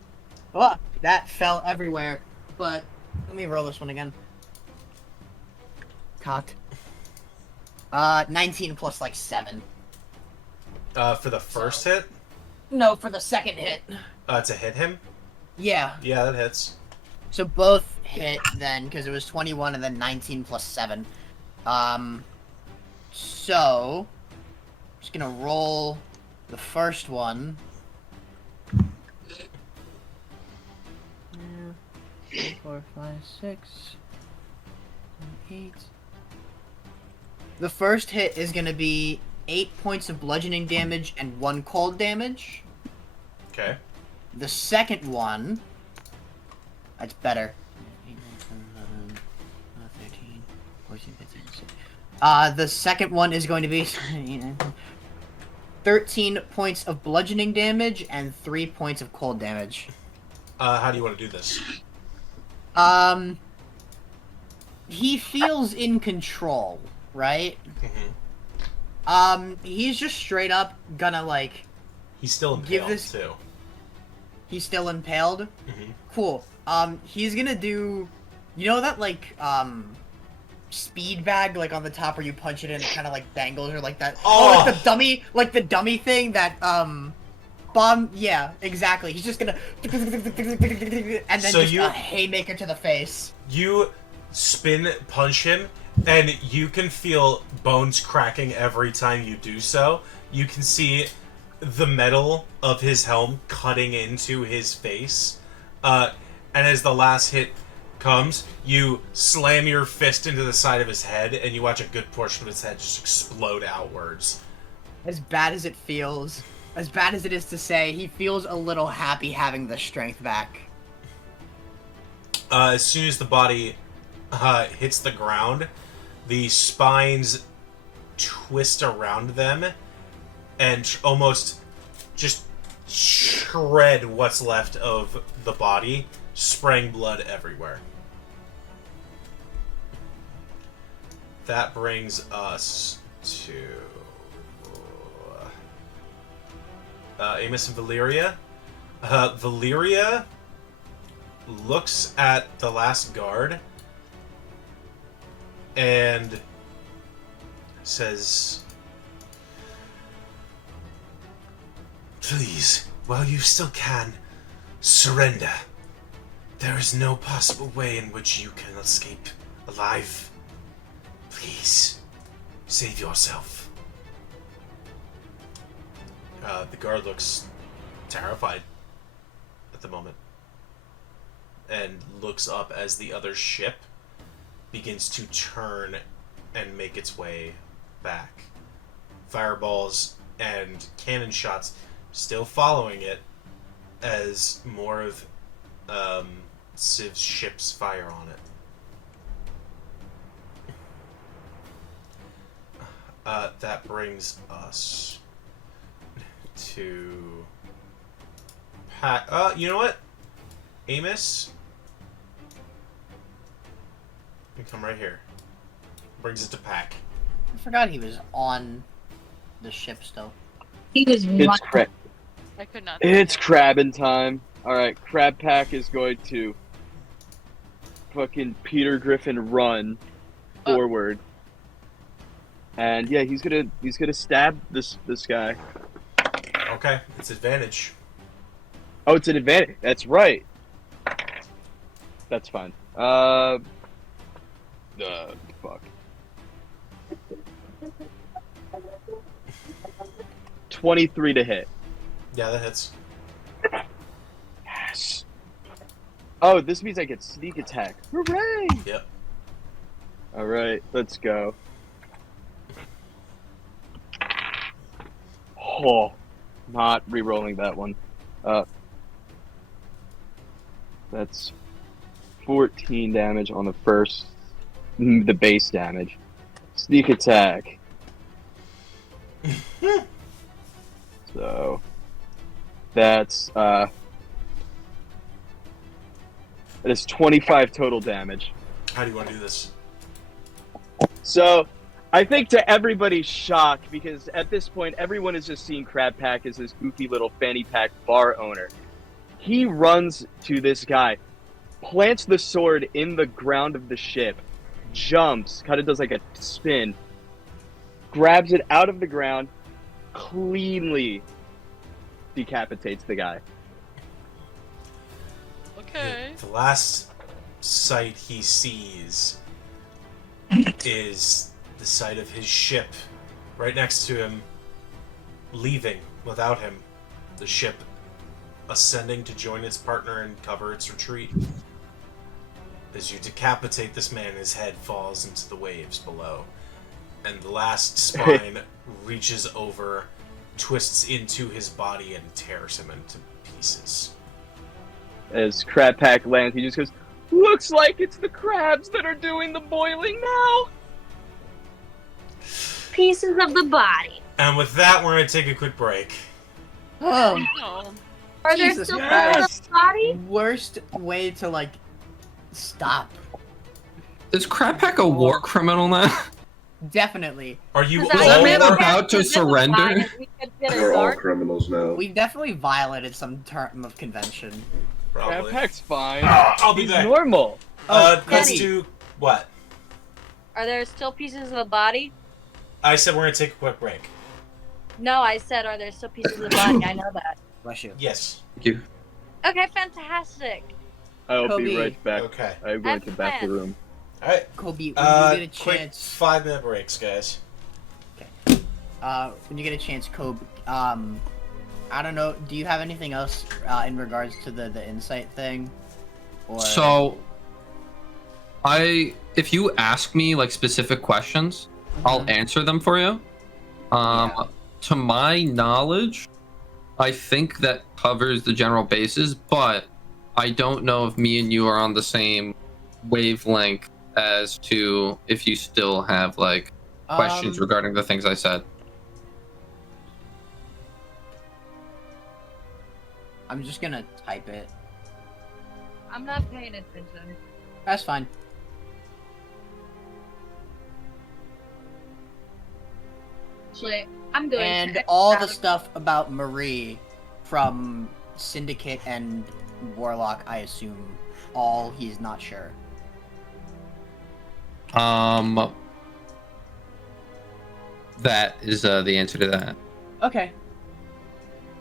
oh, that fell everywhere. But let me roll this one again. Cocked. 19 plus like 7. For the first hit, No, for the second hit. to hit him. Yeah. Yeah, that hits. So both hit then, because it was 21 and then 19 plus 7. So just gonna roll the first one. 4, 5, 6, 8. The first hit is gonna be 8 points of bludgeoning damage and 1 cold damage. Okay. The second one, that's better. 8, 9, 10, 11, 13, 14, 15, 16. The second one is going to be 13 points of bludgeoning damage and 3 points of cold damage. How do you want to do this? He feels in control, right? He's just straight up gonna like. He's still Give impaled this- too. He's still impaled. Cool. He's gonna do. You know that like speed bag like on the top where you punch it and it kind of like dangles or like that. Oh! Like the dummy thing that bomb. Yeah, exactly. He's just gonna and then So just you- a haymaker to the face. You spin punch him, and you can feel bones cracking every time you do so. You can see the metal of his helm cutting into his face. And as the last hit comes, you slam your fist into the side of his head, and you watch a good portion of his head just explode outwards. As bad as it feels, as bad as it is to say, he feels a little happy having the strength back. As soon as the body hits the ground, the spines twist around them and almost just shred what's left of the body, spraying blood everywhere. That brings us to Amos and Valyria. Valyria looks at the last guard and says, "Please, while you still can, surrender. There is no possible way in which you can escape alive. Please, save yourself." The guard looks terrified at the moment and looks up as the other ship begins to turn and make its way back. Fireballs and cannon shots still following it as more of Civ's ships fire on it. That brings us to you know what? Amos? You come right here. Brings it to Pack. I forgot he was on the ship still. He was It's crab. I could not. It's crabbing time. All right, Crab Pack is going to fucking Peter Griffin run forward, and yeah, he's gonna stab this guy. Okay, it's advantage. Oh, it's an advantage. That's right. That's fine. Fuck. 23 to hit. Yeah, that hits. Yes. Oh, this means I get sneak attack. Hooray! Yep. All right, let's go. Oh, not re-rolling that one. That's 14 damage on the first, the base damage. Sneak attack. So that's that is 25 total damage. How do you want to do this? So I think to everybody's shock, because at this point everyone is just seeing Crab Pack as this goofy little fanny pack bar owner. He runs to this guy, plants the sword in the ground of the ship, jumps, kind of does like a spin, grabs it out of the ground, cleanly decapitates the guy. Okay. The last sight he sees is the sight of his ship right next to him, leaving without him. The ship ascending to join its partner and cover its retreat. As you decapitate this man, his head falls into the waves below, and the last spine reaches over, twists into his body, and tears him into pieces. As Crab Pack lands, he just goes, "Looks like it's the crabs that are doing the boiling now." Pieces of the body. And with that, we're going to take a quick break. Oh, No. Are there Jesus still Christ. pieces of the body? worst way to like stop. Is Crab Pack a war criminal now? Definitely. Are you 'Cause that all mean war- about to surrender? We could get a We're all guard. criminals now. We definitely violated some term of convention. Crab Probably. Pack's fine. I'll be He's back. normal. Let's Kenny. do what? Are there still pieces of the body? I said we're going to take a quick break. No, I said, are there still pieces of the body? I know that. Bless you. Yes. Thank you. Okay, fantastic. I'll Kobe. be right back. Okay. I'm going to the back of the room. All right. Kobe, when you get a Quick chance, 5-minute breaks, guys. when you get a chance, Kobe, I don't know, do you have anything else in regards to the insight thing? Or So, if you ask me like specific questions, I'll answer them for you. Yeah. To my knowledge, I think that covers the general bases, but I don't know if me and you are on the same wavelength as to if you still have like questions regarding the things I said. I'm just gonna type it. I'm not paying attention. That's fine. Actually, I'm going And to all the stuff about Marie from Syndicate and Warlock, I assume, all he's not sure. That is the answer to that. Okay.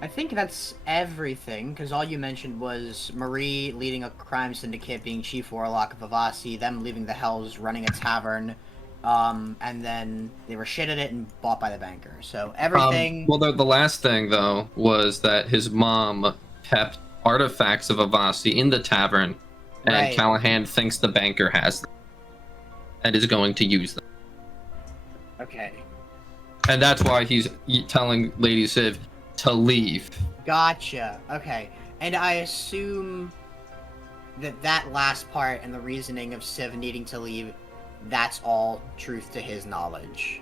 I think that's everything, because all you mentioned was Marie leading a crime syndicate, being Chief Warlock of Avasi, them leaving the Hells, running a tavern, and then they were shit at it and bought by the banker. So everything... Well, the last thing, though, was that his mom kept artifacts of Avasi in the tavern, and Right. Callahan thinks the banker has them and is going to use them. Okay. And that's why he's telling Lady Civ to leave. Gotcha. Okay. And I assume that last part and the reasoning of Civ needing to leave, that's all truth to his knowledge.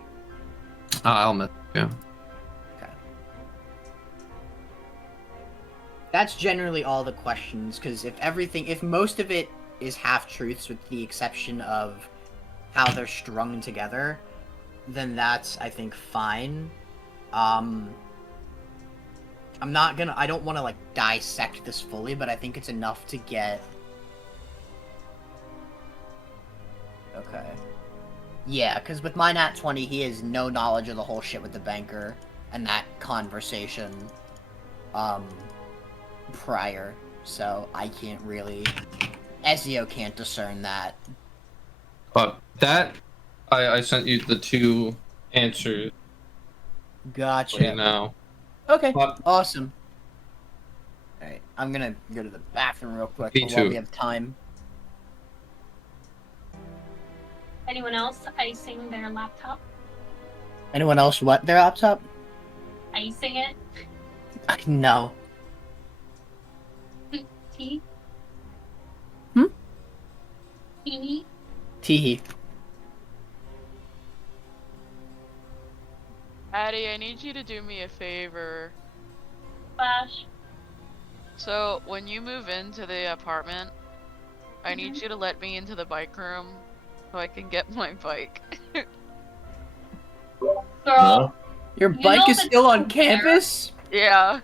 I'll admit, yeah. Okay. That's generally all the questions, because if most of it is half-truths with the exception of how they're strung together, then that's, I think, fine. I don't want to, like, dissect this fully, but I think it's enough to get... Okay. Yeah, because with my nat 20, he has no knowledge of the whole shit with the banker and that conversation, prior, so I can't really... Ezio can't discern that. But that, I sent you the two answers for you Gotcha. now. Okay, But- awesome. Alright, I'm gonna go to the bathroom real quick Me while too. we have time. Anyone else icing their laptop? Anyone else what their laptop? Icing it? No. Tea? Hmm? Tea? Teehee. Addie, I need you to do me a favor. Flash? So, when you move into the apartment, I need you to let me into the bike room so I can get my bike. Girl, Your You bike know is that still on it's there. campus? Yeah.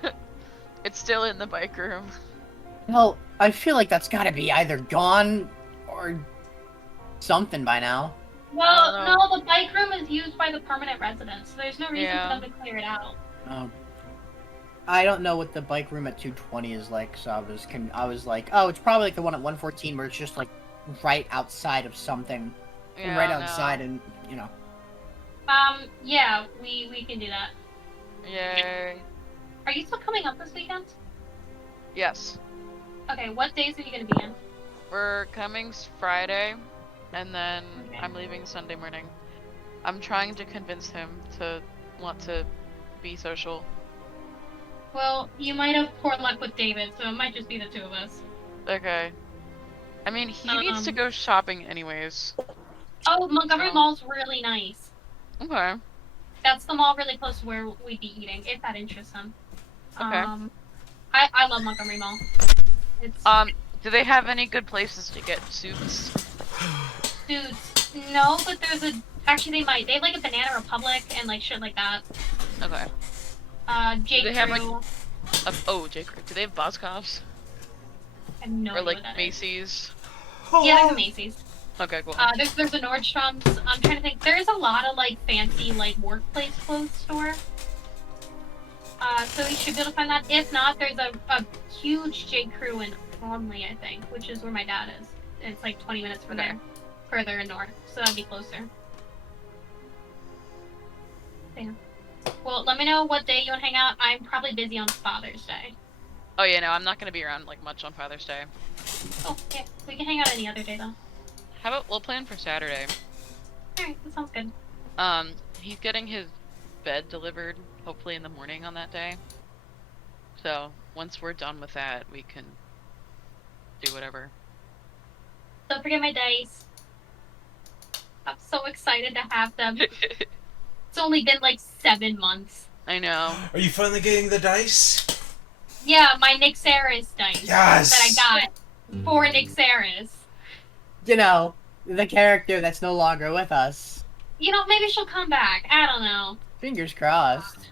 It's still in the bike room. Well, I feel like that's gotta be either gone or something by now. well, I don't no, the bike room is used by the permanent residents, so there's no reason Yeah. for them to clear it out. I don't know what the bike room at 220 is like, so I was like, oh, it's probably like the one at 114 where it's just like right outside of something, Yeah, right no. outside, and you know. Yeah, we can do that. Yay. Are you still coming up this weekend? Yes. Okay, what days are you gonna be in? We're coming Friday, and then Okay. I'm leaving Sunday morning. I'm trying to convince him to want to be social. Well, you might have poor luck with David, so it might just be the two of us. Okay. I mean, he needs to Um, go shopping anyways. Oh, Montgomery So- Mall's really nice. Okay. That's the mall really close to where we'd be eating, if that interests him. Okay. I love Montgomery Mall. It's Do they have any good places to get suits? suits. No, but actually they might. They have like a Banana Republic and like shit like that. Okay. J. they have, like- Crew. Oh, J. Crew. Do they have Boscovs? I have no Or idea like what that is. Macy's? Yeah, there's a Macy's. Okay, cool. There's a Nordstrom's. I'm trying to think. There's a lot of like fancy like workplace clothes store. So we should be able to find that. If not, there's a huge J. Crew in Conley, I think, which is where my dad is. It's like 20 minutes from there, further north, so that'd be closer. Damn. Well, let me know what day you want to hang out. I'm probably busy on Father's Day. Oh yeah, no, I'm not gonna be around like much on Father's Day. Oh, yeah, we can hang out any other day though. How about we'll plan for Saturday? Alright, that sounds good. He's getting his bed delivered, hopefully in the morning on that day. So, once we're done with that, we can do whatever. Don't forget my dice. I'm so excited to have them. It's only been like 7 months. I know. Are you finally getting the dice? Yeah, my Nixaris dice Yes! that I got for Nixaris. You know, the character that's no longer with us. You know, maybe she'll come back. I don't know. Fingers crossed.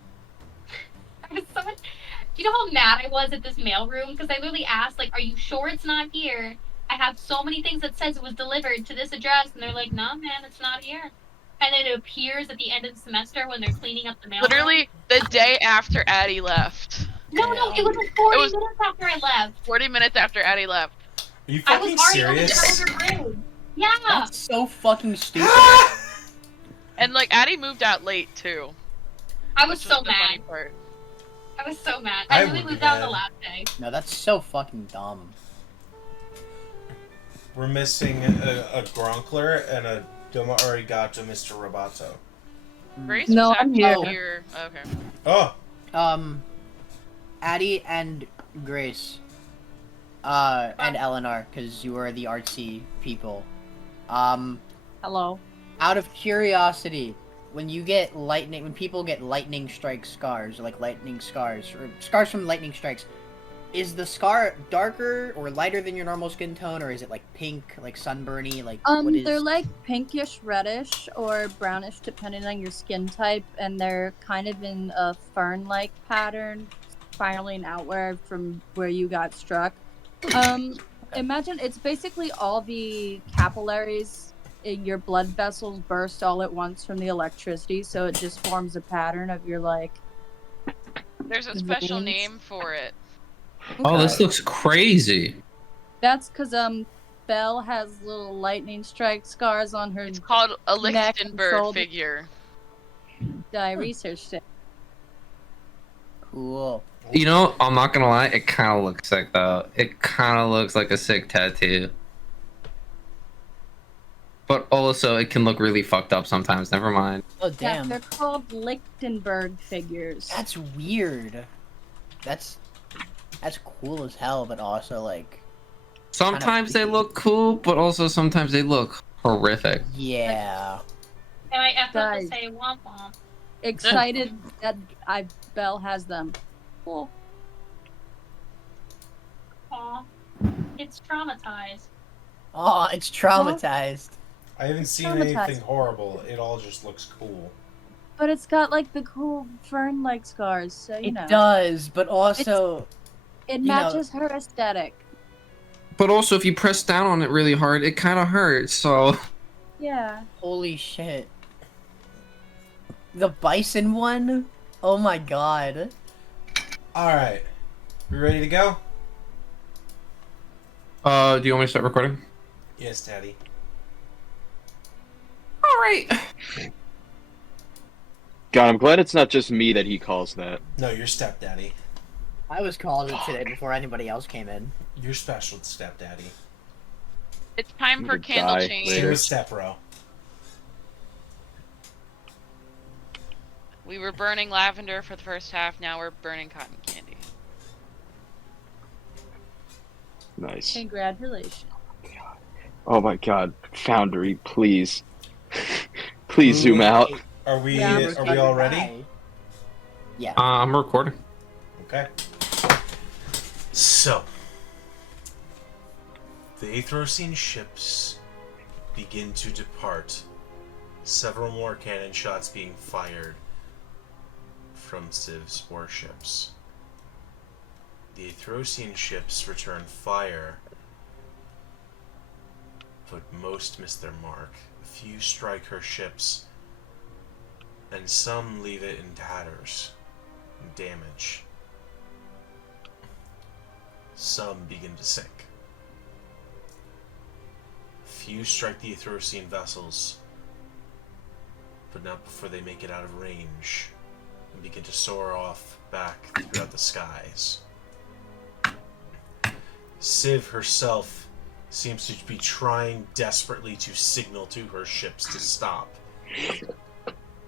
I was so... Do you know how mad I was at this mailroom? Because I literally asked, like, are you sure it's not here? I have so many things that says it was delivered to this address, and they're like, no, man, it's not here. And then it appears at the end of the semester when they're cleaning up the mail. Literally the day after Addie left. No, it was like 40 It was- minutes after I left. 40 minutes after Addie left. Are you I was fucking already on the serious? Kroger Road. Yeah. That's so fucking stupid. And like Addie moved out late too. I was which so the funny mad. part. I was so mad. I I really would be moved out mad. the last day. No, that's so fucking dumb. We're missing a Gronkler and a Doma Arigato Mr. Roboto. Grace No, was I'm actually here. here. Okay. Oh, Addie and Grace, and Eleanor, because you are the artsy people. Hello. Out of curiosity, when people get lightning strike scars, or like lightning scars, or scars from lightning strikes, is the scar darker or lighter than your normal skin tone, or is it like pink, like sunburny, like what is? They're like pinkish reddish or brownish depending on your skin type, and they're kind of in a fern-like pattern, spiraling outward from where you got struck. Imagine it's basically all the capillaries in your blood vessels burst all at once from the electricity, so it just forms a pattern of your like. There's a special Veins. name for it. Oh, this looks crazy. That's because Belle has little lightning strike scars on her It's called a Neck and Lichtenberg shoulder. figure. research thing. Cool. You know, I'm not gonna lie, it kind of looks sick though. It kind of looks like a sick tattoo. But also, it can look really fucked up sometimes. Never mind. Oh Yeah, damn. they're called Lichtenberg figures. That's weird. That's cool as hell, but also like Sometimes they look cool, but also sometimes they look horrific. yeah. And I echo to Guys. say womp womp. Excited that Belle has them. Cool. Aw. It's traumatized. Oh, it's traumatized. I haven't seen Traumatized. anything horrible. It all just looks cool. But it's got like the cool fern-like scars, so you It know. does, but also It you know- matches her aesthetic. But also, if you press down on it really hard, it kind of hurts. So, Yeah. holy shit. The bison one? Oh my god. Alright. We ready to go? do you want me to start recording? Yes, Daddy. All right. God, I'm glad it's not just me that he calls that. No, you're stepdaddy. I was calling it today before anybody else came in. You're special stepdaddy. It's time for I'm gonna candle die change. Same later. with stepbro. We were burning lavender for the first half. Now we're burning cotton candy. Nice. Congratulations. Oh my god. Foundry, please. Please zoom out. Are we Yeah, are we all ready? Yeah. I'm recording. Okay. So, the Athrosian ships begin to depart. Several more cannon shots being fired from Civ's warships. The Athrosian ships return fire, but most miss their mark. A few strike her ships, and some leave it in tatters and damage. Some begin to sink. Few strike the Athrosian vessels, but not before they make it out of range and begin to soar off back throughout the skies. Civ herself seems to be trying desperately to signal to her ships to stop,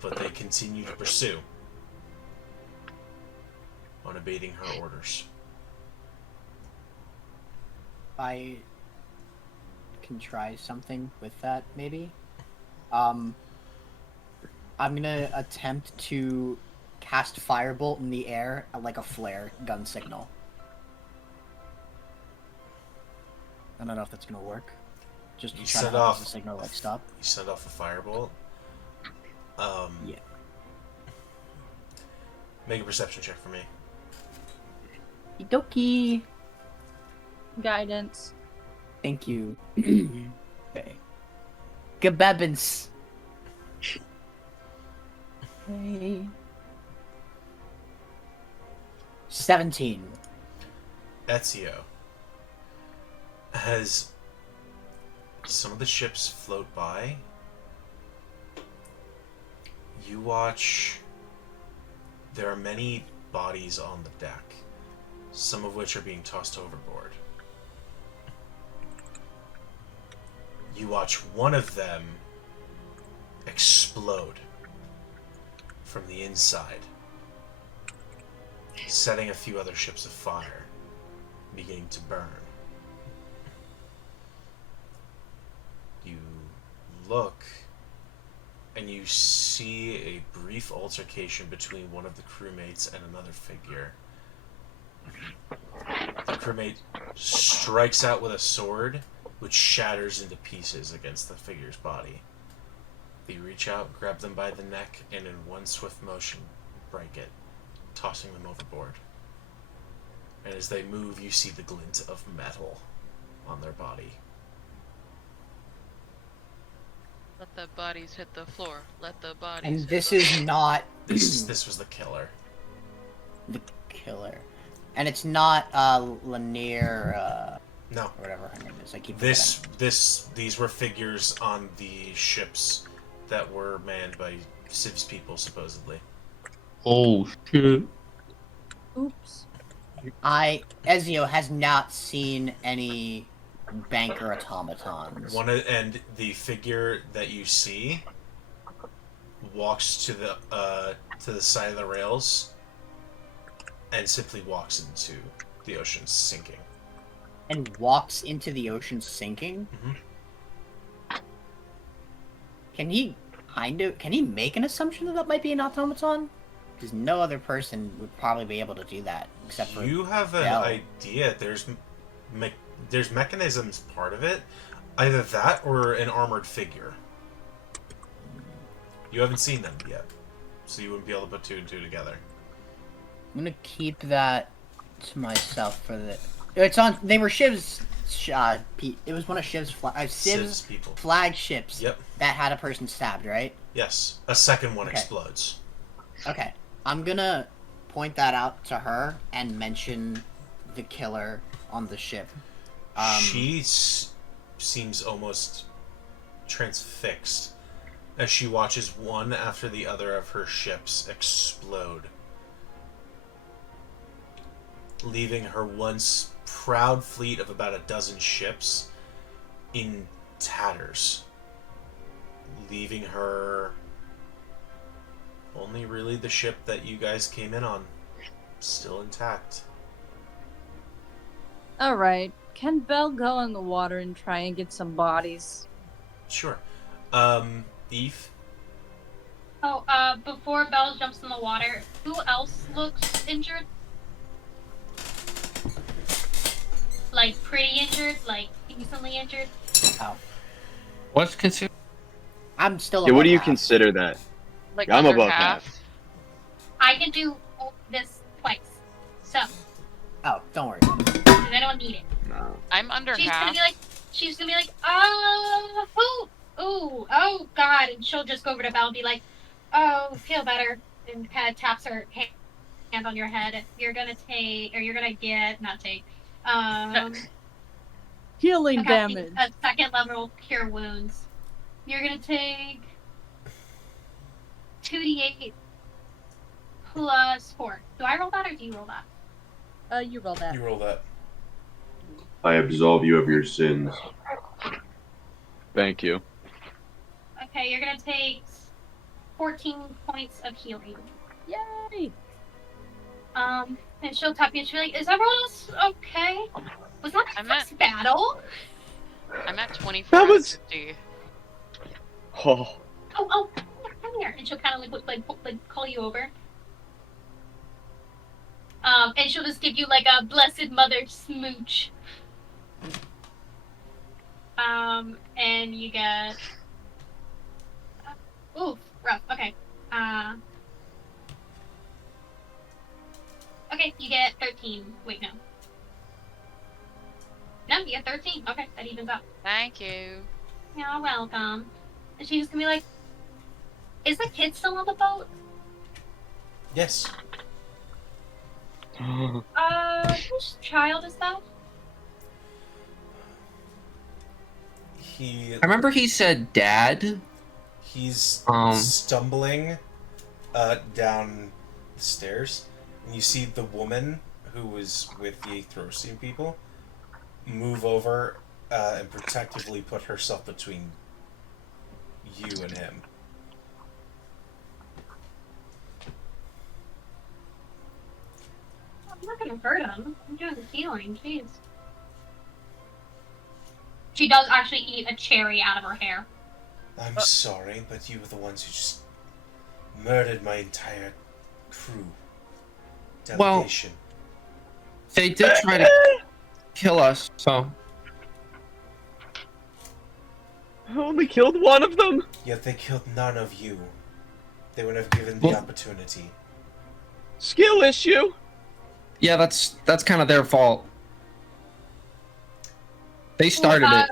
but they continue to pursue, unabating her orders. I can try something with that, maybe. I'm gonna attempt to cast Firebolt in the air at like a flare gun signal. I don't know if that's gonna work. Just You to try to set help off the signal like stop. You send off a firebolt. Yeah. Make a perception check for me. Okie dokie. Guidance. Thank you. Okay. Gababbins. Hey. 17. Ezio, as some of the ships float by, you watch. There are many bodies on the deck, some of which are being tossed overboard. You watch one of them explode from the inside, setting a few other ships afire, beginning to burn. You look, and you see a brief altercation between one of the crewmates and another figure. The crewmate strikes out with a sword, which shatters into pieces against the figure's body. They reach out, grab them by the neck, and in one swift motion, break it, tossing them overboard. And as they move, you see the glint of metal on their body. Let the bodies hit the floor. Let the bodies. And hit this the is not This was the killer. the killer. And it's not Lanier No. or whatever her name is. I keep These were figures on the ships that were manned by Civ's people, supposedly. Oh shit. Oops. Ezio has not seen any banker automatons. And the figure that you see walks to the side of the rails and simply walks into the ocean, sinking. And walks into the ocean sinking? Mhm. Can he make an assumption that might be an automaton? Because no other person would probably be able to do that, except for You have an Bell. idea. There's mechanisms part of it. Either that or an armored figure. You haven't seen them yet, so you wouldn't be able to put two and two together. I'm gonna keep that to myself for the. It's on. They were Shiv's. It was one of Shiv's Civ's people. flagships. Yep. That had a person stabbed, right? Yes. A second one Okay. explodes. Okay. I'm gonna point that out to her and mention the killer on the ship. She seems almost transfixed as she watches one after the other of her ships explode, leaving her once proud fleet of about a dozen ships in tatters, leaving her only really the ship that you guys came in on still intact. Alright. Can Belle go in the water and try and get some bodies? Sure. Eve? Oh, before Belle jumps in the water, who else looks injured? Like, pretty injured? Like, decently injured? Oh, What's considered? I'm still. Yeah, what above do you half. consider that? Like I'm under above half. half. I can do this twice. So, Oh, don't worry. does anyone need it? No. I'm under She's half. gonna be like, oh, God, and she'll just go over to Belle and be like, oh, feel better, and kind of taps her hand on your head. You're gonna Healing a damage. second level cure wounds. You're gonna take 2d8 plus 4. Do I roll that or do you roll that? You roll that. You roll that. I absolve you of your sins. Thank you. Okay, you're gonna take 14 points of healing. Yay! And she'll tap you and she'll be like, is everyone else okay? Was that I'm the first battle? I'm at 24 That was- 50. Oh, Oh, come here. And she'll kind of like call you over. And she'll just give you like a blessed mother smooch. And you get. Ooh, rough. Okay. Okay, you get 13. Wait, no. No, you get 13. Okay, that evens out. Thank you. You're welcome. And she's just gonna be like, is the kid still on the boat? Yes. Whose child is that? He I remember he said dad. he's Um. stumbling down the stairs, and you see the woman who was with the Throsian people move over and protectively put herself between you and him. I'm not gonna hurt him. I'm doing the healing. Jeez. She does actually eat a cherry out of her hair. I'm sorry, but you were the ones who just murdered my entire crew. Well- Delegation. They did try to kill us, so I only killed one of them. Yet they killed none of you. They would have given the Well- opportunity. Skill issue. yeah, that's kind of their fault. They started it.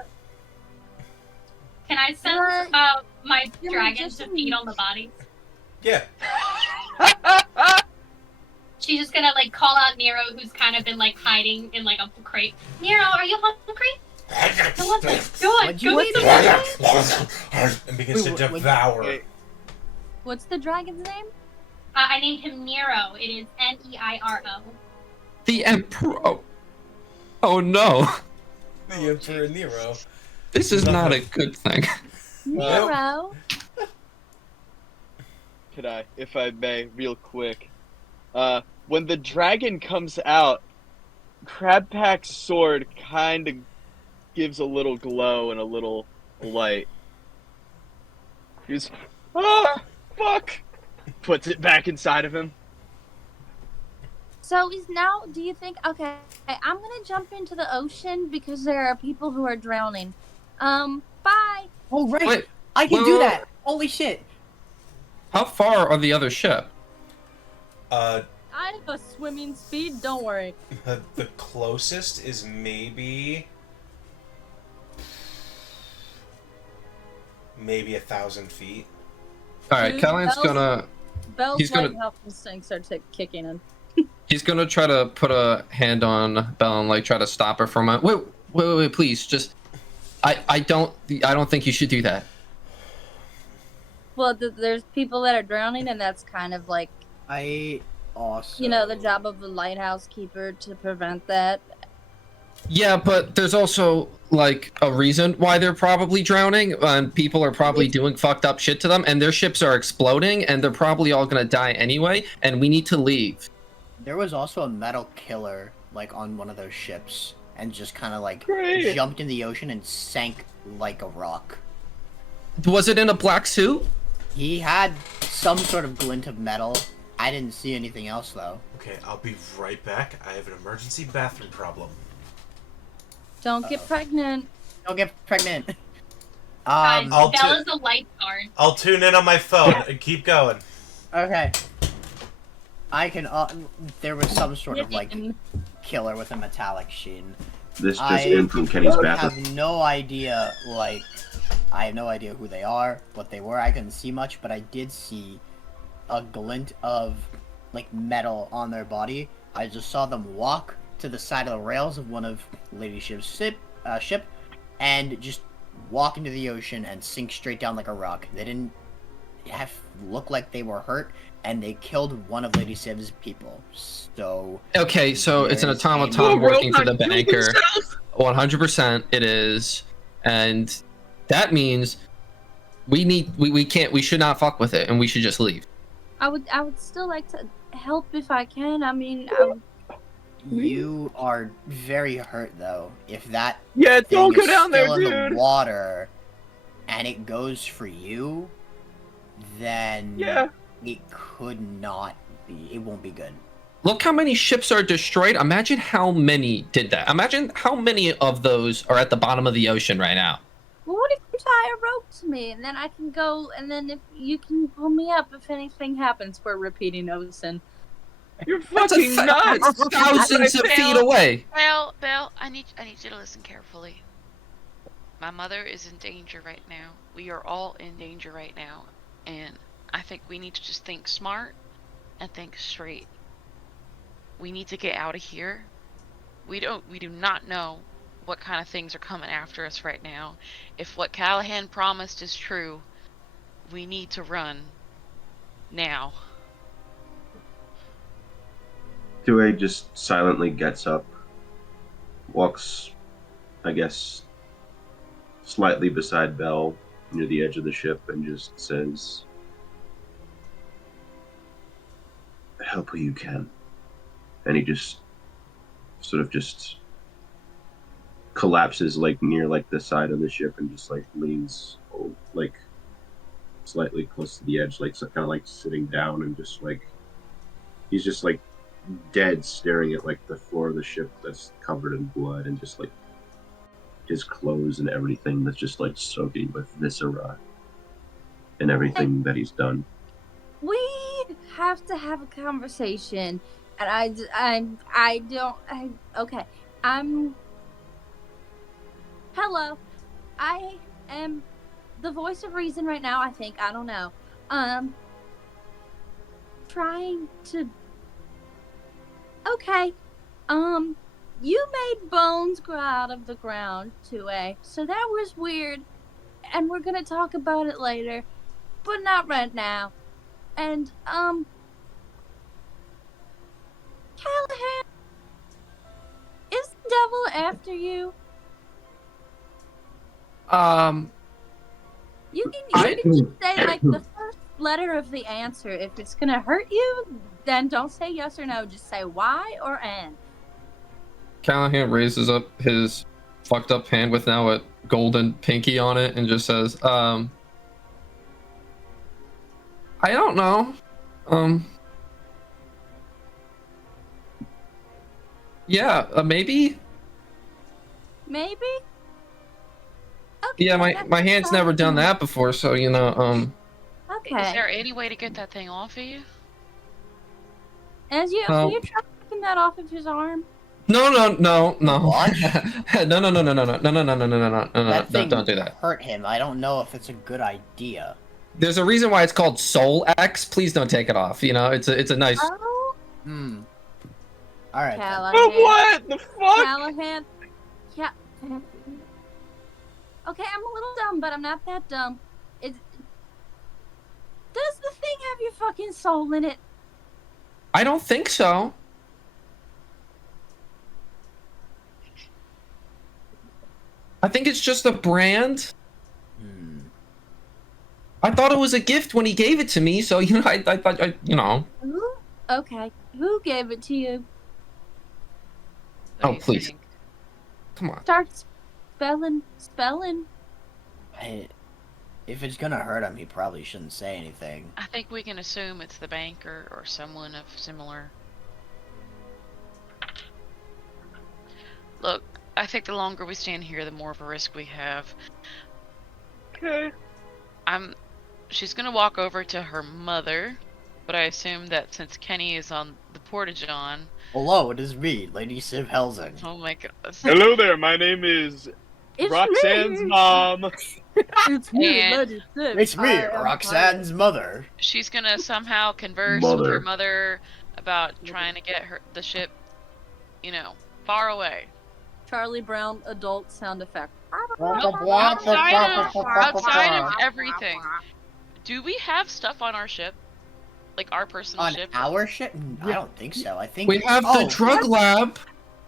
Can I send my You're dragon just to feed on the bodies? Yeah. She's just gonna like call out Nero, who's kind of been like hiding in like a crate. Nero, are you hungry? Go on, What'd you go eat some. And begins to Wait, what- devour. Wait. What's the dragon's name? I named him Nero. It is Neiro. The Emperor. Oh no. The Emperor Nero. This is not a good thing. Nero. Could I, if I may, real quick? When the dragon comes out, Crabpack's sword kind of gives a little glow and a little light. He's, fuck! Puts it back inside of him. So do you think, okay, I'm gonna jump into the ocean because there are people who are drowning. Bye! Oh, right! Wait, I can well- do that! Holy shit! How far are the other ship? I have a swimming speed, don't worry. The closest is maybe 1,000 feet. Alright, Dude, Callahan's Bell's- gonna... Bell's He's gonna- white health instincts are kicking in. He's gonna try to put a hand on Belle and like try to stop her from a... Wait, please, just... I don't think you should do that. Well, there's people that are drowning, and that's kind of like, I also... the job of the lighthouse keeper to prevent that. Yeah, but there's also like a reason why they're probably drowning, and people are probably doing fucked up shit to them, and their ships are exploding, and they're probably all gonna die anyway, and we need to leave. There was also a metal killer, like, on one of those ships, and just kind of, like, Great. jumped in the ocean and sank like a rock. Was it in a black suit? He had some sort of glint of metal. I didn't see anything else, though. Okay, I'll be right back. I have an emergency bathroom problem. Don't get pregnant. Don't get pregnant. Guys, I'll Bella's a lifeguard. I'll tune in on my phone and keep going. Okay. I can, there was some sort of, like, Getting- killer with a metallic sheen. This just in from Kenny's I bathroom. have no idea, like, I have no idea who they are, what they were. I couldn't see much, but I did see a glint of, like, metal on their body. I just saw them walk to the side of the rails of one of Lady Shiv's ship, and just walk into the ocean and sink straight down like a rock. They didn't look like they were hurt, and they killed one of Lady Shiv's people. So Okay, so it's an There's automaton a working for the banker. 100% it is, and that means we should not fuck with it, and we should just leave. I would still like to help if I can. I mean, you are very hurt, though. If that Yeah, thing don't go is down there, still in dude. the water, and it goes for you, then Yeah. it could not be. It won't be good. Look how many ships are destroyed. Imagine how many did that. Imagine how many of those are at the bottom of the ocean right now. well, what if you tie a rope to me and then I can go, and then if you can pull me up if anything happens for repeating Osen. You're That's fucking nuts. thousands of feet away. Belle, I need you to listen carefully. My mother is in danger right now. We are all in danger right now, and I think we need to just think smart and think straight. We need to get out of here. We do not know what kind of things are coming after us right now. If what Callahan promised is true, we need to run now. Dewey just silently gets up, walks, I guess, slightly beside Belle near the edge of the ship, and just says, "Help who you can." And he just sort of just collapses like near like the side of the ship and just like leans like slightly close to the edge, like so, kind of like sitting down, and just like he's just like dead, staring at like the floor of the ship that's covered in blood, and just like his clothes and everything that's just like soaking with viscera and everything that he's done. We have to have a conversation, and okay. Hello. I am the voice of reason right now, I think. I don't know. Trying to... Okay. You made bones grow out of the ground, 2A. So that was weird. And we're gonna talk about it later. But not right now. And, Callahan, is the devil after you? You can just say like the first letter of the answer. If it's gonna hurt you, then don't say yes or no. Just say Y or N. Callahan raises up his fucked up hand with now a golden pinky on it and just says, I don't know. Yeah, maybe? Maybe? Okay, Yeah, that's my hand's never done fine. that before, so, you know, Okay. Is there any way to get that thing off of you? As you, No. can you try taking that off of his arm? No. What? No. That thing Don't do that. hurt him. I don't know if it's a good idea. There's a reason why it's called Soul X. Please don't take it off. You know, it's a nice. Oh, All right. then. Callahan. What the fuck? Callahan. Yeah. Okay, I'm a little dumb, but I'm not that dumb. Does the thing have your fucking soul in it? I don't think so. I think it's just a brand. I thought it was a gift when he gave it to me, so you know, I thought, you know. Who? Okay, who gave it to you? What do Oh, you please. think? Come on. Start spelling. If it's gonna hurt him, he probably shouldn't say anything. I think we can assume it's the banker or someone of similar. Look, I think the longer we stand here, the more of a risk we have. Okay. She's gonna walk over to her mother, but I assume that since Kenny is on the porta-john. Hello, it is me, Lady Civ Helsing. Oh my god. Hello there, my name is It's Roxanne's me. mom. It's me, And- Lady Civ. It's me, I am Roxanne's mother. She's gonna somehow converse with her Mother. mother about trying to get the ship, you know, far away. Charlie Brown adult sound effect. Outside of everything, do we have stuff on our ship? Like our personal On ship? our ship? I don't think so. I think We have the drug lab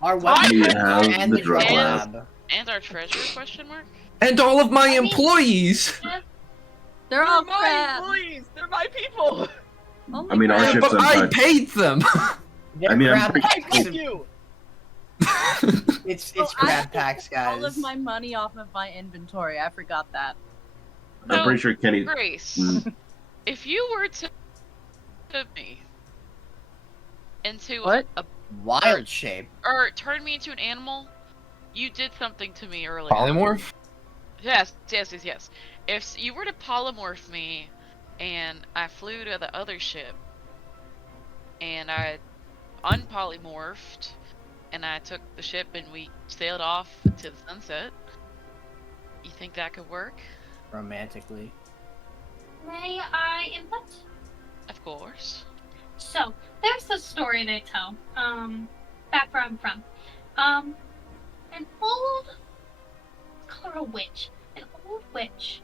our We weapons have and the the drug drug lab. And our treasure, question mark? and all of my employees. They're all my crap. employees. They're my people. Only I mean, our crap. ship's But I on paid them. They're I mean, I'm crab pretty- I packs. fuck you. It's Oh, I crab took packs, guys. all of my money off of my inventory. I forgot that. I'm pretty sure Kenny. Grace, if you were to put me into What? a Wild shape. or turn me into an animal, you did something to me earlier. Polymorph? Yes. If you were to polymorph me and I flew to the other ship and I unpolymorphed and I took the ship and we sailed off to the sunset, you think that could work? Romantically. May I input? Of course. So, there's this story they tell, back where I'm from. An old, call her a witch, an old witch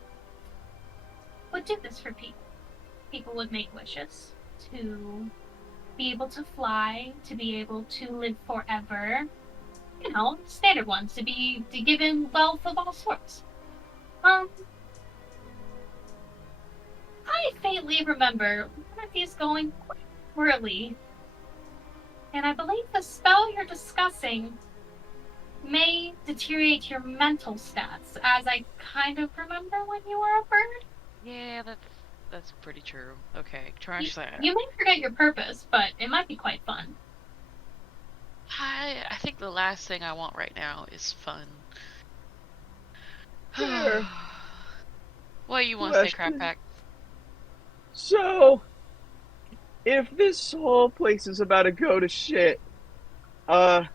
would do this for people. People would make wishes to be able to fly, to be able to live forever. You know, standard ones, to give in wealth of all sorts. I faintly remember one of these going quite poorly, and I believe the spell you're discussing may deteriorate your mental stats, as I kind of remember when you were a bird. Yeah, that's pretty true. Okay, trash that. You may forget your purpose, but it might be quite fun. I think the last thing I want right now is fun. Sure. What you want to say, Question. Crap Pack? So, if this whole place is about to go to shit, and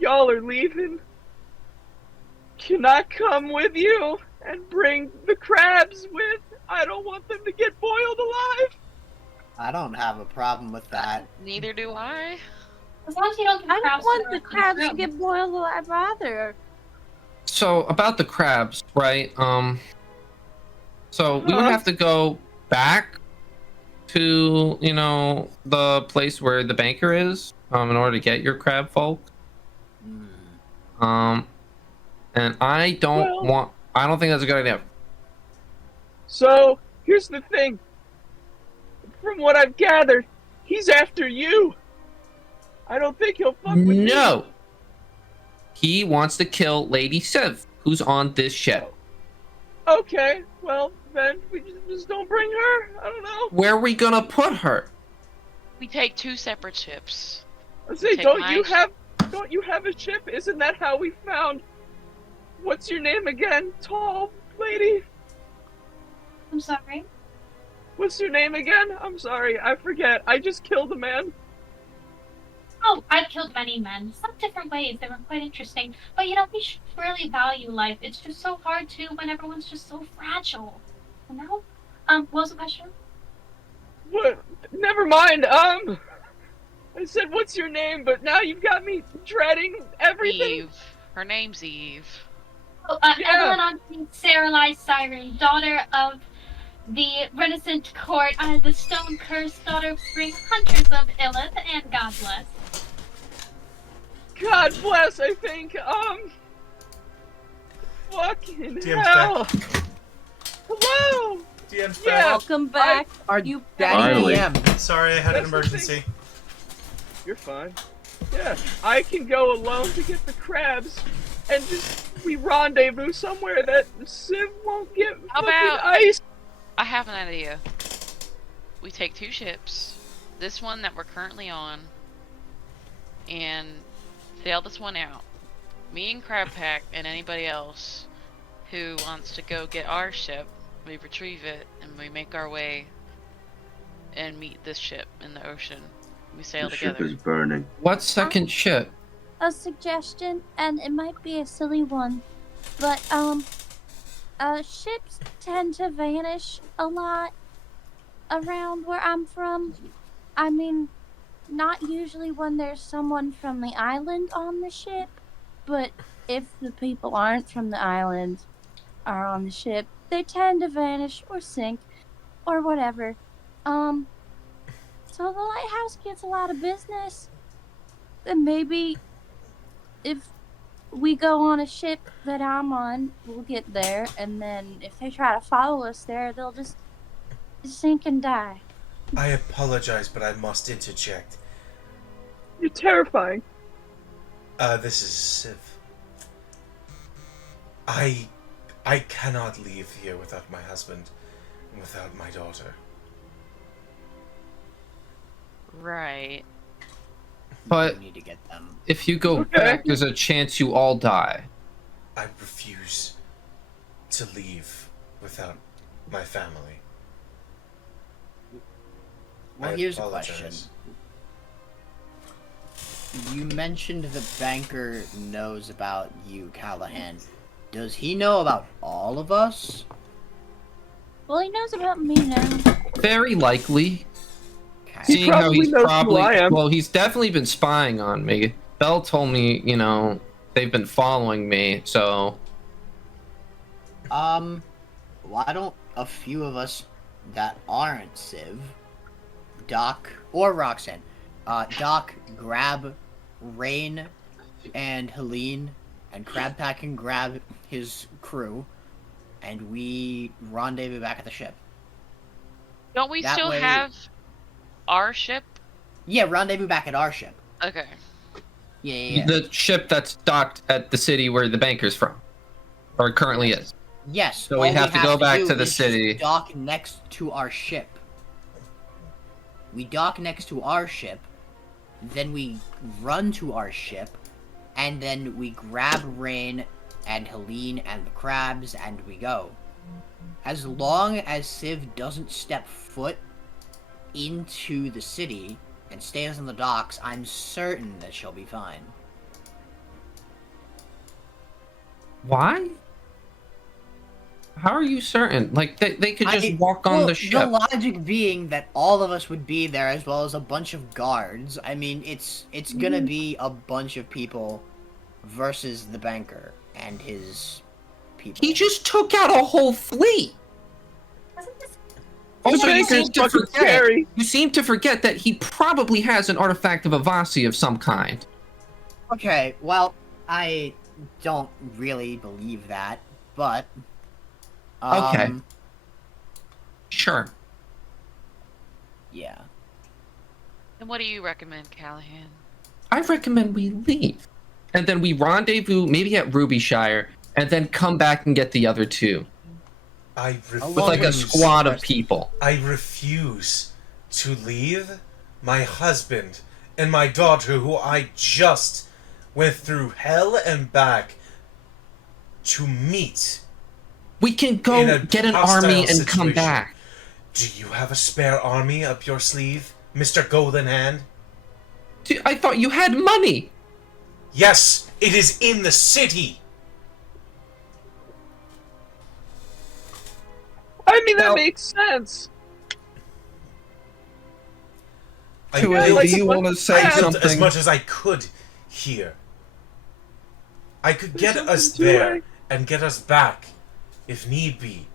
y'all are leaving, can I come with you and bring the crabs with? I don't want them to get boiled alive. I don't have a problem with that. Neither do I. As long as you don't get I don't crabs want the in crabs to room. get boiled alive either. So about the crabs, right? So we would have to go back to, you know, the place where the banker is, in order to get your crab folk. And I don't think that's a good idea. So, here's the thing. From what I've gathered, he's after you. I don't think he'll fuck with me. No. He wants to kill Lady Civ, who's on this ship. Okay, well, then we just don't bring her. I don't know. Where are we gonna put her? We take 2 separate ships. Let's say, Take don't mine. you have a ship? Isn't that how we found? What's your name again, tall lady? I'm sorry. What's your name again? I'm sorry, I forget. I just killed a man. Oh, I've killed many men. Some different ways. They were quite interesting. But you know, we should really value life. It's just so hard to when everyone's just so fragile. You know? What was the question? What? Never mind. I said, what's your name? But now you've got me dreading everything. Eve. Her name's Eve. Oh, Yeah. Evelyn on Sarah Siren, daughter of the Renaissance court, the stone cursed daughter of spring, hunters of Illith, and God bless. God bless, I think. Fucking DM's hell. back. Hello. DM's Yeah. back. Welcome back. Our You daddy Finally. DM. Sorry, I had an That's the emergency. You're fine. Yeah, I can go alone to get the crabs, and just we rendezvous somewhere that Civ won't get How fucking about- ice. I have an idea. We take 2 ships, this one that we're currently on, and sail this one out. Me and Crab Pack and anybody else who wants to go get our ship, we retrieve it and we make our way and meet this ship in the ocean. We sail The ship together. is burning. What second ship? a suggestion, and it might be a silly one, but ships tend to vanish a lot around where I'm from. I mean, not usually when there's someone from the island on the ship, but if the people aren't from the island are on the ship, they tend to vanish or sink or whatever. So the lighthouse gets a lot of business. And maybe if we go on a ship that I'm on, we'll get there, and then if they try to follow us there, they'll just sink and die. I apologize, but I must interject. You're terrifying. This is Civ. I cannot leave here without my husband and without my daughter. Right. But We need to get them. if you go Okay. back, there's a chance you all die. I refuse to leave without my family. Well, I here's a apologize. question. You mentioned the banker knows about you, Callahan. Does he know about all of us? Well, he knows about me now. Very likely. Okay. Seeing how probably he's knows who probably I am. well, he's definitely been spying on me. Belle told me, you know, they've been following me, so Why don't a few of us that aren't Civ, Doc or Roxanne, Doc grab Rain and Helene, and Crab Pack can grab his crew, and we rendezvous back at the ship. Don't we That still way- have our ship? Yeah, rendezvous back at our ship. Okay. Yeah. the ship that's docked at the city where the banker's from, or currently is. Yes. So we all have to go back do to the is just city. Dock next to our ship. We dock next to our ship, then we run to our ship, and then we grab Rain and Helene and the crabs, and we go. As long as Civ doesn't step foot into the city and stays on the docks, I'm certain that she'll be fine. Why? How are you certain? Like they could just walk on Well, the ship. The logic being that all of us would be there, as well as a bunch of guards. I mean, it's gonna be a bunch of people versus the banker and his people. He just took out a whole fleet. Wasn't this Also, you banker's seem to fucking forget. scary. You seem to forget that he probably has an artifact of Avasi of some kind. Okay, well, I don't really believe that, but Okay. Sure. yeah. And what do you recommend, Callahan? I recommend we leave, and then we rendezvous maybe at Rubyshire, and then come back and get the other two I with refuse. like a squad of people. I refuse to leave my husband and my daughter, who I just went through hell and back to meet. We can In go a get an hostile army and come situation. back. Do you have a spare army up your sleeve, Mr. Golden Hand? Dude, I thought you had money. Yes, it is in the city. I mean, that makes sense. I Do built- you want to say I built something? as much as I could here. I could get something us to there it. and get us back, if need be.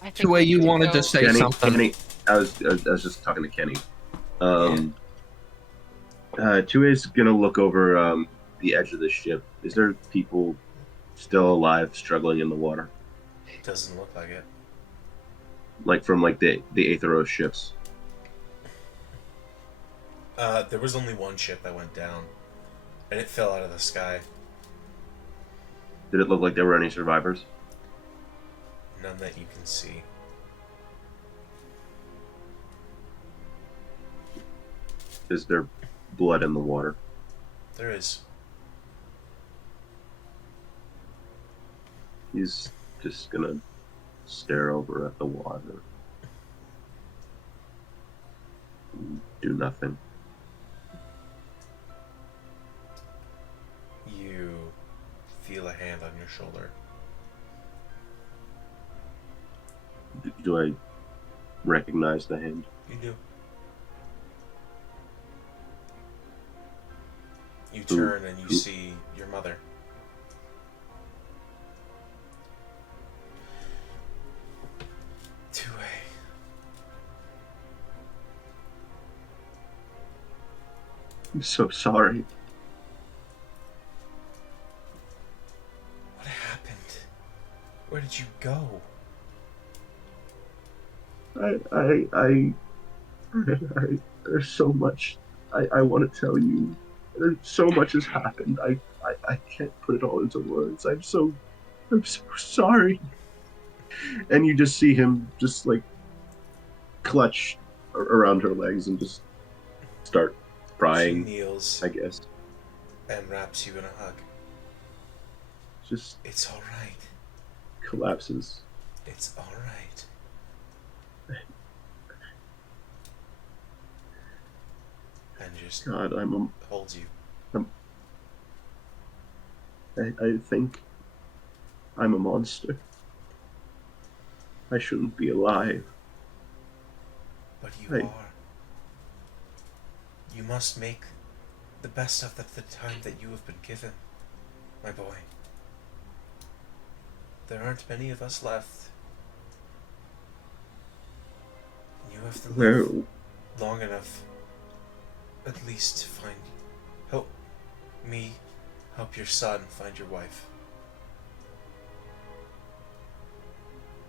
I think Two way, we you need to wanted go- to say Kenny, something. Kenny, I was just talking to Kenny. Two-A's gonna look over the edge of the ship. Is there people still alive, struggling in the water, It doesn't look like it. like from like the Aetheros ships? There was only one ship that went down, and it fell out of the sky. Did it look like there were any survivors? None that you can see. Is there blood in the water? There is. He's just gonna stare over at the water. Do nothing. You feel a hand on your shoulder. Do I recognize the hand? You do. You Who- turn and you who- see your mother. Two-way. I'm so sorry. What happened? Where did you go? There's so much I want to tell you. There's so much has happened. I can't put it all into words. I'm so sorry. And you just see him just like clutch around her legs and just start She crying, kneels I guess. and wraps you in a hug. Just It's all right. collapses. It's all right. And just God, holds you. I think I'm a monster. I shouldn't be alive. But you Hey. are. You must make the best of the time that you have been given, my boy. There aren't many of us left. You have to Where live long enough, at least to help me, help your son find your wife.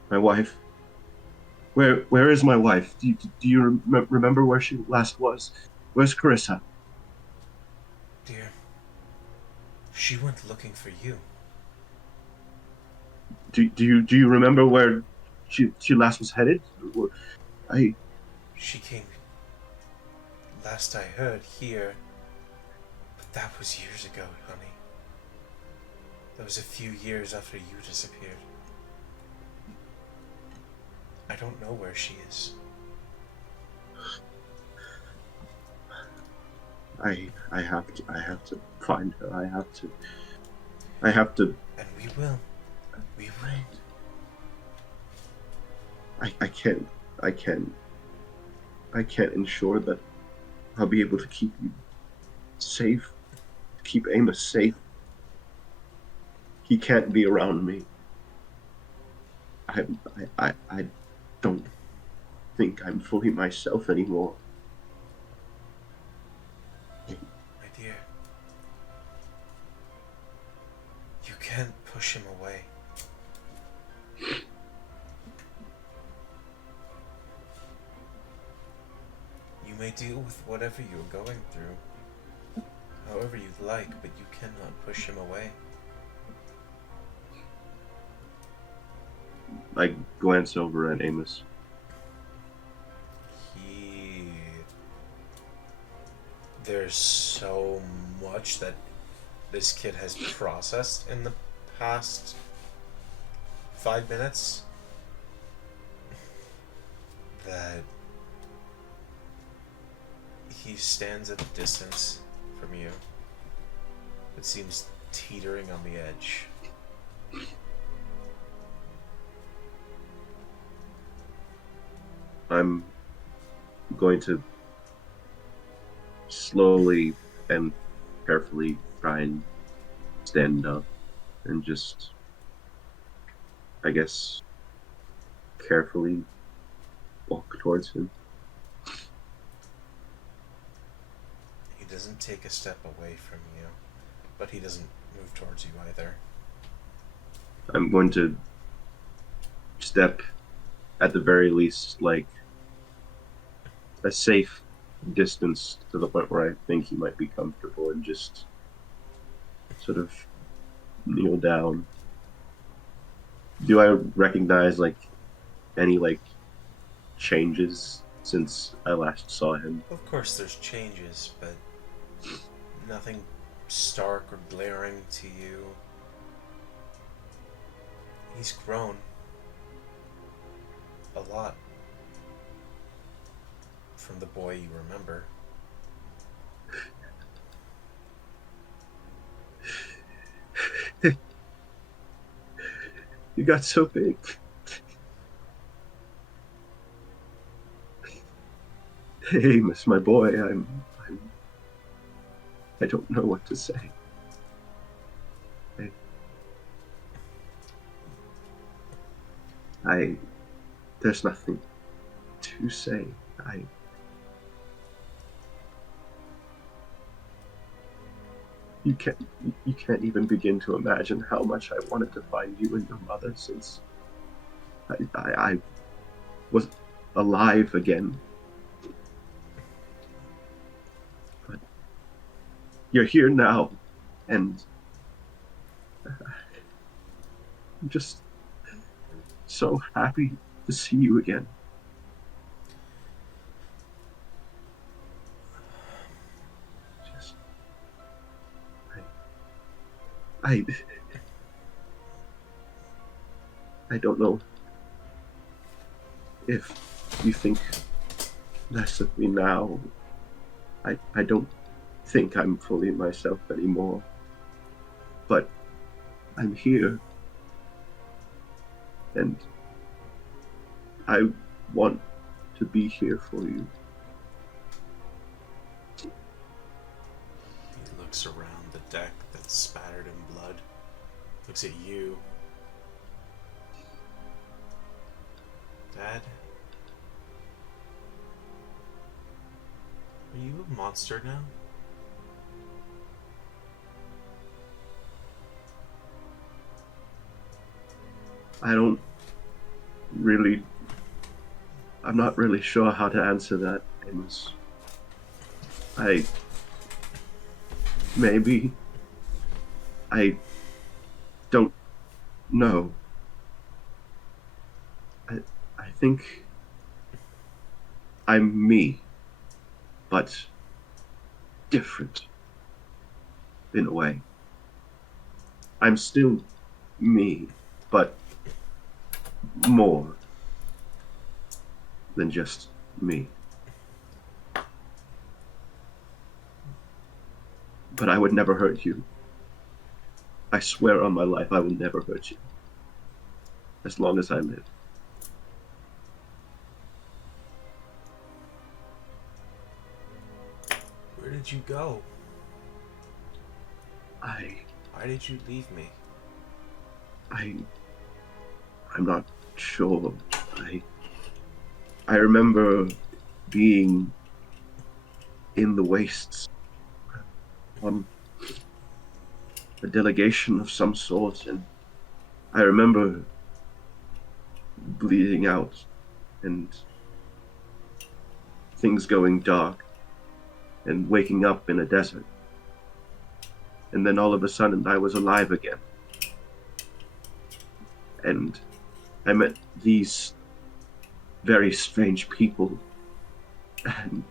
my wife? Where is my wife? Do you remember where she last was? Where's Carissa? Dear, she went looking for you. Do you remember where she last was headed? She came, last I heard, here. But that was years ago, honey. That was a few years after you disappeared. I don't know where she is. I have to find her. I have to. And we will. We will. I can't ensure that I'll be able to keep you safe, keep Amos safe. He can't be around me. I don't think I'm fully myself anymore. My dear, you can't push him away. You may deal with whatever you're going through, however you'd like, but you cannot push him away. I glance over at Amos. There's so much that this kid has processed in the past 5 minutes that he stands at a distance from you. It seems teetering on the edge. I'm going to slowly and carefully try and stand up and just, I guess, carefully walk towards him. He doesn't take a step away from you, but he doesn't move towards you either. I'm going to step, at the very least, like a safe distance to the point where I think he might be comfortable, and just sort of kneel down. Do I recognize like any like changes since I last saw him? Of course there's changes, but nothing stark or glaring to you. He's grown a lot from the boy you remember. You got so big. Hey, Amos, my boy, I don't know what to say. There's nothing to say. You can't even begin to imagine how much I wanted to find you and your mother since I was alive again. But you're here now, and I'm just so happy to see you again. I don't know if you think less of me now. I don't think I'm fully myself anymore. But I'm here. And I want to be here for you. He looks around the deck that's spattered in blood. Looks at you. Dad? Are you a monster now? I'm not really sure how to answer that, Amos. Maybe. I don't know. I think I'm me, but different in a way. I'm still me, but more than just me. But I would never hurt you. I swear on my life I will never hurt you. As long as I live. Where did you go? Why did you leave me? I'm not sure. I remember being in the wastes on a delegation of some sort, and I remember bleeding out and things going dark and waking up in a desert. And then all of a sudden I was alive again. And I met these very strange people, and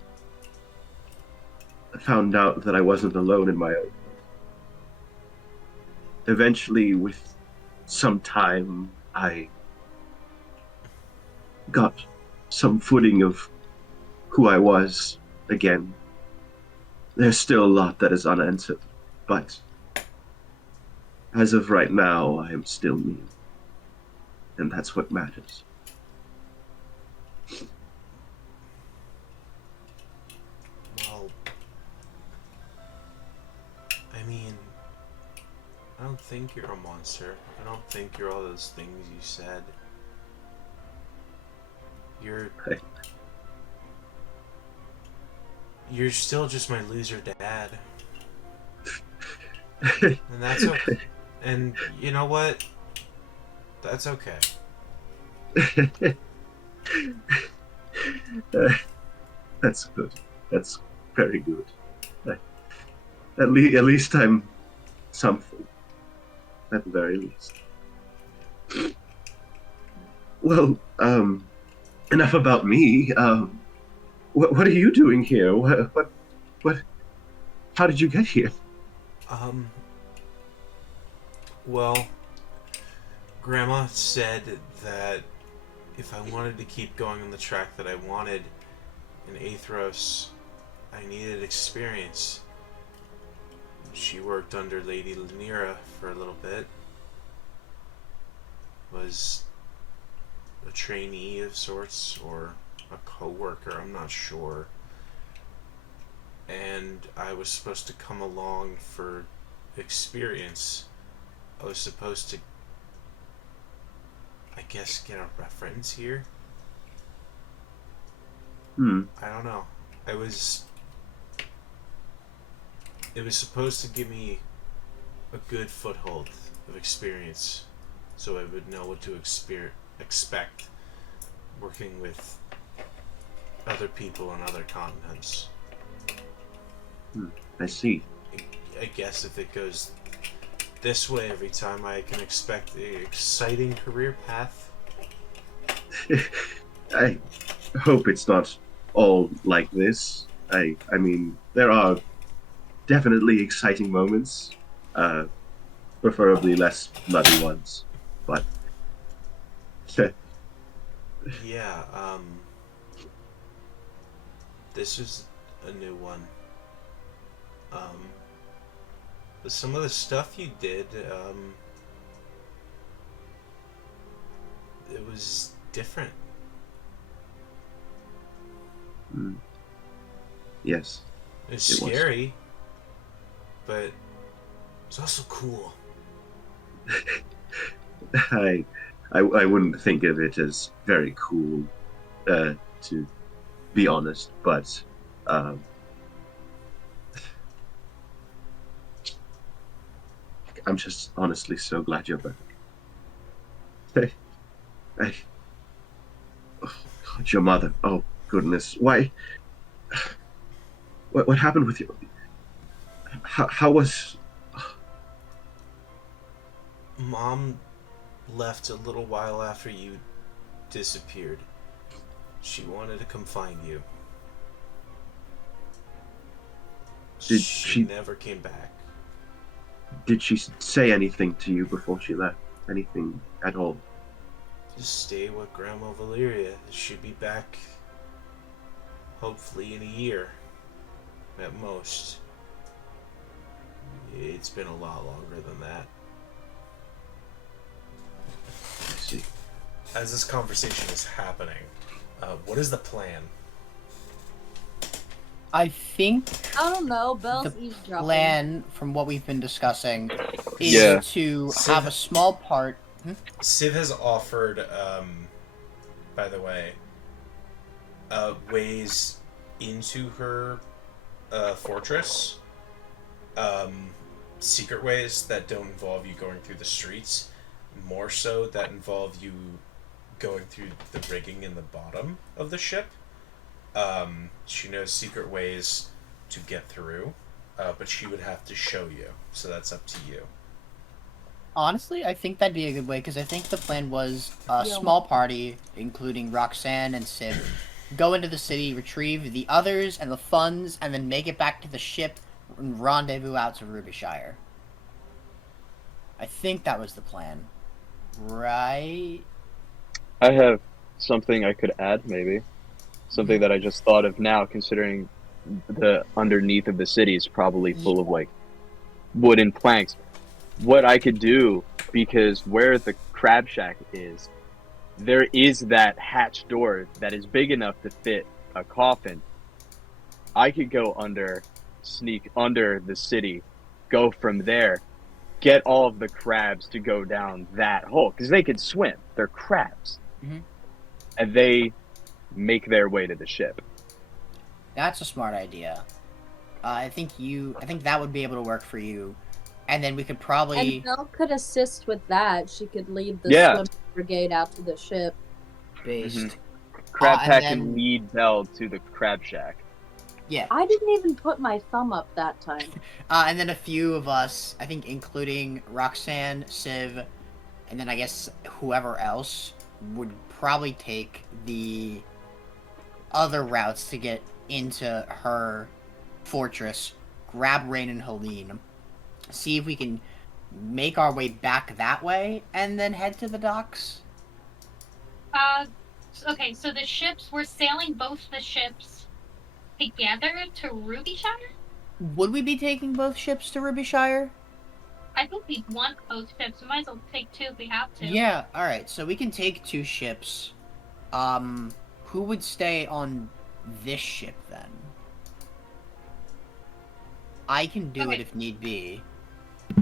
I found out that I wasn't alone in my own. Eventually, with some time, I got some footing of who I was again. There's still a lot that is unanswered, but as of right now, I am still me. And that's what matters. Well, I mean, I don't think you're a monster. I don't think you're all those things you said. You're still just my loser dad. And that's okay. And you know what? That's okay. That's good. That's very good. At least I'm something. At the very least. Well, enough about me. What are you doing here? What? How did you get here? Well, Grandma said that if I wanted to keep going on the track that I wanted in Aethros, I needed experience. She worked under Lady Lanira for a little bit. Was a trainee of sorts, or a co-worker, I'm not sure. And I was supposed to come along for experience. I was supposed to, I guess, get a reference here. I don't know. It was supposed to give me a good foothold of experience, so I would know what to expect working with other people on other continents. I see. I guess if it goes this way every time, I can expect an exciting career path. I hope it's not all like this. I mean, there are definitely exciting moments, preferably less bloody ones, but yeah, this is a new one. But some of the stuff you did, it was different. Yes. It's It was. scary, but it's also cool. I wouldn't think of it as very cool, to be honest, but I'm just honestly so glad you're back. Oh God, your mother. Oh goodness, why? What happened with you? How was? Mom left a little while after you disappeared. She wanted to come find you. Did she she- never came back. Did she say anything to you before she left? Anything at all? Just stay with Grandma Valeria. She'd be back hopefully in a year at most. It's been a lot longer than that. I see. As this conversation is happening, what is the plan? I think I don't know. Belle's the eavesdropping. plan, from what we've been discussing, is Yeah. to So have a small part Civ has offered, by the way, ways into her fortress. Secret ways that don't involve you going through the streets. More so that involve you going through the rigging in the bottom of the ship. She knows secret ways to get through, but she would have to show you. So that's up to you. Honestly, I think that'd be a good way, because I think the plan was a small party, including Roxanne and Civ, go into the city, retrieve the others and the funds, and then make it back to the ship and rendezvous out to Rubyshire. I think that was the plan. Right? I have something I could add, maybe. Something that I just thought of now, considering the underneath of the city is probably full of, like, wooden planks. What I could do, because where the crab shack is, there is that hatch door that is big enough to fit a coffin. I could go sneak under the city, go from there, get all of the crabs to go down that hole, because they can swim. They're crabs. Mhm. And they make their way to the ship. That's a smart idea. I think that would be able to work for you. And then we could probably... And Belle could assist with that. She could lead the swim brigade out to the ship. Based. Crab Pack and then- can lead Belle to the crab shack. Yeah. I didn't even put my thumb up that time. And then a few of us, I think including Roxanne, Civ, and then I guess whoever else, would probably take the other routes to get into her fortress, grab Rain and Helene, see if we can make our way back that way, and then head to the docks. Okay, so the ships, we're sailing both the ships together to Rubyshire? Would we be taking both ships to Rubyshire? I think we want both ships. We might as well take two if we have to. Yeah, alright, so we can take 2 ships. Who would stay on this ship then? I can do it if need be.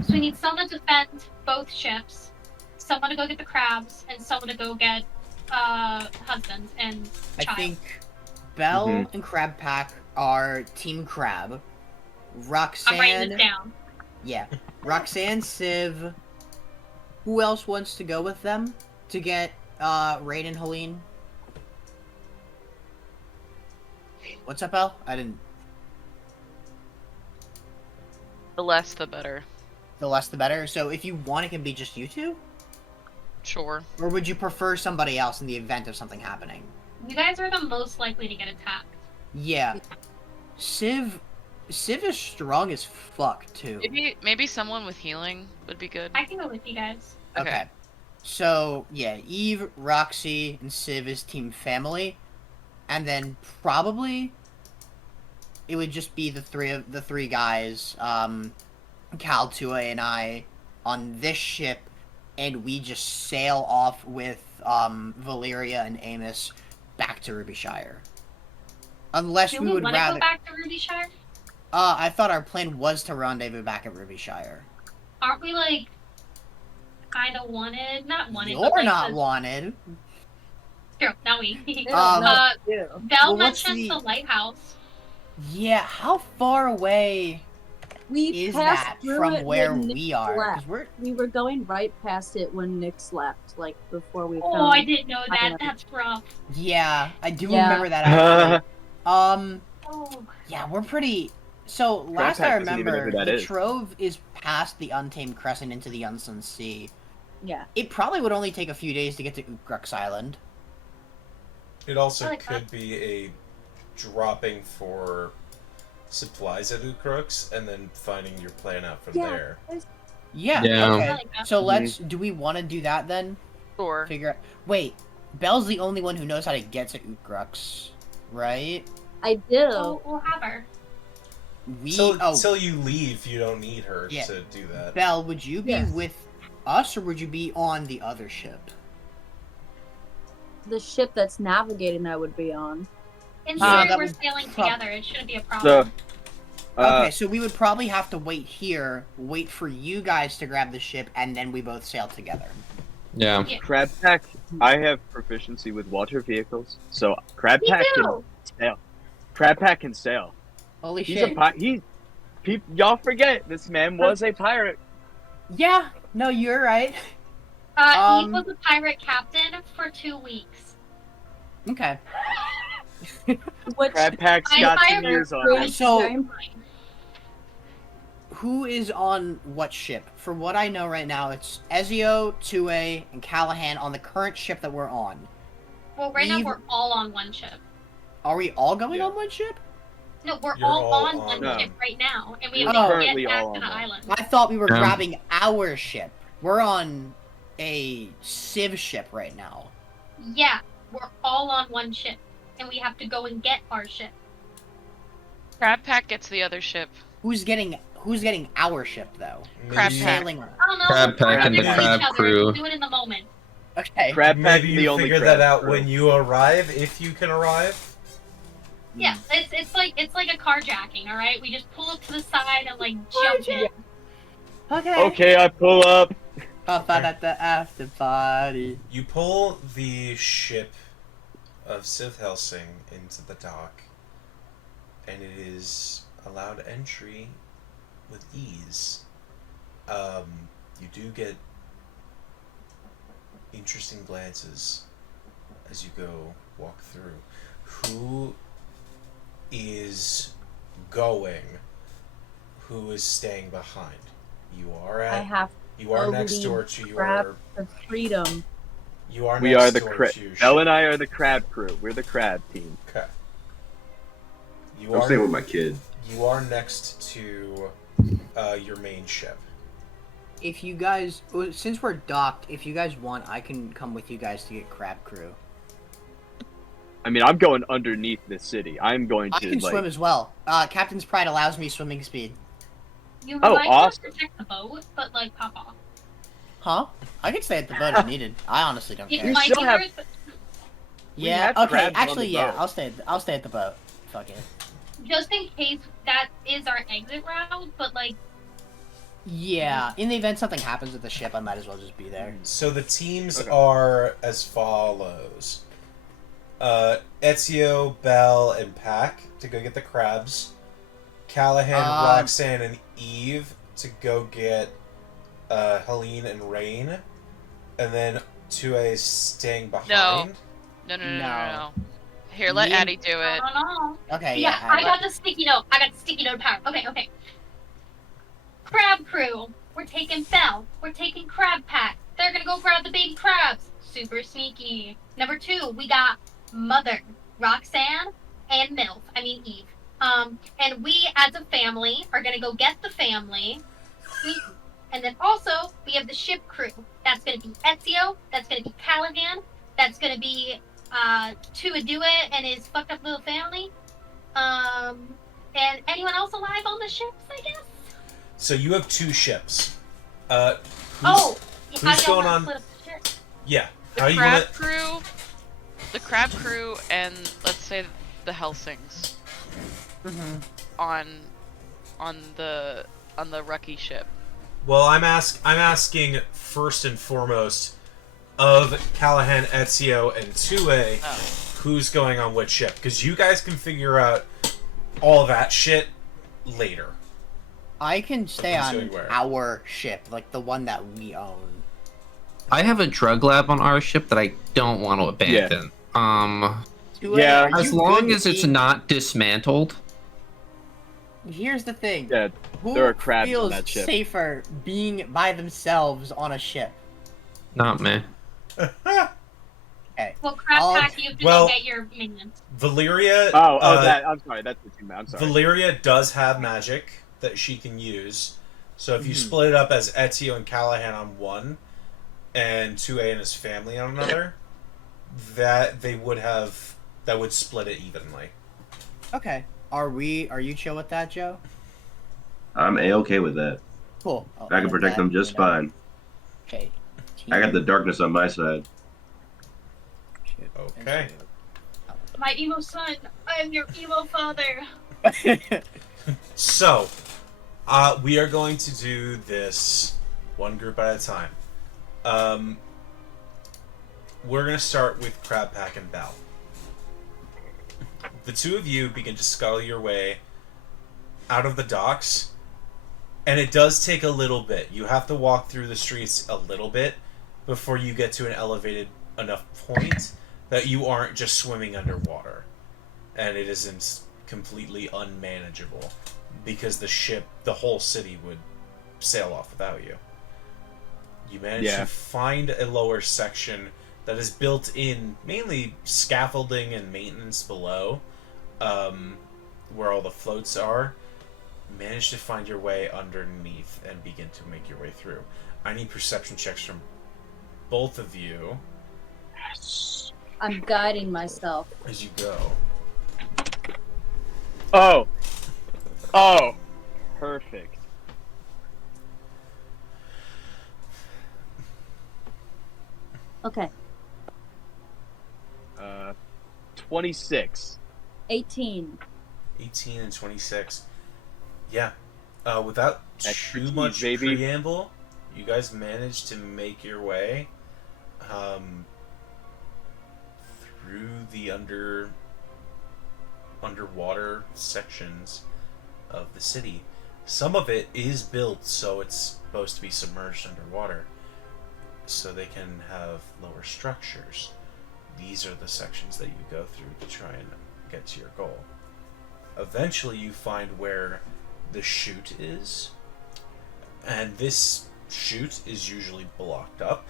So we need someone to defend both ships, someone to go get the crabs, and someone to go get husband and child. I think Belle and Crab Pack are Team Crab. Roxanne... I'm writing this down. Yeah. Roxanne, Civ... Who else wants to go with them to get Rain and Helene? What's up, Belle? I didn't... The less, the better. The less the better. So if you want, it can be just you two? Sure. Or would you prefer somebody else in the event of something happening? You guys are the most likely to get attacked. Yeah. Civ is strong as fuck, too. Maybe someone with healing would be good. I can go with you guys. Okay. So, yeah, Eve, Roxy, and Civ is Team Family. And then probably it would just be the three guys, Cal, Tua, and I on this ship, and we just sail off with Valeria and Amos back to Rubyshire. Unless Do we would want to rather... go back to Rubyshire? I thought our plan was to rendezvous back at Rubyshire. Aren't we, like, kind of wanted? Not wanted, You're but, like, not wanted. Sure, not we. Well, Belle what's mentioned the lighthouse. Yeah, how far away is that through from it where when Nick we are? 'Cause slept. We were going right past it when Nick slept, like before we found... Oh, I didn't know that. That's rough. Yeah, I do Yeah. remember that actually. Oh. Yeah, we're pretty... So, last Pack I doesn't even know remember, who that the is. Trove is past the Untamed Crescent into the Unsun Sea. Yeah. It probably would only take a few days to get to Ukrux Island. It also I like could that. be a dropping for supplies at Ukrux and then finding your plan out from Yeah. there. Yeah, Yeah. okay. I like that. So do we want to do that then? Sure. Figure out... Wait, Belle's the only one who knows how to get to Ukrux, right? I do. We'll have her. Till you leave, you don't need her Yeah. to do that. Belle, would you be Yes. with us, or would you be on the other ship? The ship that's navigating I would be on. In that theory, we're would sailing prob- together. It shouldn't be a problem. Okay, so we would probably have to wait here, wait for you guys to grab the ship, and then we both sail together. Yeah. Crab Pack, I have proficiency with water vehicles, so Crab Me Pack too. can sail. Crab Pack can sail. Holy He's shit. y'all forget this man was a pirate. Yeah, no, you're right. Eve was a pirate captain for 2 weeks. Okay. Which Crab Pack's I got some fired years on Really him. So- Who is on what ship? For what I know right now, it's Ezio, Tue, and Callahan on the current ship that we're on. Well, right now Eve- we're all on one ship. Are we all going Yeah. on one ship? No, we're You're all all on on one one. ship right now, and we You're have to currently get back all to the on one. island. I thought we were Yeah. grabbing our ship. We're on a Civ ship right now. Yeah, we're all on one ship, and we have to go and get our ship. Crab Pack gets the other ship. Who's getting our ship though? Crab Maybe- Pack. Sailing. I don't know. Crab Pack and we're the with each Crab other, Crew. We'll do it in the moment. Okay. Crab Pack, Maybe the you only figure crab that out crew. when you arrive, if you can arrive. Yeah, it's like a carjacking. All right, we just pull up to the side and like jump in. Okay. Okay, I pull up. Up at the after party. You pull the ship of Sith Helsing into the dock, and it is allowed entry with ease. You do get interesting glances as you go walk through. Who is going? Who is staying behind? You are I at. have You are to next leave door to crab your. of freedom. You are We next are the door crab. to your Belle ship. and I are the crab crew. We're the crab team. Okay. You I'm are. staying with my kid. You are next to your main ship. If you guys, since we're docked, if you guys want, I can come with you guys to get Crab Crew. I mean, I'm going underneath this city. I'm going I to can like. swim as well. Captain's Pride allows me swimming speed. You Oh, might awesome. have to check the boat, but like pop off. Huh? I can stay at the boat if needed. I honestly don't It care. might still be have- worth it. We Yeah. have Okay. crabs on Actually, the yeah. boat. I'll stay at the boat. Fuck it. Just in case that is our exit route, but like Yeah. In the event something happens with the ship, I might as well just be there. So the teams Okay. are as follows: Ezio, Belle, and Pack to go get the crabs. Callahan, Roxanne, and Eve to go get Helene and Rain, and then Tue staying behind. No. Here, let Me and- Addie do it. I don't know. Okay. Yeah, I got the sticky note. I got the sticky note power. Okay. Crab crew. We're taking Belle. We're taking Crab Pack. They're gonna go grab the baby crabs. Super sneaky. Number 2, we got Mother, Roxanne, and Eve. And we as a family are gonna go get the family. And then also we have the ship crew. That's gonna be Ezio. That's gonna be Callahan. That's gonna be Tuadua and his fucked up little family. And anyone else alive on the ships, I guess? So you have 2 ships. How who's do y'all going wanna on- split up the ship? Yeah. The How you crab gonna? crew, the crab crew, and let's say the Helsings Mhm. on the Rucky ship. Well, I'm asking first and foremost of Callahan, Ezio, and Tue, Oh. who's going on which ship? Because you guys can figure out all that shit later. I can stay Who's on going where? our ship, like the one that we own. I have a drug lab on our ship that I don't want to abandon. Yeah. As long as it's not dismantled. Here's the thing. Yeah, Who there are crabs on feels that ship. safer being by themselves on a ship? Not me. Well, Crab I'll- Pack, you have to well- go get your minions. Valyria. I'm sorry. That's the team. I'm sorry. Valyria does have magic that she can use. So if you split it up as Ezio and Callahan on one, and Tue and his family on another, that would split it evenly. Okay. Are you chill with that, Joe? I'm a-okay with that. Cool. I can protect them just fine. Okay. I got the darkness on my side. Okay. My emo son, I am your emo father. So, we are going to do this one group at a time. we're going to start with Crabpack and Bell. The two of you begin to scuttle your way out of the docks, and it does take a little bit. You have to walk through the streets a little bit before you get to an elevated enough point that you aren't just swimming underwater, and it isn't completely unmanageable because the whole city would sail off without you. You manage to find a lower section that is built in, mainly scaffolding and maintenance below, where all the floats are. Manage to find your way underneath and begin to make your way through. I need perception checks from both of you. Yes. I'm guiding myself. As you go. Oh, perfect. 26. 18. 18 and 26. Yeah. Without Expertise, too much baby. preamble, you guys managed to make your way through the underwater sections of the city. Some of it is built so it's supposed to be submerged underwater, so they can have lower structures. These are the sections that you go through to try and get to your goal. Eventually you find where the chute is, and this chute is usually blocked up.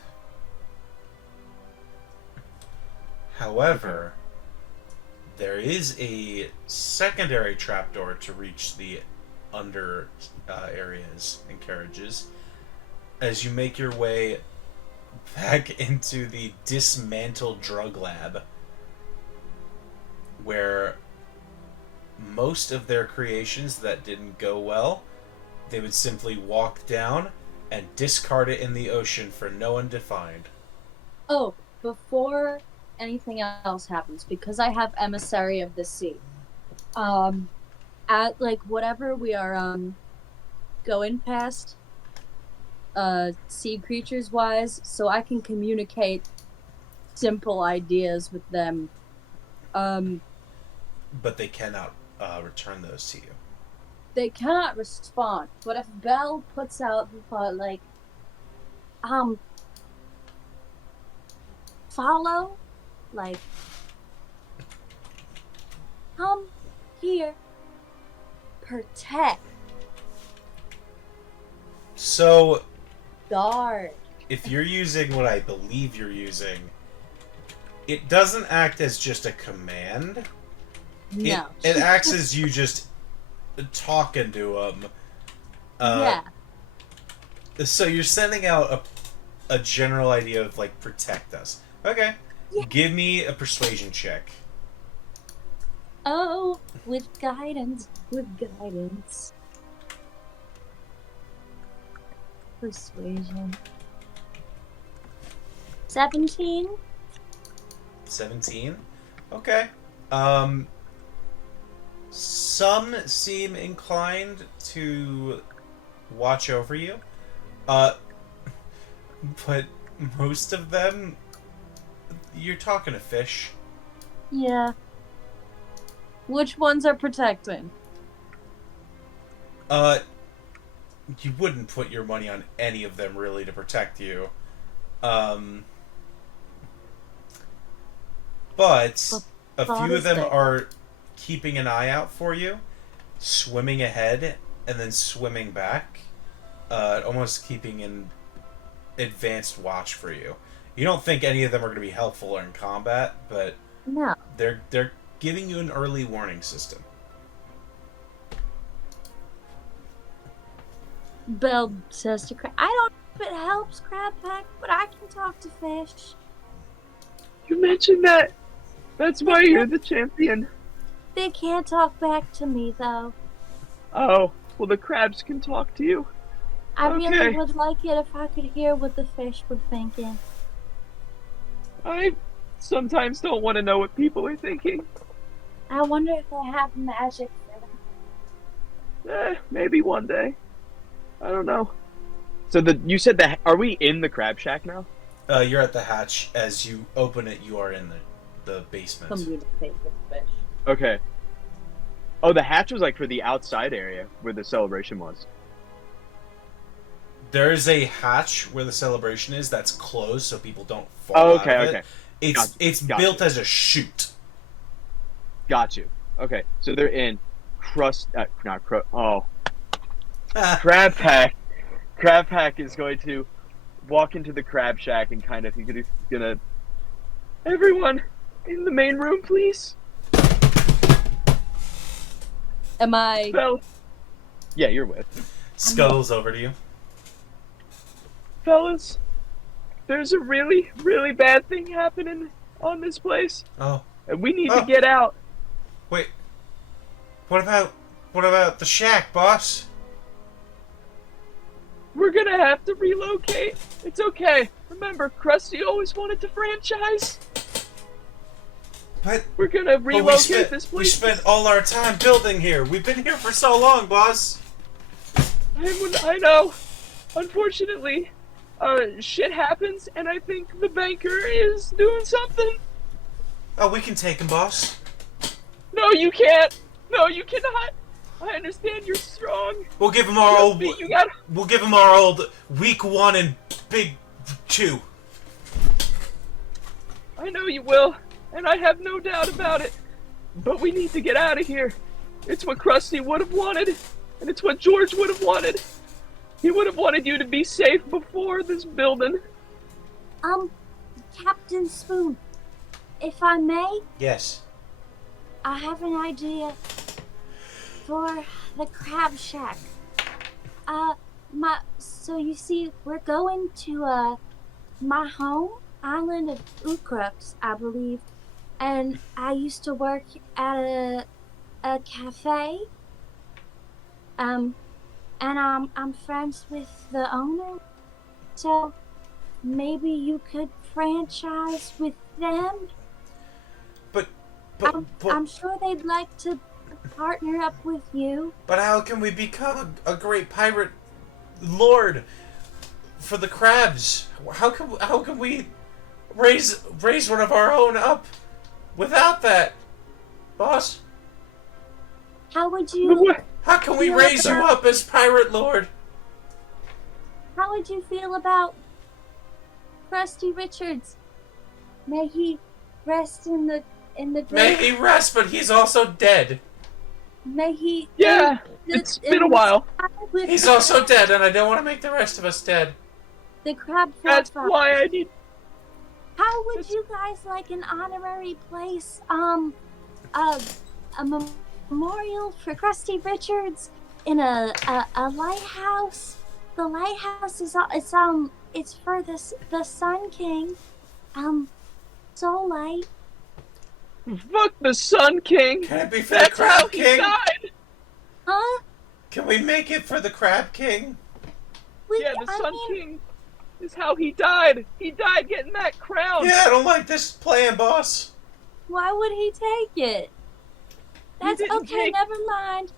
However, there is a secondary trapdoor to reach the under areas and carriages. As you make your way back into the dismantled drug lab, where most of their creations that didn't go well, they would simply walk down and discard it in the ocean for no one to find. Oh, before anything else happens, because I have Emissary of the Sea, at like whatever we are going past, sea creatures wise, so I can communicate simple ideas with them. But they cannot return those to you. They cannot respond, but if Belle puts out the thought like, follow, like, come here, protect, So, guard. if you're using what I believe you're using, it doesn't act as just a command. No. It acts as you just talking to them. Yeah. So you're sending out a general idea of, like, protect us. Okay. Yeah. Give me a persuasion check. Oh, with guidance, with guidance. Persuasion. 17? 17? Okay. Some seem inclined to watch over you. But most of them, you're talking to fish. Yeah. Which ones are protecting? You wouldn't put your money on any of them really to protect you. But a few of them are keeping an eye out for you, swimming ahead and then swimming back, almost keeping an advanced watch for you. You don't think any of them are going to be helpful or in combat, but No. they're giving you an early warning system. Belle says to Crab, I don't know if it helps, Crabpack, but I can talk to fish. You mentioned that. That's why you're the champion. They can't talk back to me, though. Oh, well, the crabs can talk to you. I really Okay. would like it if I could hear what the fish were thinking. I sometimes don't want to know what people are thinking. I wonder if they have magic for them. Maybe one day. I don't know. So you said that, are we in the crab shack now? You're at the hatch. As you open it, you are in the basement. Okay. Oh, the hatch was like for the outside area where the celebration was. There is a hatch where the celebration is that's closed, so people don't fall Oh, out of it. okay. It's built as a chute. Got you. Okay, so they're in Crab Pack. Crab Pack is going to walk into the crab shack and kind of he's gonna everyone in the main room, please. Am I? Well, yeah, you're with. Scuttles over to you. Fellas, there's a really, really bad thing happening on this place. Oh. And we need to get out. Wait. What about the shack, boss? We're gonna have to relocate. It's okay. Remember, Krusty always wanted to franchise. But we're gonna relocate this place. We spent all our time building here. We've been here for so long, boss. I know. Unfortunately, shit happens, and I think the banker is doing something. Oh, we can take him, boss. No, you can't. No, you cannot. I understand you're strong. We'll give him our old. You got. We'll give him our old week 1 and big 2. I know you will, and I have no doubt about it. But we need to get out of here. It's what Krusty would have wanted, and it's what George would have wanted. He would have wanted you to be safe before this building. Captain Spoon, if I may? Yes. I have an idea for the crab shack. So you see, we're going to, my home island of Ukrux, I believe, and I used to work at a cafe, and I'm friends with the owner, so maybe you could franchise with them? But I'm sure they'd like to partner up with you. But how can we become a great pirate lord for the crabs? How can we raise one of our own up without that, boss? How would you? How can we raise you up as pirate lord? How would you feel about Krusty Richards? May he rest in the grave. May he rest, but he's also dead. May he. Yeah, it's been a while. He's also dead, and I don't want to make the rest of us dead. The crab. That's why I need. How would you guys like an honorary place? A memorial for Krusty Richards in a lighthouse. The lighthouse is it's for the Sun King, Soul Light. Fuck the Sun King. Can it be for the Crab King? He died. Huh? Can we make it for the Crab King? Yeah, the Sun King is how he died. He died getting that crown. Yeah, I don't like this plan, boss. Why would he take it? That's okay. Never mind.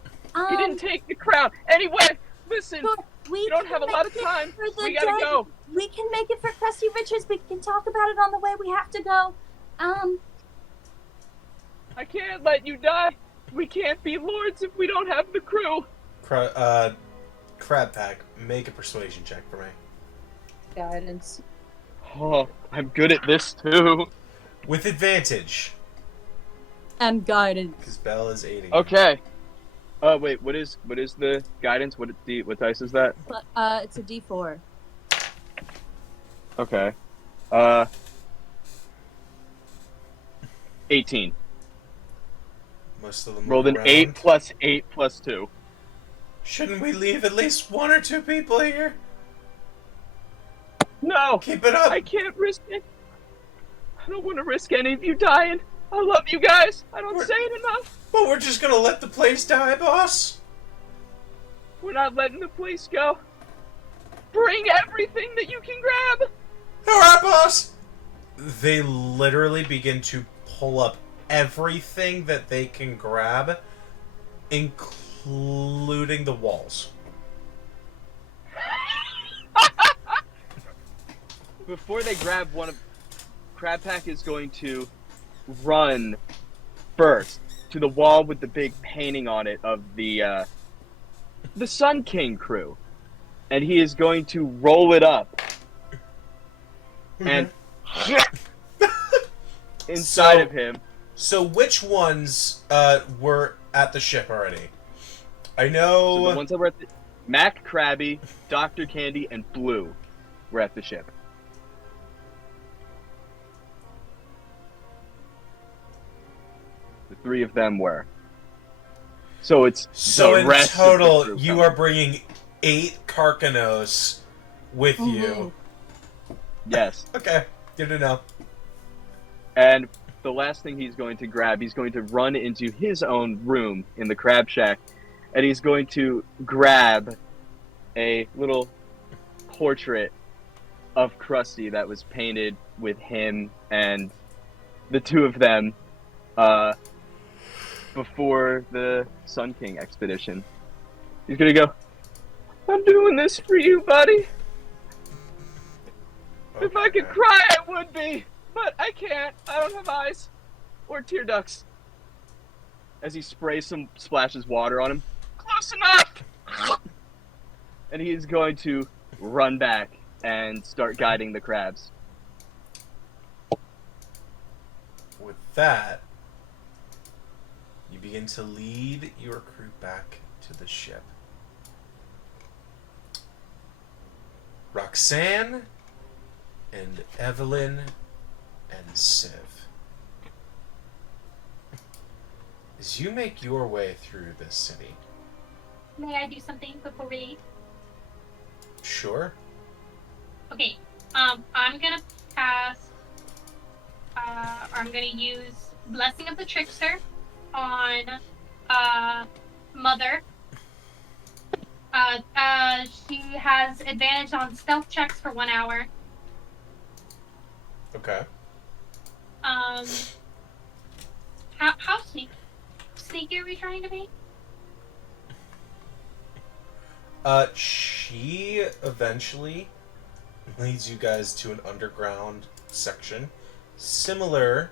He didn't take the crown. Anyway, listen. We don't have a lot of time. We gotta go. We can make it for Krusty Richards. We can talk about it on the way. We have to go. I can't let you die. We can't be lords if we don't have the crew. Crab Pack, make a persuasion check for me. Guidance. Oh, I'm good at this too. With advantage. And guidance. Because Belle is aiding. Okay. Wait. What is the guidance? What dice is that? It's a D4. Okay. 18. Most of them rolled an 8 plus 8 plus 2. Shouldn't we leave at least 1 or 2 people here? No! Keep it up! I can't risk it. I don't want to risk any of you dying. I love you guys. I don't say it enough. But we're just gonna let the place die, boss. We're not letting the place go. Bring everything that you can grab. Alright, boss! They literally begin to pull up everything that they can grab, including the walls. before they grab one of Crab Pack is going to run first to the wall with the big painting on it of the Sun King crew, and he is going to roll it up and inside of him. So which ones were at the ship already? I know So the ones that were at the Mac, Krabby, Dr. Candy, and Blue were at the ship. The 3 of them were. So it's so the in rest total of the crew you coming. are bringing 8 Karkanos with you. Yes. Okay, good to know. And the last thing he's going to grab, he's going to run into his own room in the Crab Shack, and he's going to grab a little portrait of Krusty that was painted with him and the 2 of them before the Sun King expedition. He's gonna go, I'm doing this for you, buddy. If I could cry, I would be, but I can't. I don't have eyes or tear ducts. As he splashes water on him. Close enough! And he's going to run back and start guiding the crabs. With that, you begin to lead your crew back to the ship. Roxanne and Evelyn and Civ. As you make your way through this city. May I do something before we leave? Sure. Okay. I'm gonna cast, or I'm gonna use Blessing of the Trickster on, Mother. She has advantage on stealth checks for 1 hour. Okay. How sneaky are we trying to be? She eventually leads you guys to an underground section, similar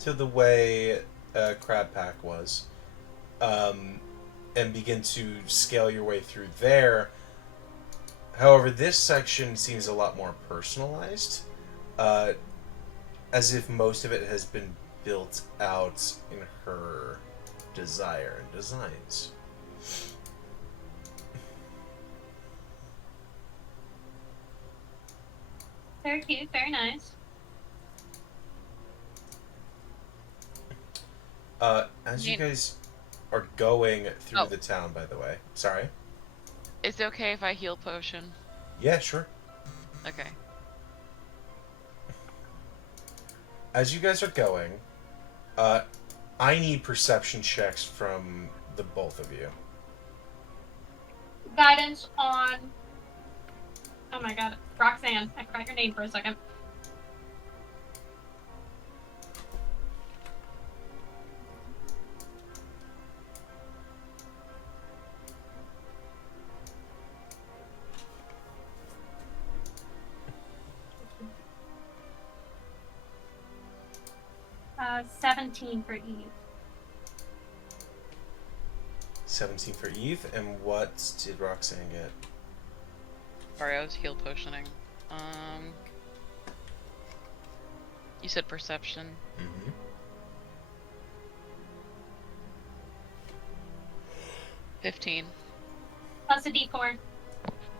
to the way Crab Pack was, and begin to scale your way through there. However, this section seems a lot more personalized, as if most of it has been built out in her desire and designs. Very cute, very nice. As you guys are going through Oh. the town, by the way. Sorry? Is it okay if I heal potion? Yeah, sure. Okay. As you guys are going, I need perception checks from the both of you. Guidance on. Oh my god, Roxanne. I forgot your name for a second. Uh, 17 for Eve. 17 for Eve, and what did Roxanne get? Sorry, I was heal potioning. You said perception. Mm-hmm. $15. Plus a d4.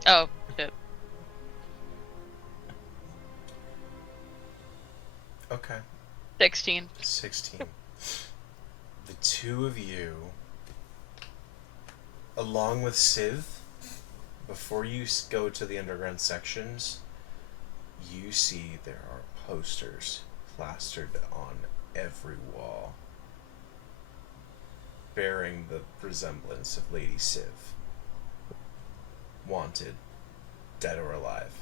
Oh, shit. Okay. 16. 16. The two of you, along with Civ, before you go to the underground sections, you see there are posters plastered on every wall bearing the resemblance of Lady Civ. Wanted, dead or alive.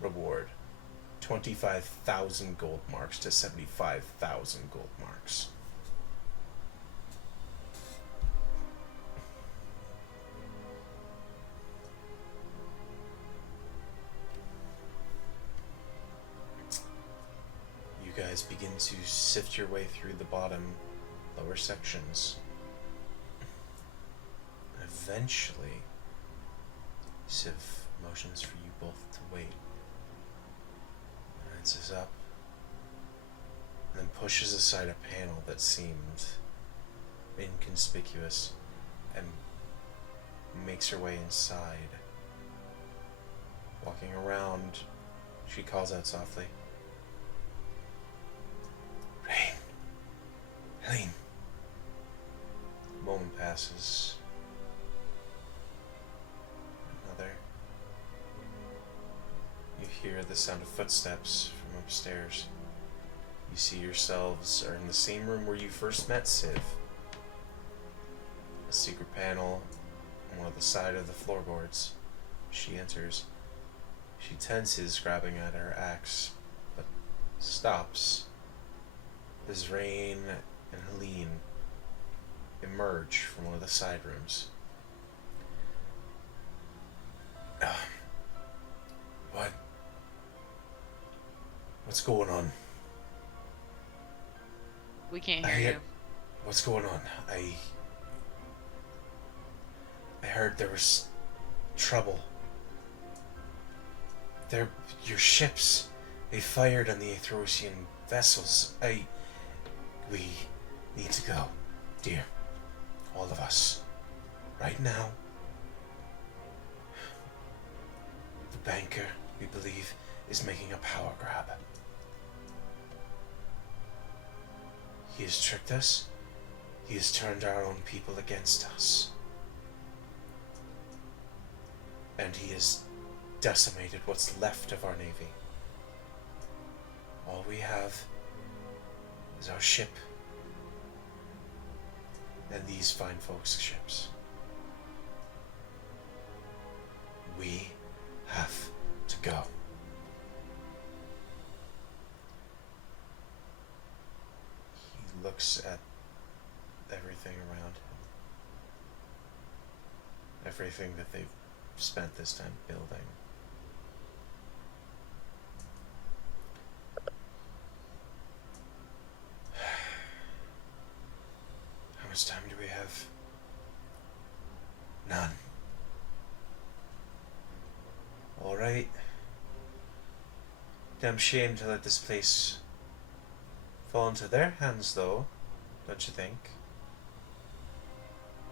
Reward, 25,000 gold marks to 75,000 gold marks. guys begin to sift your way through the bottom, lower sections. Eventually, Civ motions for you both to wait. Glances up, and then pushes aside a panel that seemed inconspicuous and makes her way inside. Walking around, she calls out softly, "Rain! Helene!" A moment passes. Another. You hear the sound of footsteps from upstairs. You see yourselves are in the same room where you first met Civ. A secret panel on one of the side of the floorboards. She enters. She tenses, grabbing at her axe, but stops as Rain and Helene emerge from one of the side rooms. What's going on? We can't hear you. What's going on? I heard there was trouble. Your ships, they fired on the Athrosian vessels. We need to go, dear. All of us. Right now. The banker, we believe, is making a power grab. He has tricked us. He has turned our own people against us. And he has decimated what's left of our navy. All we have is our ship and these fine folks' ships. We have to go. He looks at everything around him. Everything that they've spent this time building. How much time do we have? None. Alright. Damn shame to let this place fall into their hands, though, don't you think?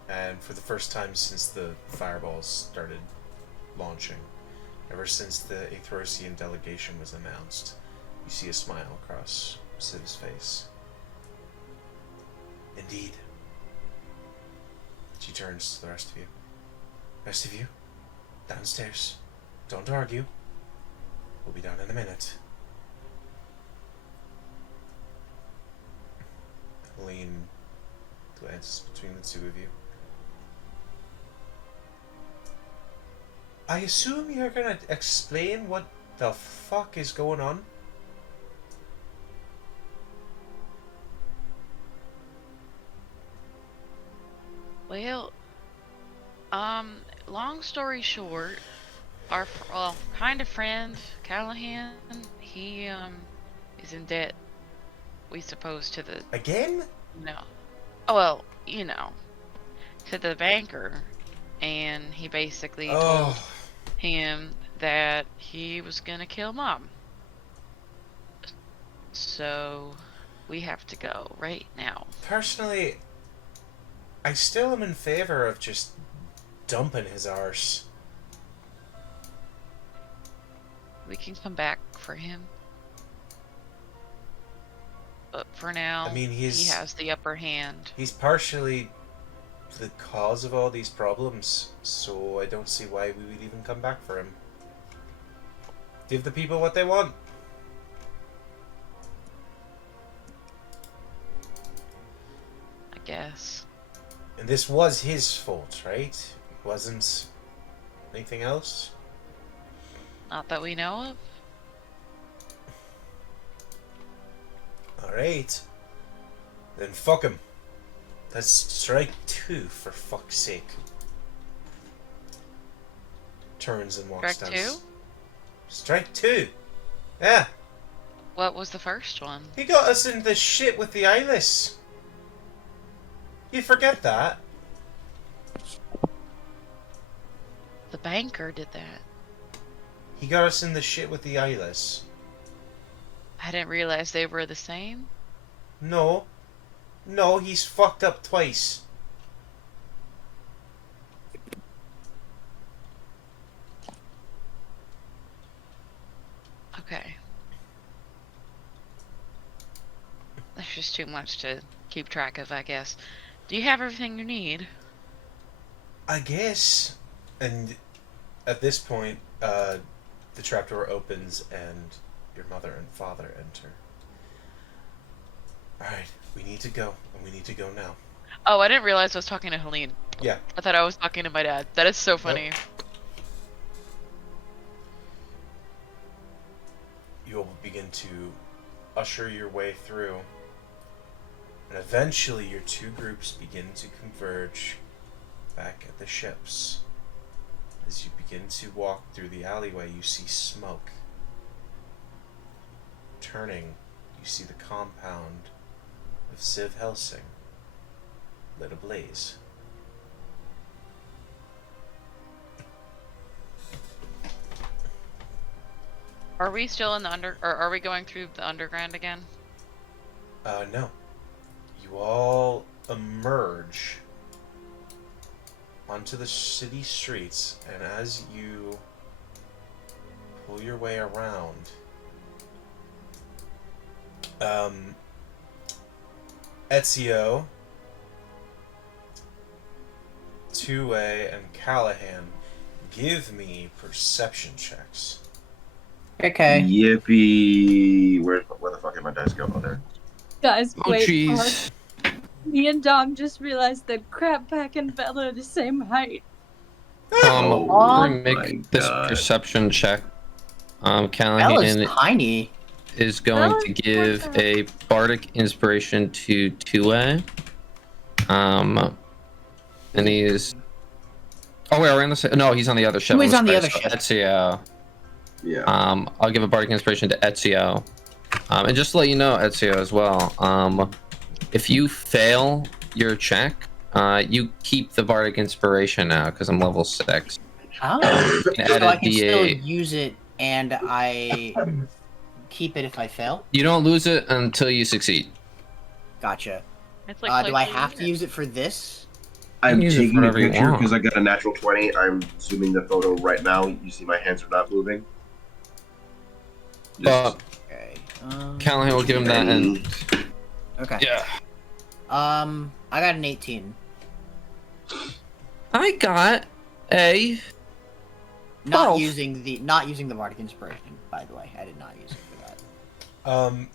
And for the first time since the fireballs started launching, ever since the Athrosian delegation was announced, you see a smile across Civ's face. Indeed. She turns to the rest of you. Rest of you, downstairs. Don't argue. We'll be down in a minute. Helene glances between the two of you. I assume you're gonna explain what the fuck is going on? Well, long story short, our kind of friend Callahan, he is in debt. We suppose to the Again? no, oh well, to the banker, and he basically told him that he was gonna kill Mom. So we have to go right now. Personally, I still am in favor of just dumping his arse. We can come back for him. But for now, I mean, he has the upper hand. He's partially the cause of all these problems, so I don't see why we would even come back for him. Give the people what they want. I guess. And this was his fault, right? It wasn't anything else? Not that we know of. Alright. Then fuck him. That's strike 2, for fuck's sake. Turns and walks Strike down. 2? Strike 2! Yeah! What was the first one? He got us in the shit with the eyeless. You forget that. The banker did that. He got us in the shit with the eyeless. I didn't realize they were the same. No. No, he's fucked up twice. Okay. That's just too much to keep track of, I guess. Do you have everything you need? I guess. And at this point, the trapdoor opens and your mother and father enter. Alright, we need to go, and we need to go now. Oh, I didn't realize I was talking to Helene. Yeah. I thought I was talking to my dad. That is so funny. Nope. You'll begin to usher your way through, and eventually your two groups begin to converge back at the ships. As you begin to walk through the alleyway, you see smoke. Turning, you see the compound of Civ Helsing lit ablaze. Are we still in the or are we going through the underground again? No. You all emerge onto the city streets, and as you pull your way around, Ezio, Two-Way, and Callahan, give me perception checks. Okay. Yippee! Where the fuck did my dice go? Oh, there. Guys, Oh, wait. jeez. Me and Dom just realized that Crab Pack and Bella are the same height. Oh Make my this God. perception check. Bella's Callahan tiny. is going to give a bardic inspiration to Two-Way. And he is. Oh wait, we're on the same. No, he's on the other ship. Two-Way's on the Sorry, other ship. Ezio. Yeah. I'll give a bardic inspiration to Ezio. And just to let you know, Ezio, as well. If you fail your check, you keep the bardic inspiration now because I'm level 6. Oh. You can So add I a can still D8. use it, and I keep it if I fail. You don't lose it until you succeed. Gotcha. It's like Do I have to use it for this? I'm use it taking a whatever you picture want. because I got a natural 20. I'm zooming the photo right now. You see my hands are not moving. But Okay. Callahan will give him that, and Okay. yeah. I got an 18. I got a. Not 12. using the bardic inspiration, by the way. I did not use it for that.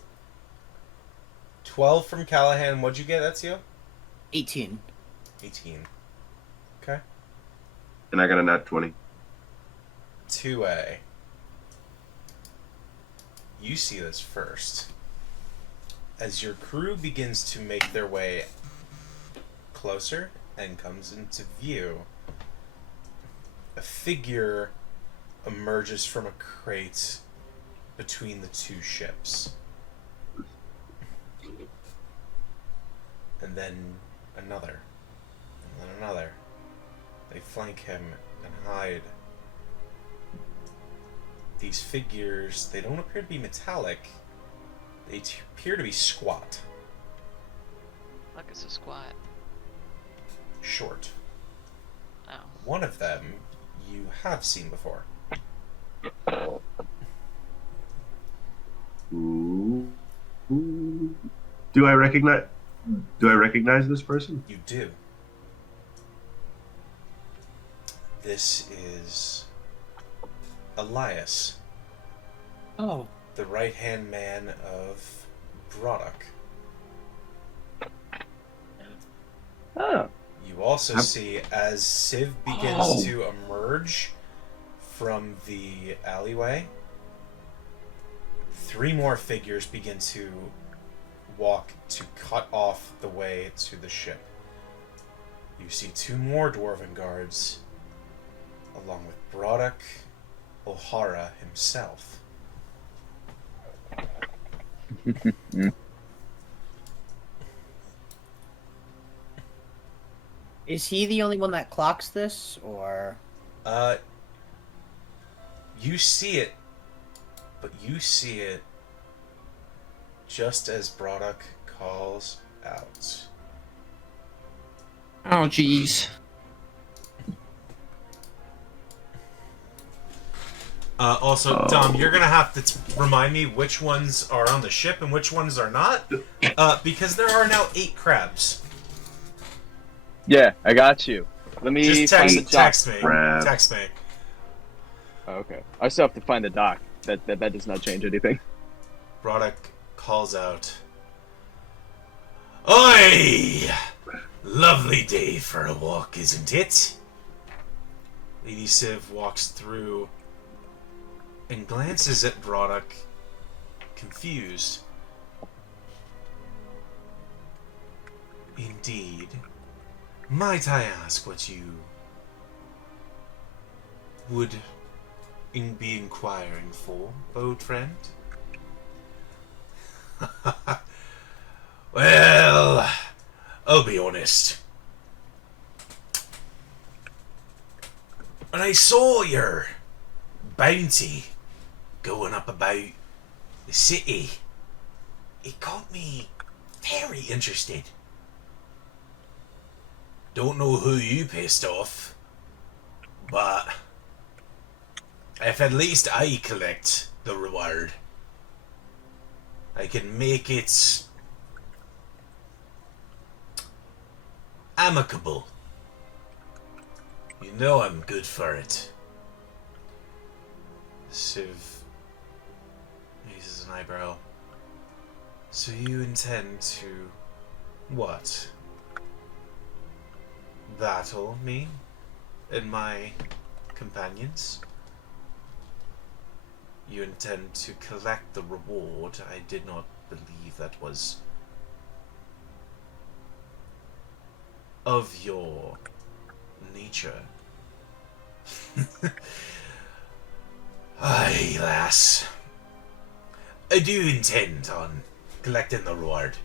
12 from Callahan. What'd you get, Ezio? 18. 18. Okay. And I got a nat 20. 2A. You see this first. As your crew begins to make their way closer and comes into view, a figure emerges from a crate between the two ships. And then another. And then another. They flank him and hide. These figures, they don't appear to be metallic. They appear to be squat. Like it's a squat. Short. Oh. One of them you have seen before. Ooh. Ooh. Do I recognize this person? You do. This is Elias, Oh. the right-hand man of Broddock. Oh. You also see, as Civ begins to emerge from the alleyway, 3 more figures begin to walk to cut off the way to the ship. You see 2 more dwarven guards, along with Broddock O'Hara himself. Is he the only one that clocks this, or? You see it, but you see it just as Broddock calls out. Oh, jeez. Also, Dom, you're gonna have to remind me which ones are on the ship and which ones are not, because there are now 8 crabs. Yeah, I got you. Let me Just find the text dock. me. Crab. Text me. Oh, okay. I still have to find the dock. That does not change anything. Broddock calls out. Oi! Lovely day for a walk, isn't it? Lady Civ walks through and glances at Broddock, confused. Indeed. Might I ask what you would be inquiring for, old friend? Well, I'll be honest. When I saw your bounty going up about the city, it got me very interested. Don't know who you pissed off, but if at least I collect the reward, I can make it amicable. You know I'm good for it. Civ raises an eyebrow. So you intend to what? Battle me and my companions? You intend to collect the reward? I did not believe that was of your nature. Aye, lass. I do intend on collecting the reward.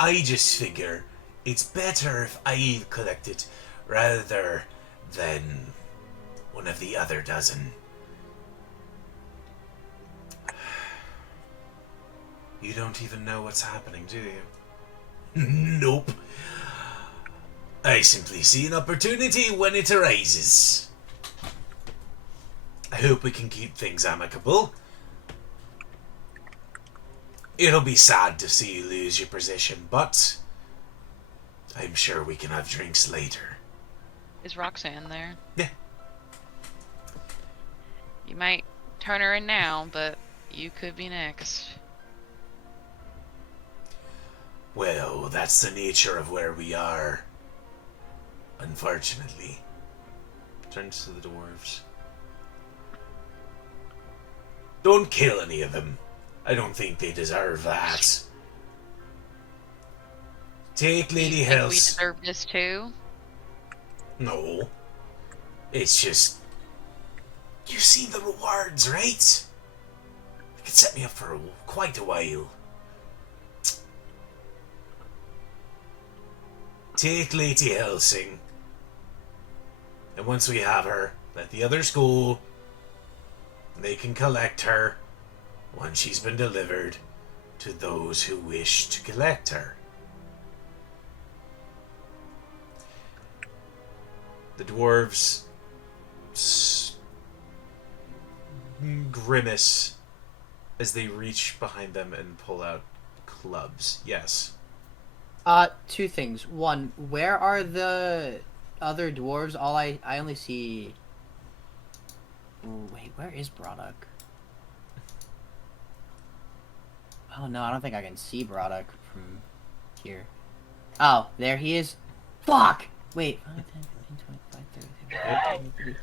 I just figure it's better if I collect it rather than one of the other dozen. You don't even know what's happening, do you? Nope. I simply see an opportunity when it arises. I hope we can keep things amicable. It'll be sad to see you lose your position, but I'm sure we can have drinks later. Is Roxanne there? Yeah. You might turn her in now, but you could be next. Well, that's the nature of where we are. Unfortunately. Turns to the dwarves. Don't kill any of them. I don't think they deserve that. Take Lady Do you think we Hels. deserve this too? No. It's just... You see the rewards, right? It could set me up for quite a while. Take Lady Helsing. And once we have her, let the others go. They can collect her once she's been delivered to those who wish to collect her. The dwarves grimace as they reach behind them and pull out clubs. Yes. 2 things. One, where are the other dwarves? I only see... Ooh, wait, where is Broddock? Oh no, I don't think I can see Broddock from here. Oh, there he is. Fuck! Wait. 5, 10, 15, 25, 30, 35,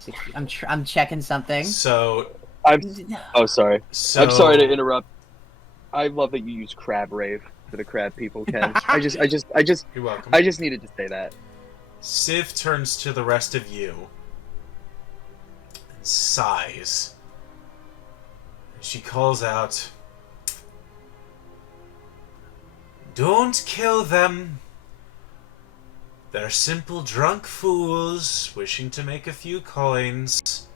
60. I'm checking something. So... Oh, sorry. So... I'm sorry to interrupt. I love that you use crab rave for the crab people, Ken. You're welcome. I just needed to say that. Civ turns to the rest of you and sighs. She calls out, "Don't kill them. They're simple drunk fools wishing to make a few coins."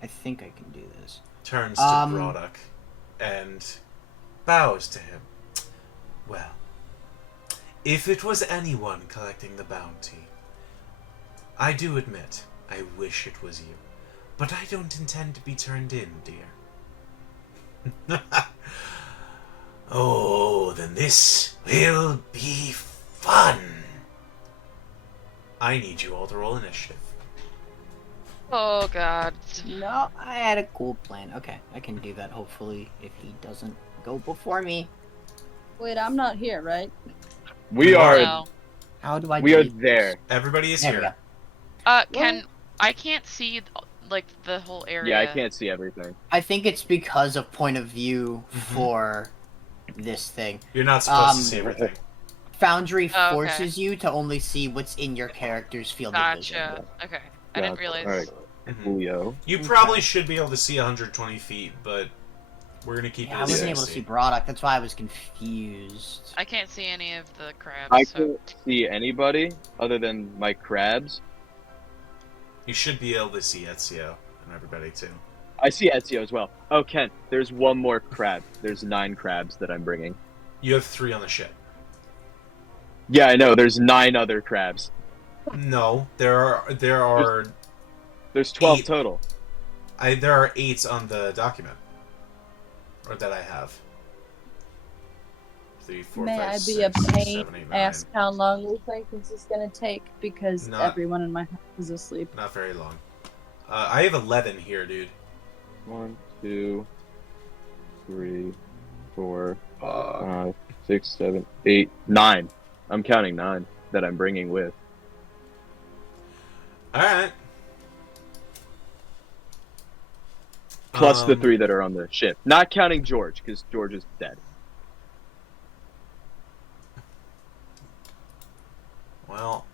I think I can do this. Turns to Broddock and bows to him. "Well, if it was anyone collecting the bounty, I do admit I wish it was you. But I don't intend to be turned in, dear." "Oh, then this will be fun." I need you all to roll initiative. Oh god. No, I had a cool plan. Okay, I can do that hopefully if he doesn't go before me. Wait, I'm not here, right? We are. No. How do I We are delete there. this? Everybody is There we here. Can I can't see like the whole area. Yeah, I can't see everything. I think it's because of point of view for this thing. You're not supposed to see everything. Foundry Oh, okay. forces you to only see what's in your character's field of vision. Gotcha. Okay. I didn't realize. Alright, Julio. You probably should be able to see 120 feet, but we're gonna keep Yeah, it I as wasn't able to 60. see Broddock, that's why I was confused. I can't see any of the crabs. I so. can't see anybody other than my crabs. You should be able to see Ezio and everybody too. I see Ezio as well. Oh, Ken, there's one more crab. There's 9 crabs that I'm bringing. You have 3 on the ship. Yeah, I know. There's 9 other crabs. No, there are There's 12 8. total. There are 8 on the document, or that I have. 3, 4, May 5, I be 6, a pain? 7, 8, 9. Ask how long we think this is gonna take because Not- everyone in my house is asleep. Not very long. I have 11 here, dude. 1, 2, 3, 4, 5, 6, 7, 8, 9. I'm counting 9 that I'm bringing with. All right. Plus the 3 that are on the ship. Not counting George, because George is dead. Well,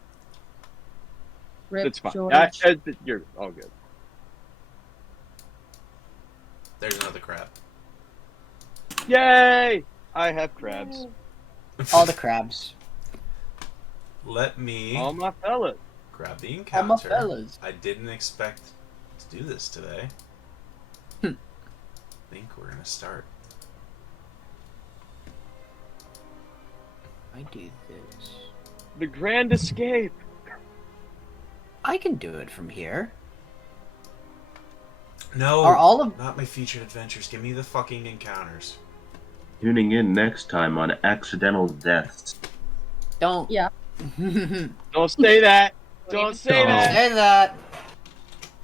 Rip That's fine. George. You're all good. there's another crab. Yay! I have crabs. All the crabs. Let me All my fellas. grab the All my encounter. fellas. I didn't expect to do this today. Hmm. I think we're gonna start. I do this. The Grand Escape. I can do it from here. No, Are all of not my featured adventures. Give me the fucking encounters. Tuning in next time on Accidental Deaths. don't Yeah. Don't say that. Don't say Don't. that. say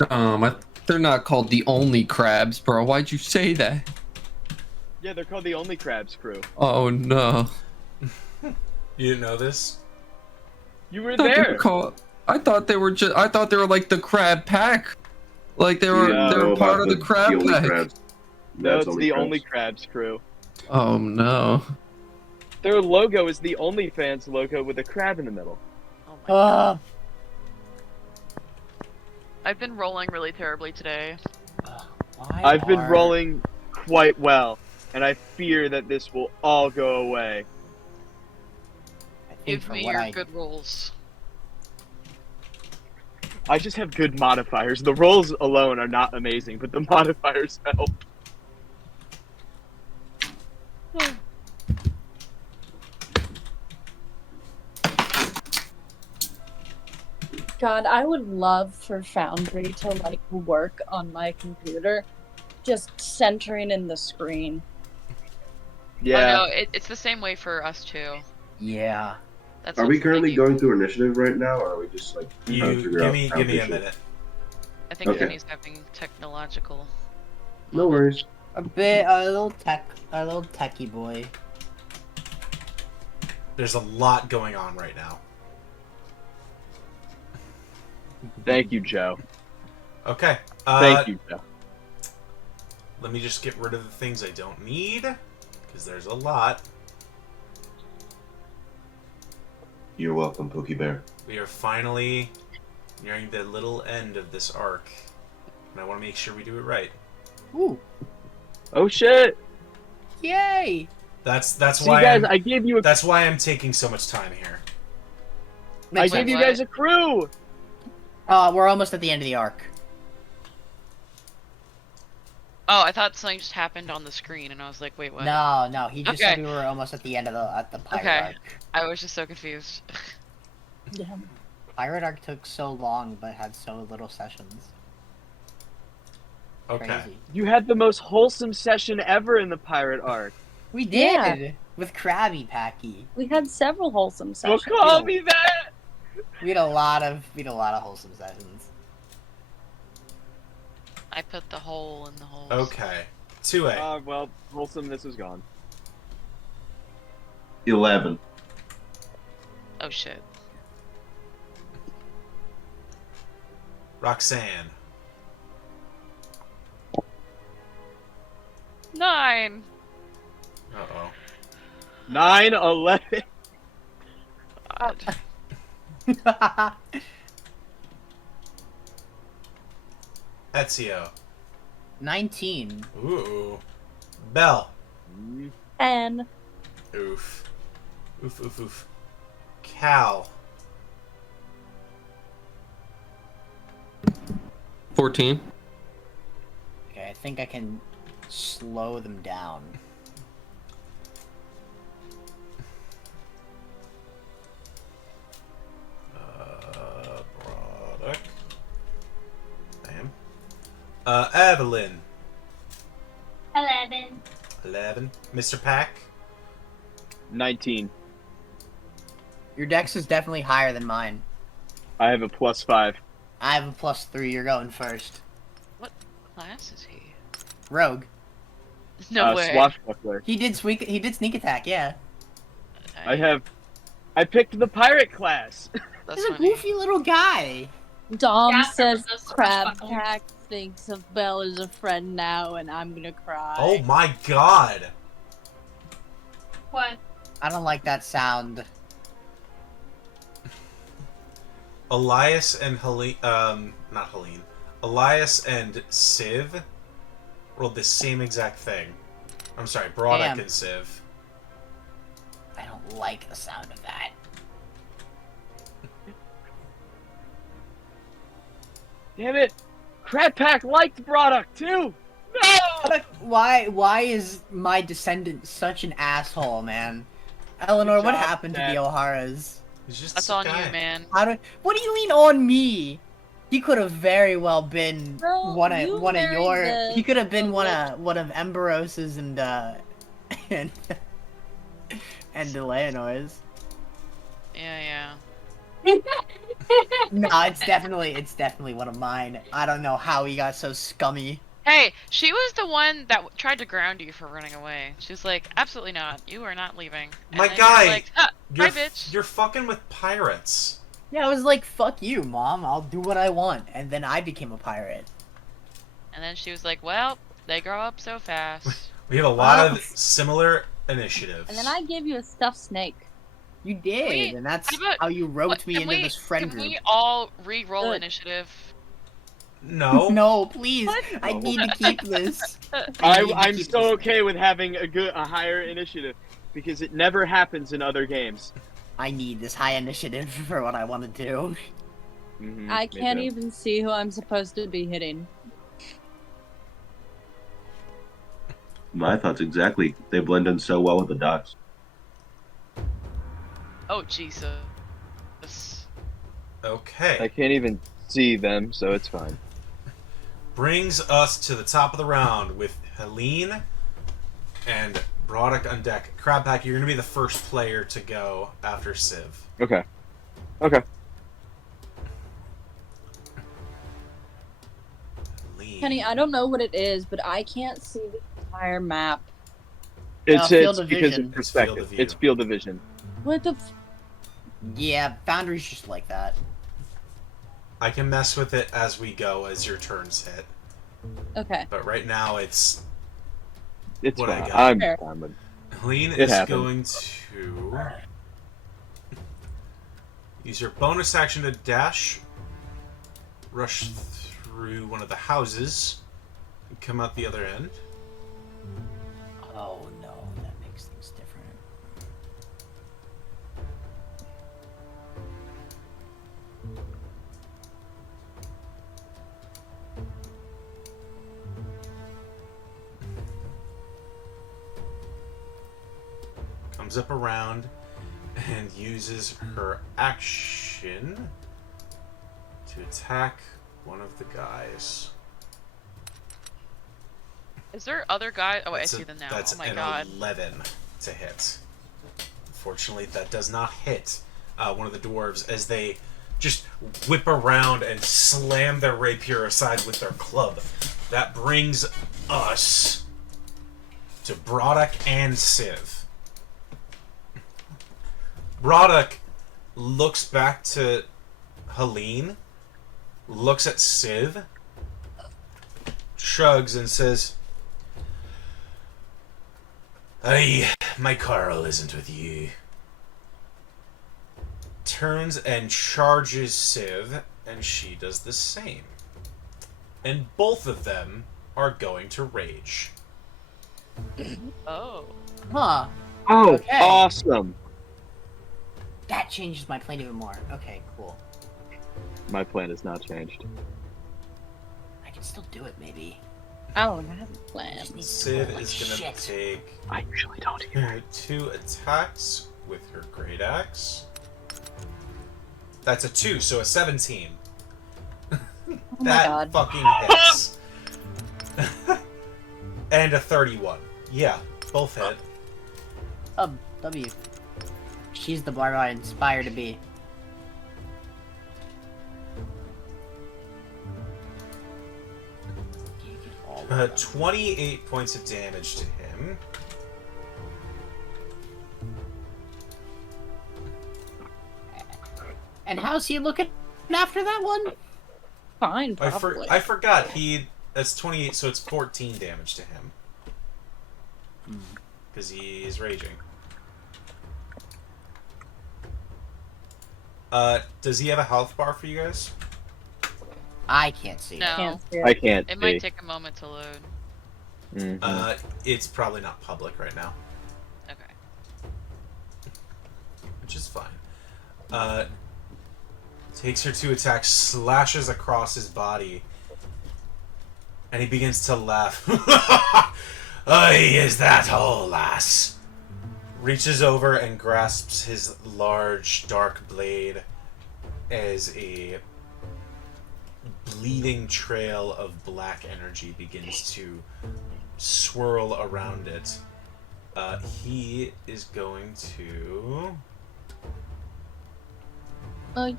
that. They're not called the only crabs, bro. Why'd you say that? Yeah, they're called the Only Crabs crew. Oh no. You didn't know this? You were I thought they there. were called- I thought they were just. I thought they were like the crab pack. Like they were. No. They were part of the crab only pack. crabs. No, That's it's the crabs. Only Crabs crew. Oh no. Their logo is the OnlyFans logo with a crab in the middle. Oh my god. Uh, I've been rolling really terribly today. why I've been are- rolling quite well, and I fear that this will all go away. I think Give for me what your I good rolls. I just have good modifiers. The rolls alone are not amazing, but the modifiers help. God, I would love for Foundry to like work on my computer, just centering in the screen. Yeah. Oh, no, it's the same way for us too. Yeah. That's Are we what's currently tricky. going through initiative right now, or are we just like trying to You figure give out me how give me a efficient? minute. I think Okay. Kenny's having technological. No worries. A little techie boy. There's a lot going on right now. Thank you, Joe. Okay. Thank you, Joe. Let me just get rid of the things I don't need, because there's a lot. You're welcome, Pokey Bear. We are finally nearing the little end of this arc. And I want to make sure we do it right. Ooh. Oh shit! Yay! That's See, why guys, I'm, I gave you a. that's why I'm taking so much time here. I Makes gave sense. you guys a crew. We're almost at the end of the arc. Oh, I thought something just happened on the screen, and I was like, wait, what? No, he just Okay. said we were almost at the end of the pirate Okay. arc. I was just so confused. Pirate arc took so long, but had so little sessions. Okay. Crazy. You had the most wholesome session ever in the pirate arc. We did Yeah. with Krabby Patty. We had several wholesome Don't sessions. call me that. We had a lot of wholesome sessions. I put the hole in the hole. Okay. 2A. Well, wholesomeness is gone. 11. Oh shit. Roxanne. 9. Uh-oh. 9, 11. God. Ezio. 19. Ooh. Belle. 10. Oof. Oof, oof, oof. Cal. 14. Okay, I think I can slow them down. Broderick. Bam. Evelyn. 11. 11. Mr. Pack. 19. Your dex is definitely higher than mine. I have a +5. I have a +3. You're going first. What class is he? Rogue. No way. Swashbuckler. He did sneak attack. Yeah. I picked the pirate class. That's He's a funny. goofy little guy. Dom Yeah, says those Crab swashbucklers. Pack thinks of Belle as a friend now, and I'm gonna cry. Oh my god. What? I don't like that sound. Elias and Helene, not Helene. Elias and Civ rolled the same exact thing. I'm sorry, Broderick Damn. and Civ. I don't like the sound of that. Damn it! Crab Pack liked Broderick too. No! Why is my descendant such an asshole, man? Eleanor, Good what job, happened to Dad. the O'Haras? He's just That's a on guy. you, man. What do you mean on me? He could have very well been Bro, one you of married your. the- He could have been the one of Emberose's and and Eleanor's. Yeah. No, it's definitely one of mine. I don't know how he got so scummy. Hey, she was the one that tried to ground you for running away. She was like, absolutely not. You are not leaving. And My then guy, you're like, huh, You're, bye, bitch. you're fucking with pirates. Yeah, I was like, "Fuck you, mom. I'll do what I want." And then I became a pirate. And then she was like, well, they grow up so fast. We have a lot Oh. of similar initiatives. And then I gave you a stuffed snake. You did, Wait, and that's how about- how you roped me Can into we- this friend Can group. we all re-roll Good. initiative? No. No, please. What? I need to keep this. I'm so okay with having a higher initiative because it never happens in other games. I need this high initiative for what I want to do. Mhm, I me can't too. even see who I'm supposed to be hitting. My thoughts exactly. They blend in so well with the dots. Oh, Jesus. Okay. I can't even see them, so it's fine. Brings us to the top of the round with Helene and Broderick on deck. Crabpack, you're going to be the first player to go after Civ. Okay. Helene. Kenny, I don't know what it is, but I can't see the entire map. It's field of because vision. of perspective. Field of view. It's field of vision. What the f- Yeah, Foundry's just like that. I can mess with it as we go, as your turns hit. Okay. But right now, it's It's What I fine. got. I'm Fair. fine with Helene It is happened. going to use your bonus action to dash, rush through one of the houses and come out the other end. Oh no, that makes things different. Comes up around and uses her action to attack one of the guys. Is there other guys? Oh, wait, I That's see them now. That's Oh my an god. 11 to hit. Unfortunately, that does not hit one of the dwarves as they just whip around and slam their rapier aside with their club. That brings us to Broddock and Civ. Broddock looks back to Helene, looks at Civ, shrugs and says, my quarrel isn't with you. Turns and charges Civ, and she does the same. And both of them are going to rage. Oh. Huh. Oh, Okay. awesome! That changes my plan even more. Okay, cool. My plan has not changed. I can still do it, maybe. I don't have a plan. Just need to Civ roll like is going to shit. take I usually don't hear. 2 attacks with her great axe. That's a 2, so a 17. Oh my That god. fucking hits. And a 31. Yeah, both hit. W. She's the barbarian I inspire to be. You get all of them. 28 points of damage to him. And how's he looking after that one? Fine, probably. I forgot, that's 28, so it's 14 damage to him. Because he is raging. Does he have a health bar for you guys? I can't see. No. Can't see it. I can't It see. might take a moment to load. Mhm. It's probably not public right now, Okay. which is fine. Takes her 2 attacks, slashes across his body, and he begins to laugh. Aye, is that all, lass? Reaches over and grasps his large, dark blade as a bleeding trail of black energy begins to swirl around it. He is going to...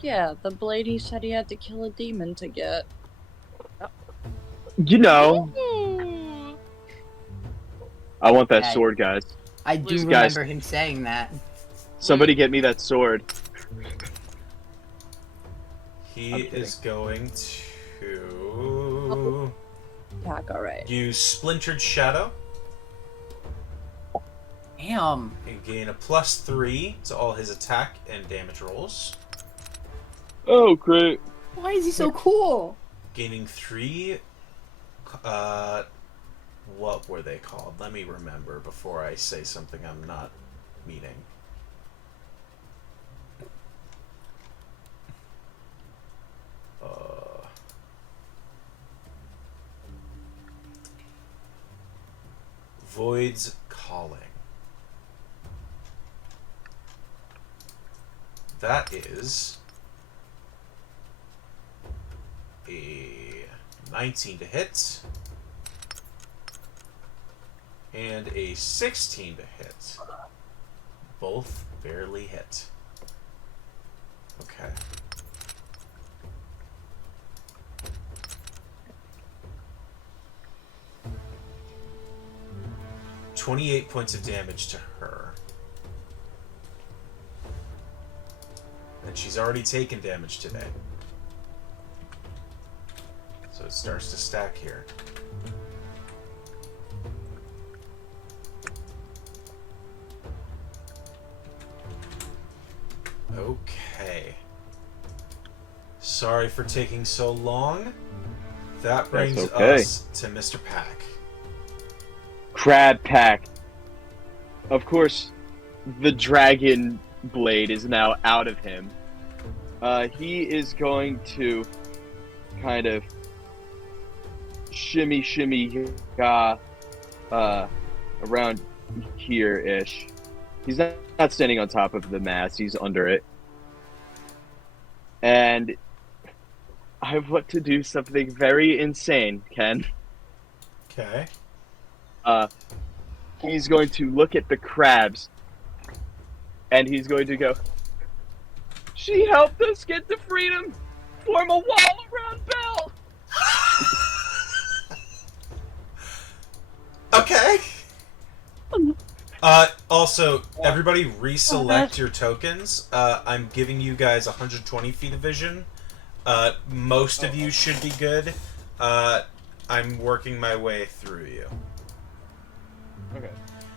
Yeah, the blade he said he had to kill a demon to get. You know, Ooh. I want that Hey. sword, guys. I do Lose, guys. remember him saying that. Somebody get me that sword. He I'm kidding. is going to Attack, alright. use Splintered Shadow Damn. and gain a +3 to all his attack and damage rolls. Oh, great. Why is he so cool? Gaining 3, what were they called? Let me remember before I say something I'm not meaning. Void's Calling. That is a 19 to hit and a 16 to hit. Both barely hit. Okay. $28 points of damage to her. And she's already taken damage today. So it starts to stack here. Okay. Sorry for taking so long. That brings okay. us to Mr. Pack. Crab Pack. Of course, the dragon blade is now out of him. He is going to kind of shimmy around here-ish. He's not standing on top of the mast, he's under it. And I want to do something very insane, Ken. Okay. He's going to look at the crabs, and he's going to go, "She helped us get to freedom! Form a wall around Belle!" Okay. Also, everybody reselect your tokens. I'm giving you guys 120 feet of vision. Most of you should be good. I'm working my way through you.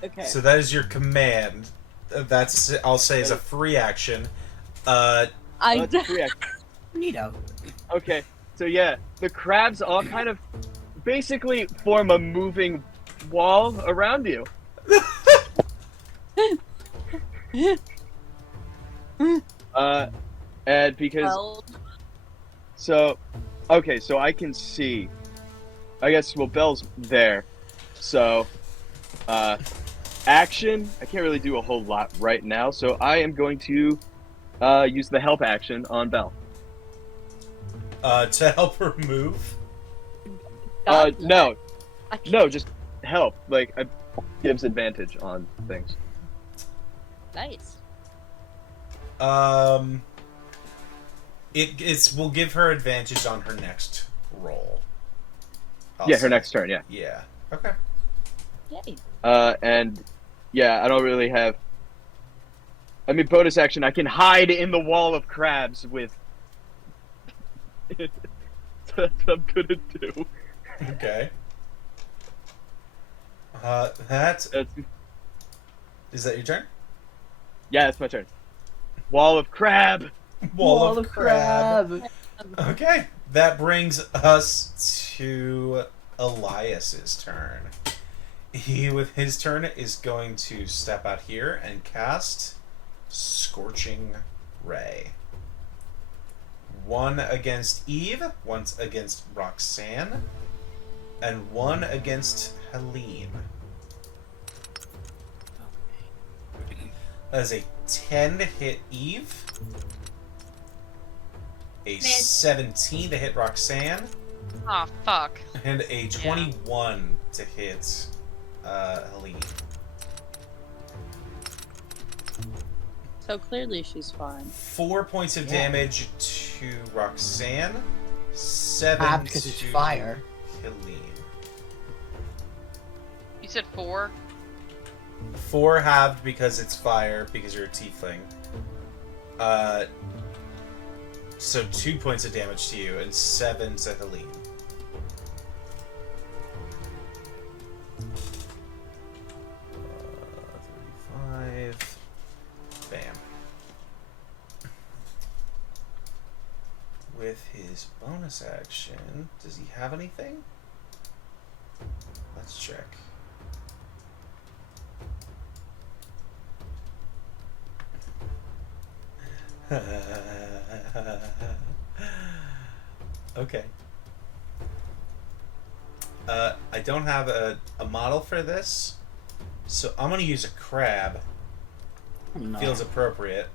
Okay. So that is your command. That's, I'll say, is a free action. That's free action. Neato. Okay, so yeah, the crabs all kind of basically form a moving wall around you. And because so I can see. I guess Bell's there, so action. I can't really do a whole lot right now, so I am going to use the help action on Belle. To help her move. No, just help. Like, it gives advantage on things. Nice. It's will give her advantage on her next roll. Yeah, her next turn. Yeah. Yeah. Okay. Yay. And yeah, I don't really have. I mean, bonus action. I can hide in the wall of crabs with. That's what I'm gonna do. Okay. Is that your turn? Yeah, that's my turn. Wall of crab. Wall of crab. Okay, that brings us to Elias's turn. He, with his turn, is going to step out here and cast Scorching Ray. One against Eve, once against Roxanne, and one against Helene. That is a 10 to hit Eve, a 17 to hit Roxanne, Oh, fuck. and a 21 to hit Helene. So clearly she's fine. 4 points of damage to Roxanne, 7 because it's to fire. Helene. You said 4? 4 halved because it's fire, because you're a tiefling. So 2 points of damage to you, and 7 to Helene. Bam. With his bonus action, does he have anything? Let's check. Okay. I don't have a model for this, so I'm gonna use a crab. No. Feels appropriate.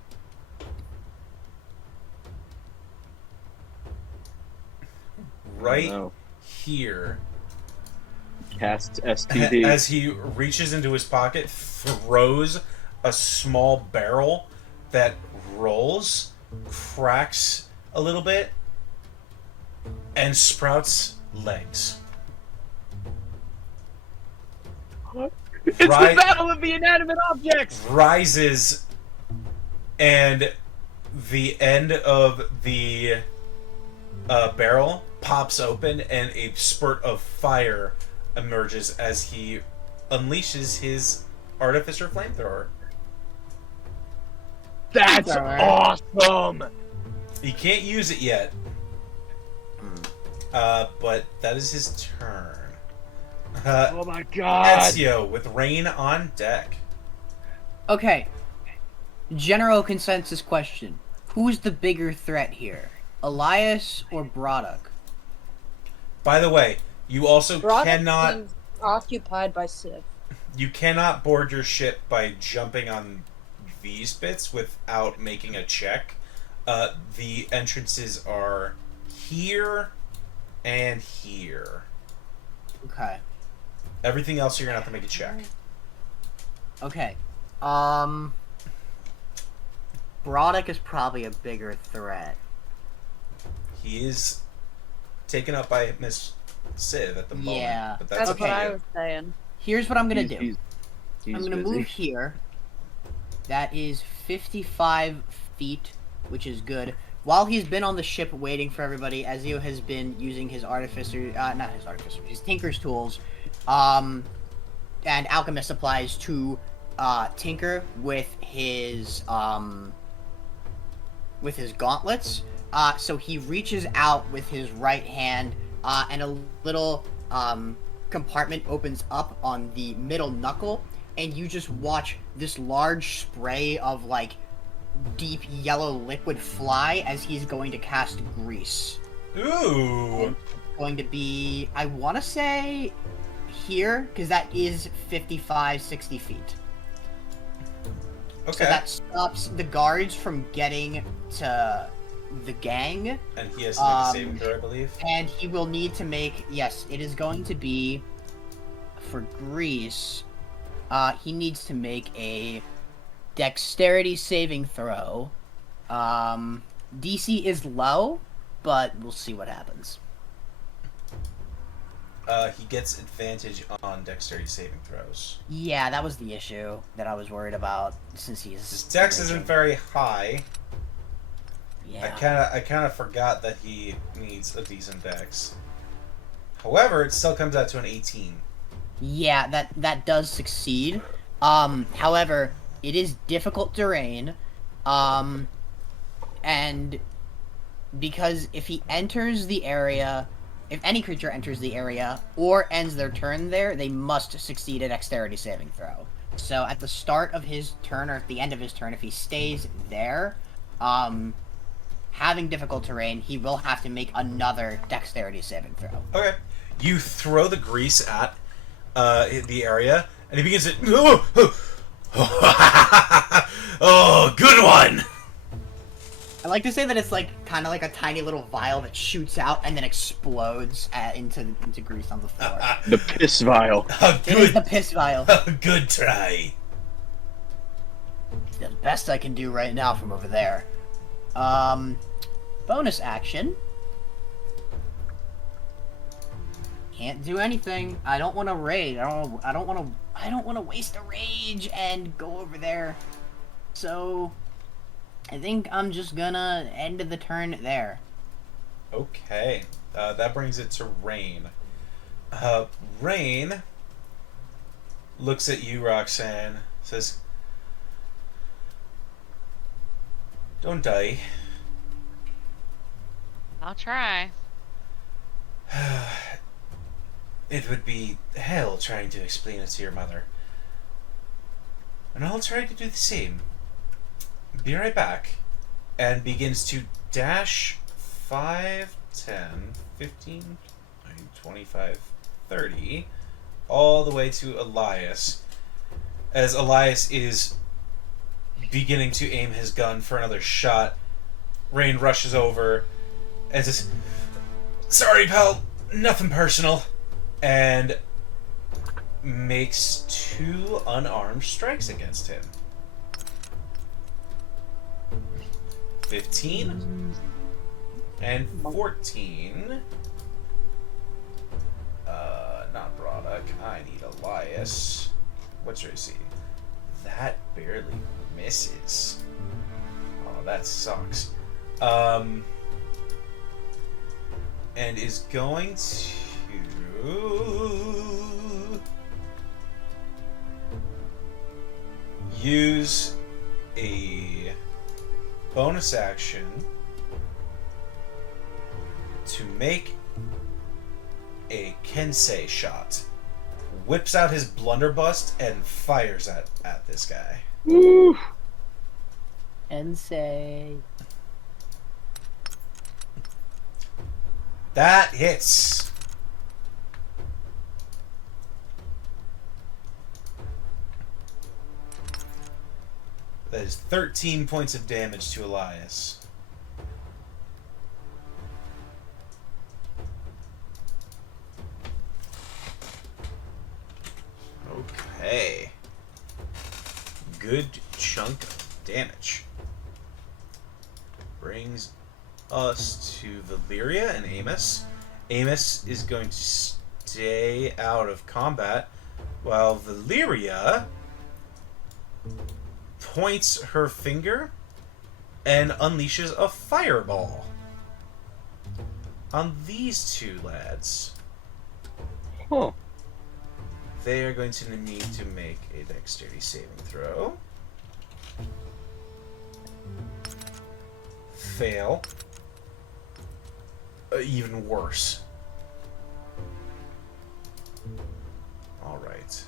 Right here. Cast STD. As he reaches into his pocket, throws a small barrel that rolls, cracks a little bit, and sprouts legs. It's the battle of the inanimate objects! Rises, and the end of the barrel pops open, and a spurt of fire emerges as he unleashes his artificer flamethrower. That's awesome! He can't use it yet. But that is his turn. Oh my god! Ezio with Rain on deck. Okay. General consensus question. Who's the bigger threat here? Elias or Braddock? By the way, you also cannot seems occupied by Civ. board your ship by jumping on these bits without making a check. The entrances are here and here. Okay. Everything else you're gonna have to make a check. Okay. Braddock is probably a bigger threat. He is taken up by Miss Civ at the moment. Yeah. But that's That's what I okay. was saying. Here's what I'm gonna do. He's I'm gonna busy. move here. That is 55 feet, which is good. While he's been on the ship waiting for everybody, Ezio has been using his his tinker's tools, and alchemist supplies to tinker with his gauntlets. So he reaches out with his right hand, and a little compartment opens up on the middle knuckle, and you just watch this large spray of like deep yellow liquid fly as he's going to cast grease. Ooh. Going to be, I want to say here, because that is 55, 60 feet. Okay. So that stops the guards from getting to the gang. And he has to make a saving throw, I believe. And he will need to make, yes, it is going to be, for grease, he needs to make a dexterity saving throw. DC is low, but we'll see what happens. He gets advantage on dexterity saving throws. Yeah, that was the issue that I was worried about, since he is... His dex isn't very high. Yeah. I kind of forgot that he needs a decent dex. However, it still comes out to an 18. Yeah, that does succeed. However, it is difficult terrain. And because if he enters the area, if any creature enters the area or ends their turn there, they must succeed a dexterity saving throw. So at the start of his turn or at the end of his turn, if he stays there, having difficult terrain, he will have to make another dexterity saving throw. Okay. You throw the grease at the area, and he begins to... Oh, good one! I like to say that it's like kind of like a tiny little vial that shoots out and then explodes into grease on the floor. The piss vial. It is the piss vial. Good try. The best I can do right now from over there. Bonus action. Can't do anything. I don't want to raid. I don't want to waste a rage and go over there. So I think I'm just gonna end the turn there. Okay. That brings it to Rain. Rain looks at you, Roxanne, says, "Don't die." I'll try. It would be hell trying to explain it to your mother. And I'll try to do the same. Be right back. And begins to dash 5, 10, 15, 25, 30, all the way to Elias. As Elias is beginning to aim his gun for another shot, Rain rushes over and says, "Sorry, pal, nothing personal," and makes 2 unarmed strikes against him. 15 and 14. Not Braddock. I need Elias. What's your AC? That barely misses. Oh, that sucks. And is going to use a bonus action to make a Kensei shot, whips out his blunderbuss, and fires at this guy. Woo. And say. That hits. That is 13 points of damage to Elias. Okay. Good chunk of damage. Brings us to Valyria and Amos. Amos is going to stay out of combat while Valyria points her finger and unleashes a fireball on these two lads. Huh. They are going to need to make a dexterity saving throw. Fail. Even worse. Alright.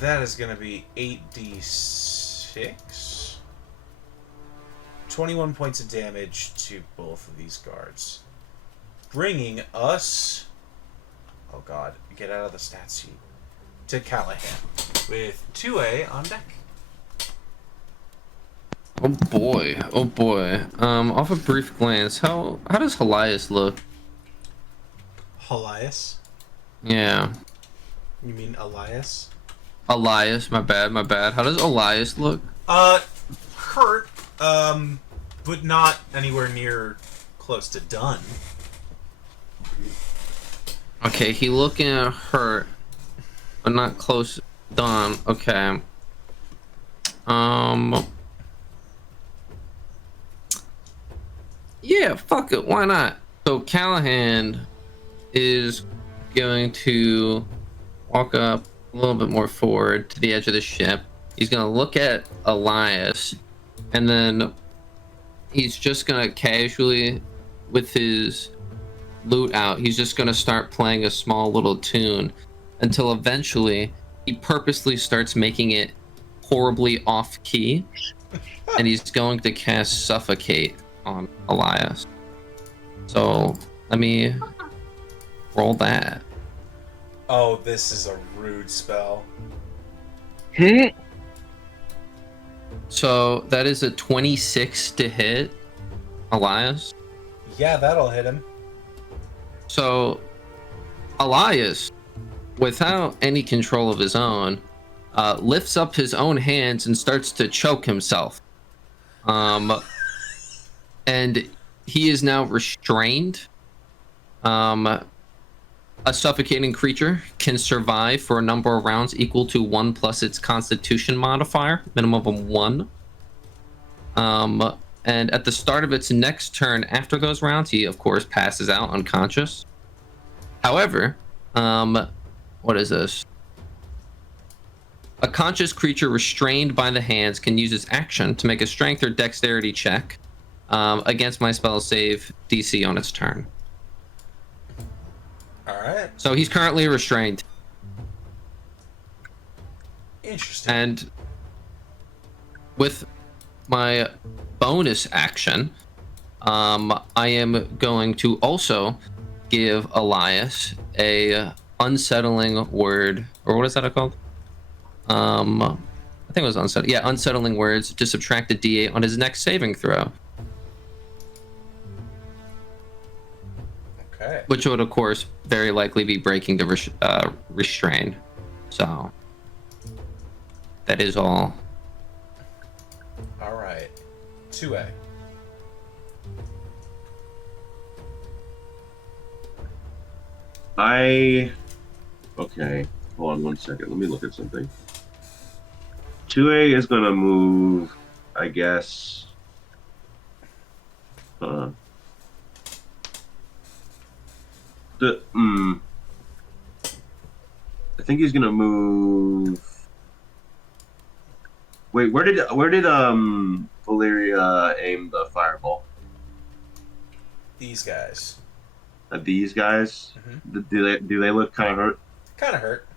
That is going to be 8d6. 21 points of damage to both of these guards. Bringing us... Oh god, get out of the stat sheet. To Callahan. With 2A on deck. Oh boy, oh boy. Off a brief glance, how does Elias look? Elias? Yeah. You mean Elias? Elias, my bad. How does Elias look? Hurt, but not anywhere near close to done. Okay, he looking hurt, but not close done. Okay. Yeah, fuck it, why not? So Callahan is going to walk up a little bit more forward to the edge of the ship. He's gonna look at Elias, and then he's just gonna casually, with his lute out, he's just gonna start playing a small little tune until eventually he purposely starts making it horribly off key, and he's going to cast Suffocate on Elias. So let me roll that. Oh, this is a rude spell. So that is a 26 to hit Elias. Yeah, that'll hit him. So Elias, without any control of his own, lifts up his own hands and starts to choke himself. And he is now restrained. A suffocating creature can survive for a number of rounds equal to 1 plus its Constitution modifier, minimum of 1. And at the start of its next turn after those rounds, he of course passes out unconscious. However, what is this? A conscious creature restrained by the hands can use its action to make a strength or dexterity check against my spell save DC on its turn. Alright. So he's currently restrained. Interesting. And with my bonus action, I am going to also give Elias a unsettling word, or what is that called? I think it was unsettling. Yeah, unsettling words to subtract a D8 on his next saving throw. Okay. Which would, of course, very likely be breaking the restrain. So that is all. All right. 2A. Okay. Hold on 1 second. Let me look at something. 2A is gonna move, I guess. I think he's gonna move. Wait, where did Valeria aim the fireball? These guys. At these guys? Mhm. Do they look kind of hurt? Kind of hurt.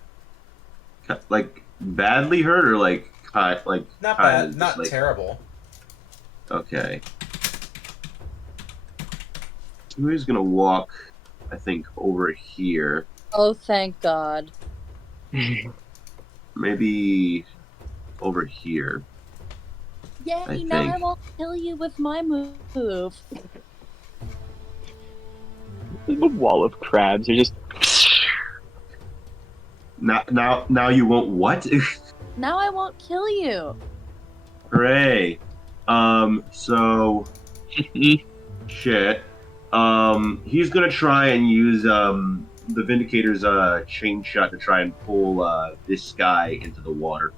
Like badly hurt, or like Not kinda bad. just, Not like- terrible. Okay. So he's gonna walk, I think, over here. Oh, thank God. Maybe over here. Yay, I now I think. won't kill you with my move. The wall of crabs are just. Now you won't what? Now I won't kill you. Hooray. So shit. He's gonna try and use the Vindicator's chain shot to try and pull this guy into the water.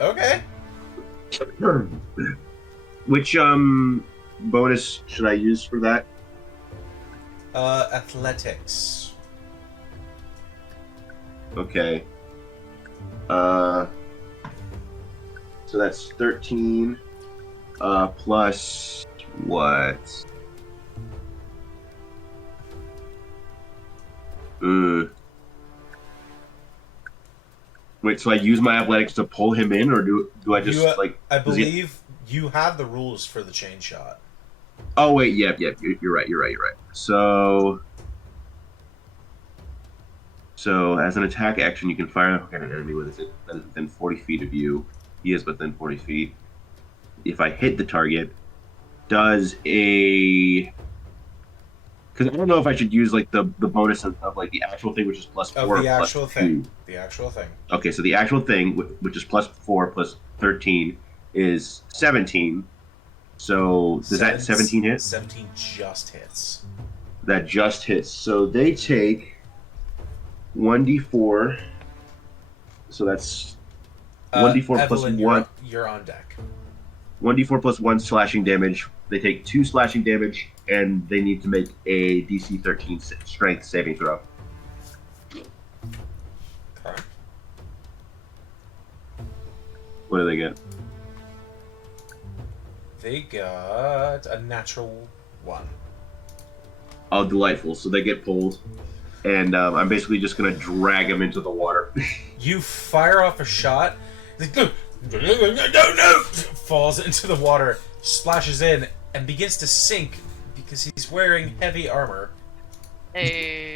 Okay. Which bonus should I use for that? Athletics. Okay. So that's 13 plus what? Wait, so I use my athletics to pull him in, or do I just You, like? I does he- believe you have the rules for the chain shot. Oh wait, yep. You're right. So as an attack action, you can fire at an enemy with it that is within 40 feet of you. He is within 40 feet. If I hit the target, does a because I don't know if I should use like the bonus of like the actual thing, which is plus 4 Of or the plus actual 2. thing. The actual thing. Okay, so the actual thing, which is plus 4 plus 13, is 17. So does that 17 hit? 17 just hits. That just hits. So they take 1d4. So that's 1d4 plus Evelyn, 1. You're on deck. 1d4 plus 1 slashing damage. They take 2 slashing damage, and they need to make a DC 13 strength saving throw. Okay. What do they get? They got a natural 1. Oh, delightful. So they get pulled, and I'm basically just going to drag them into the water. You fire off a shot. No, falls into the water, splashes in, and begins to sink because he's wearing heavy armor. Hey.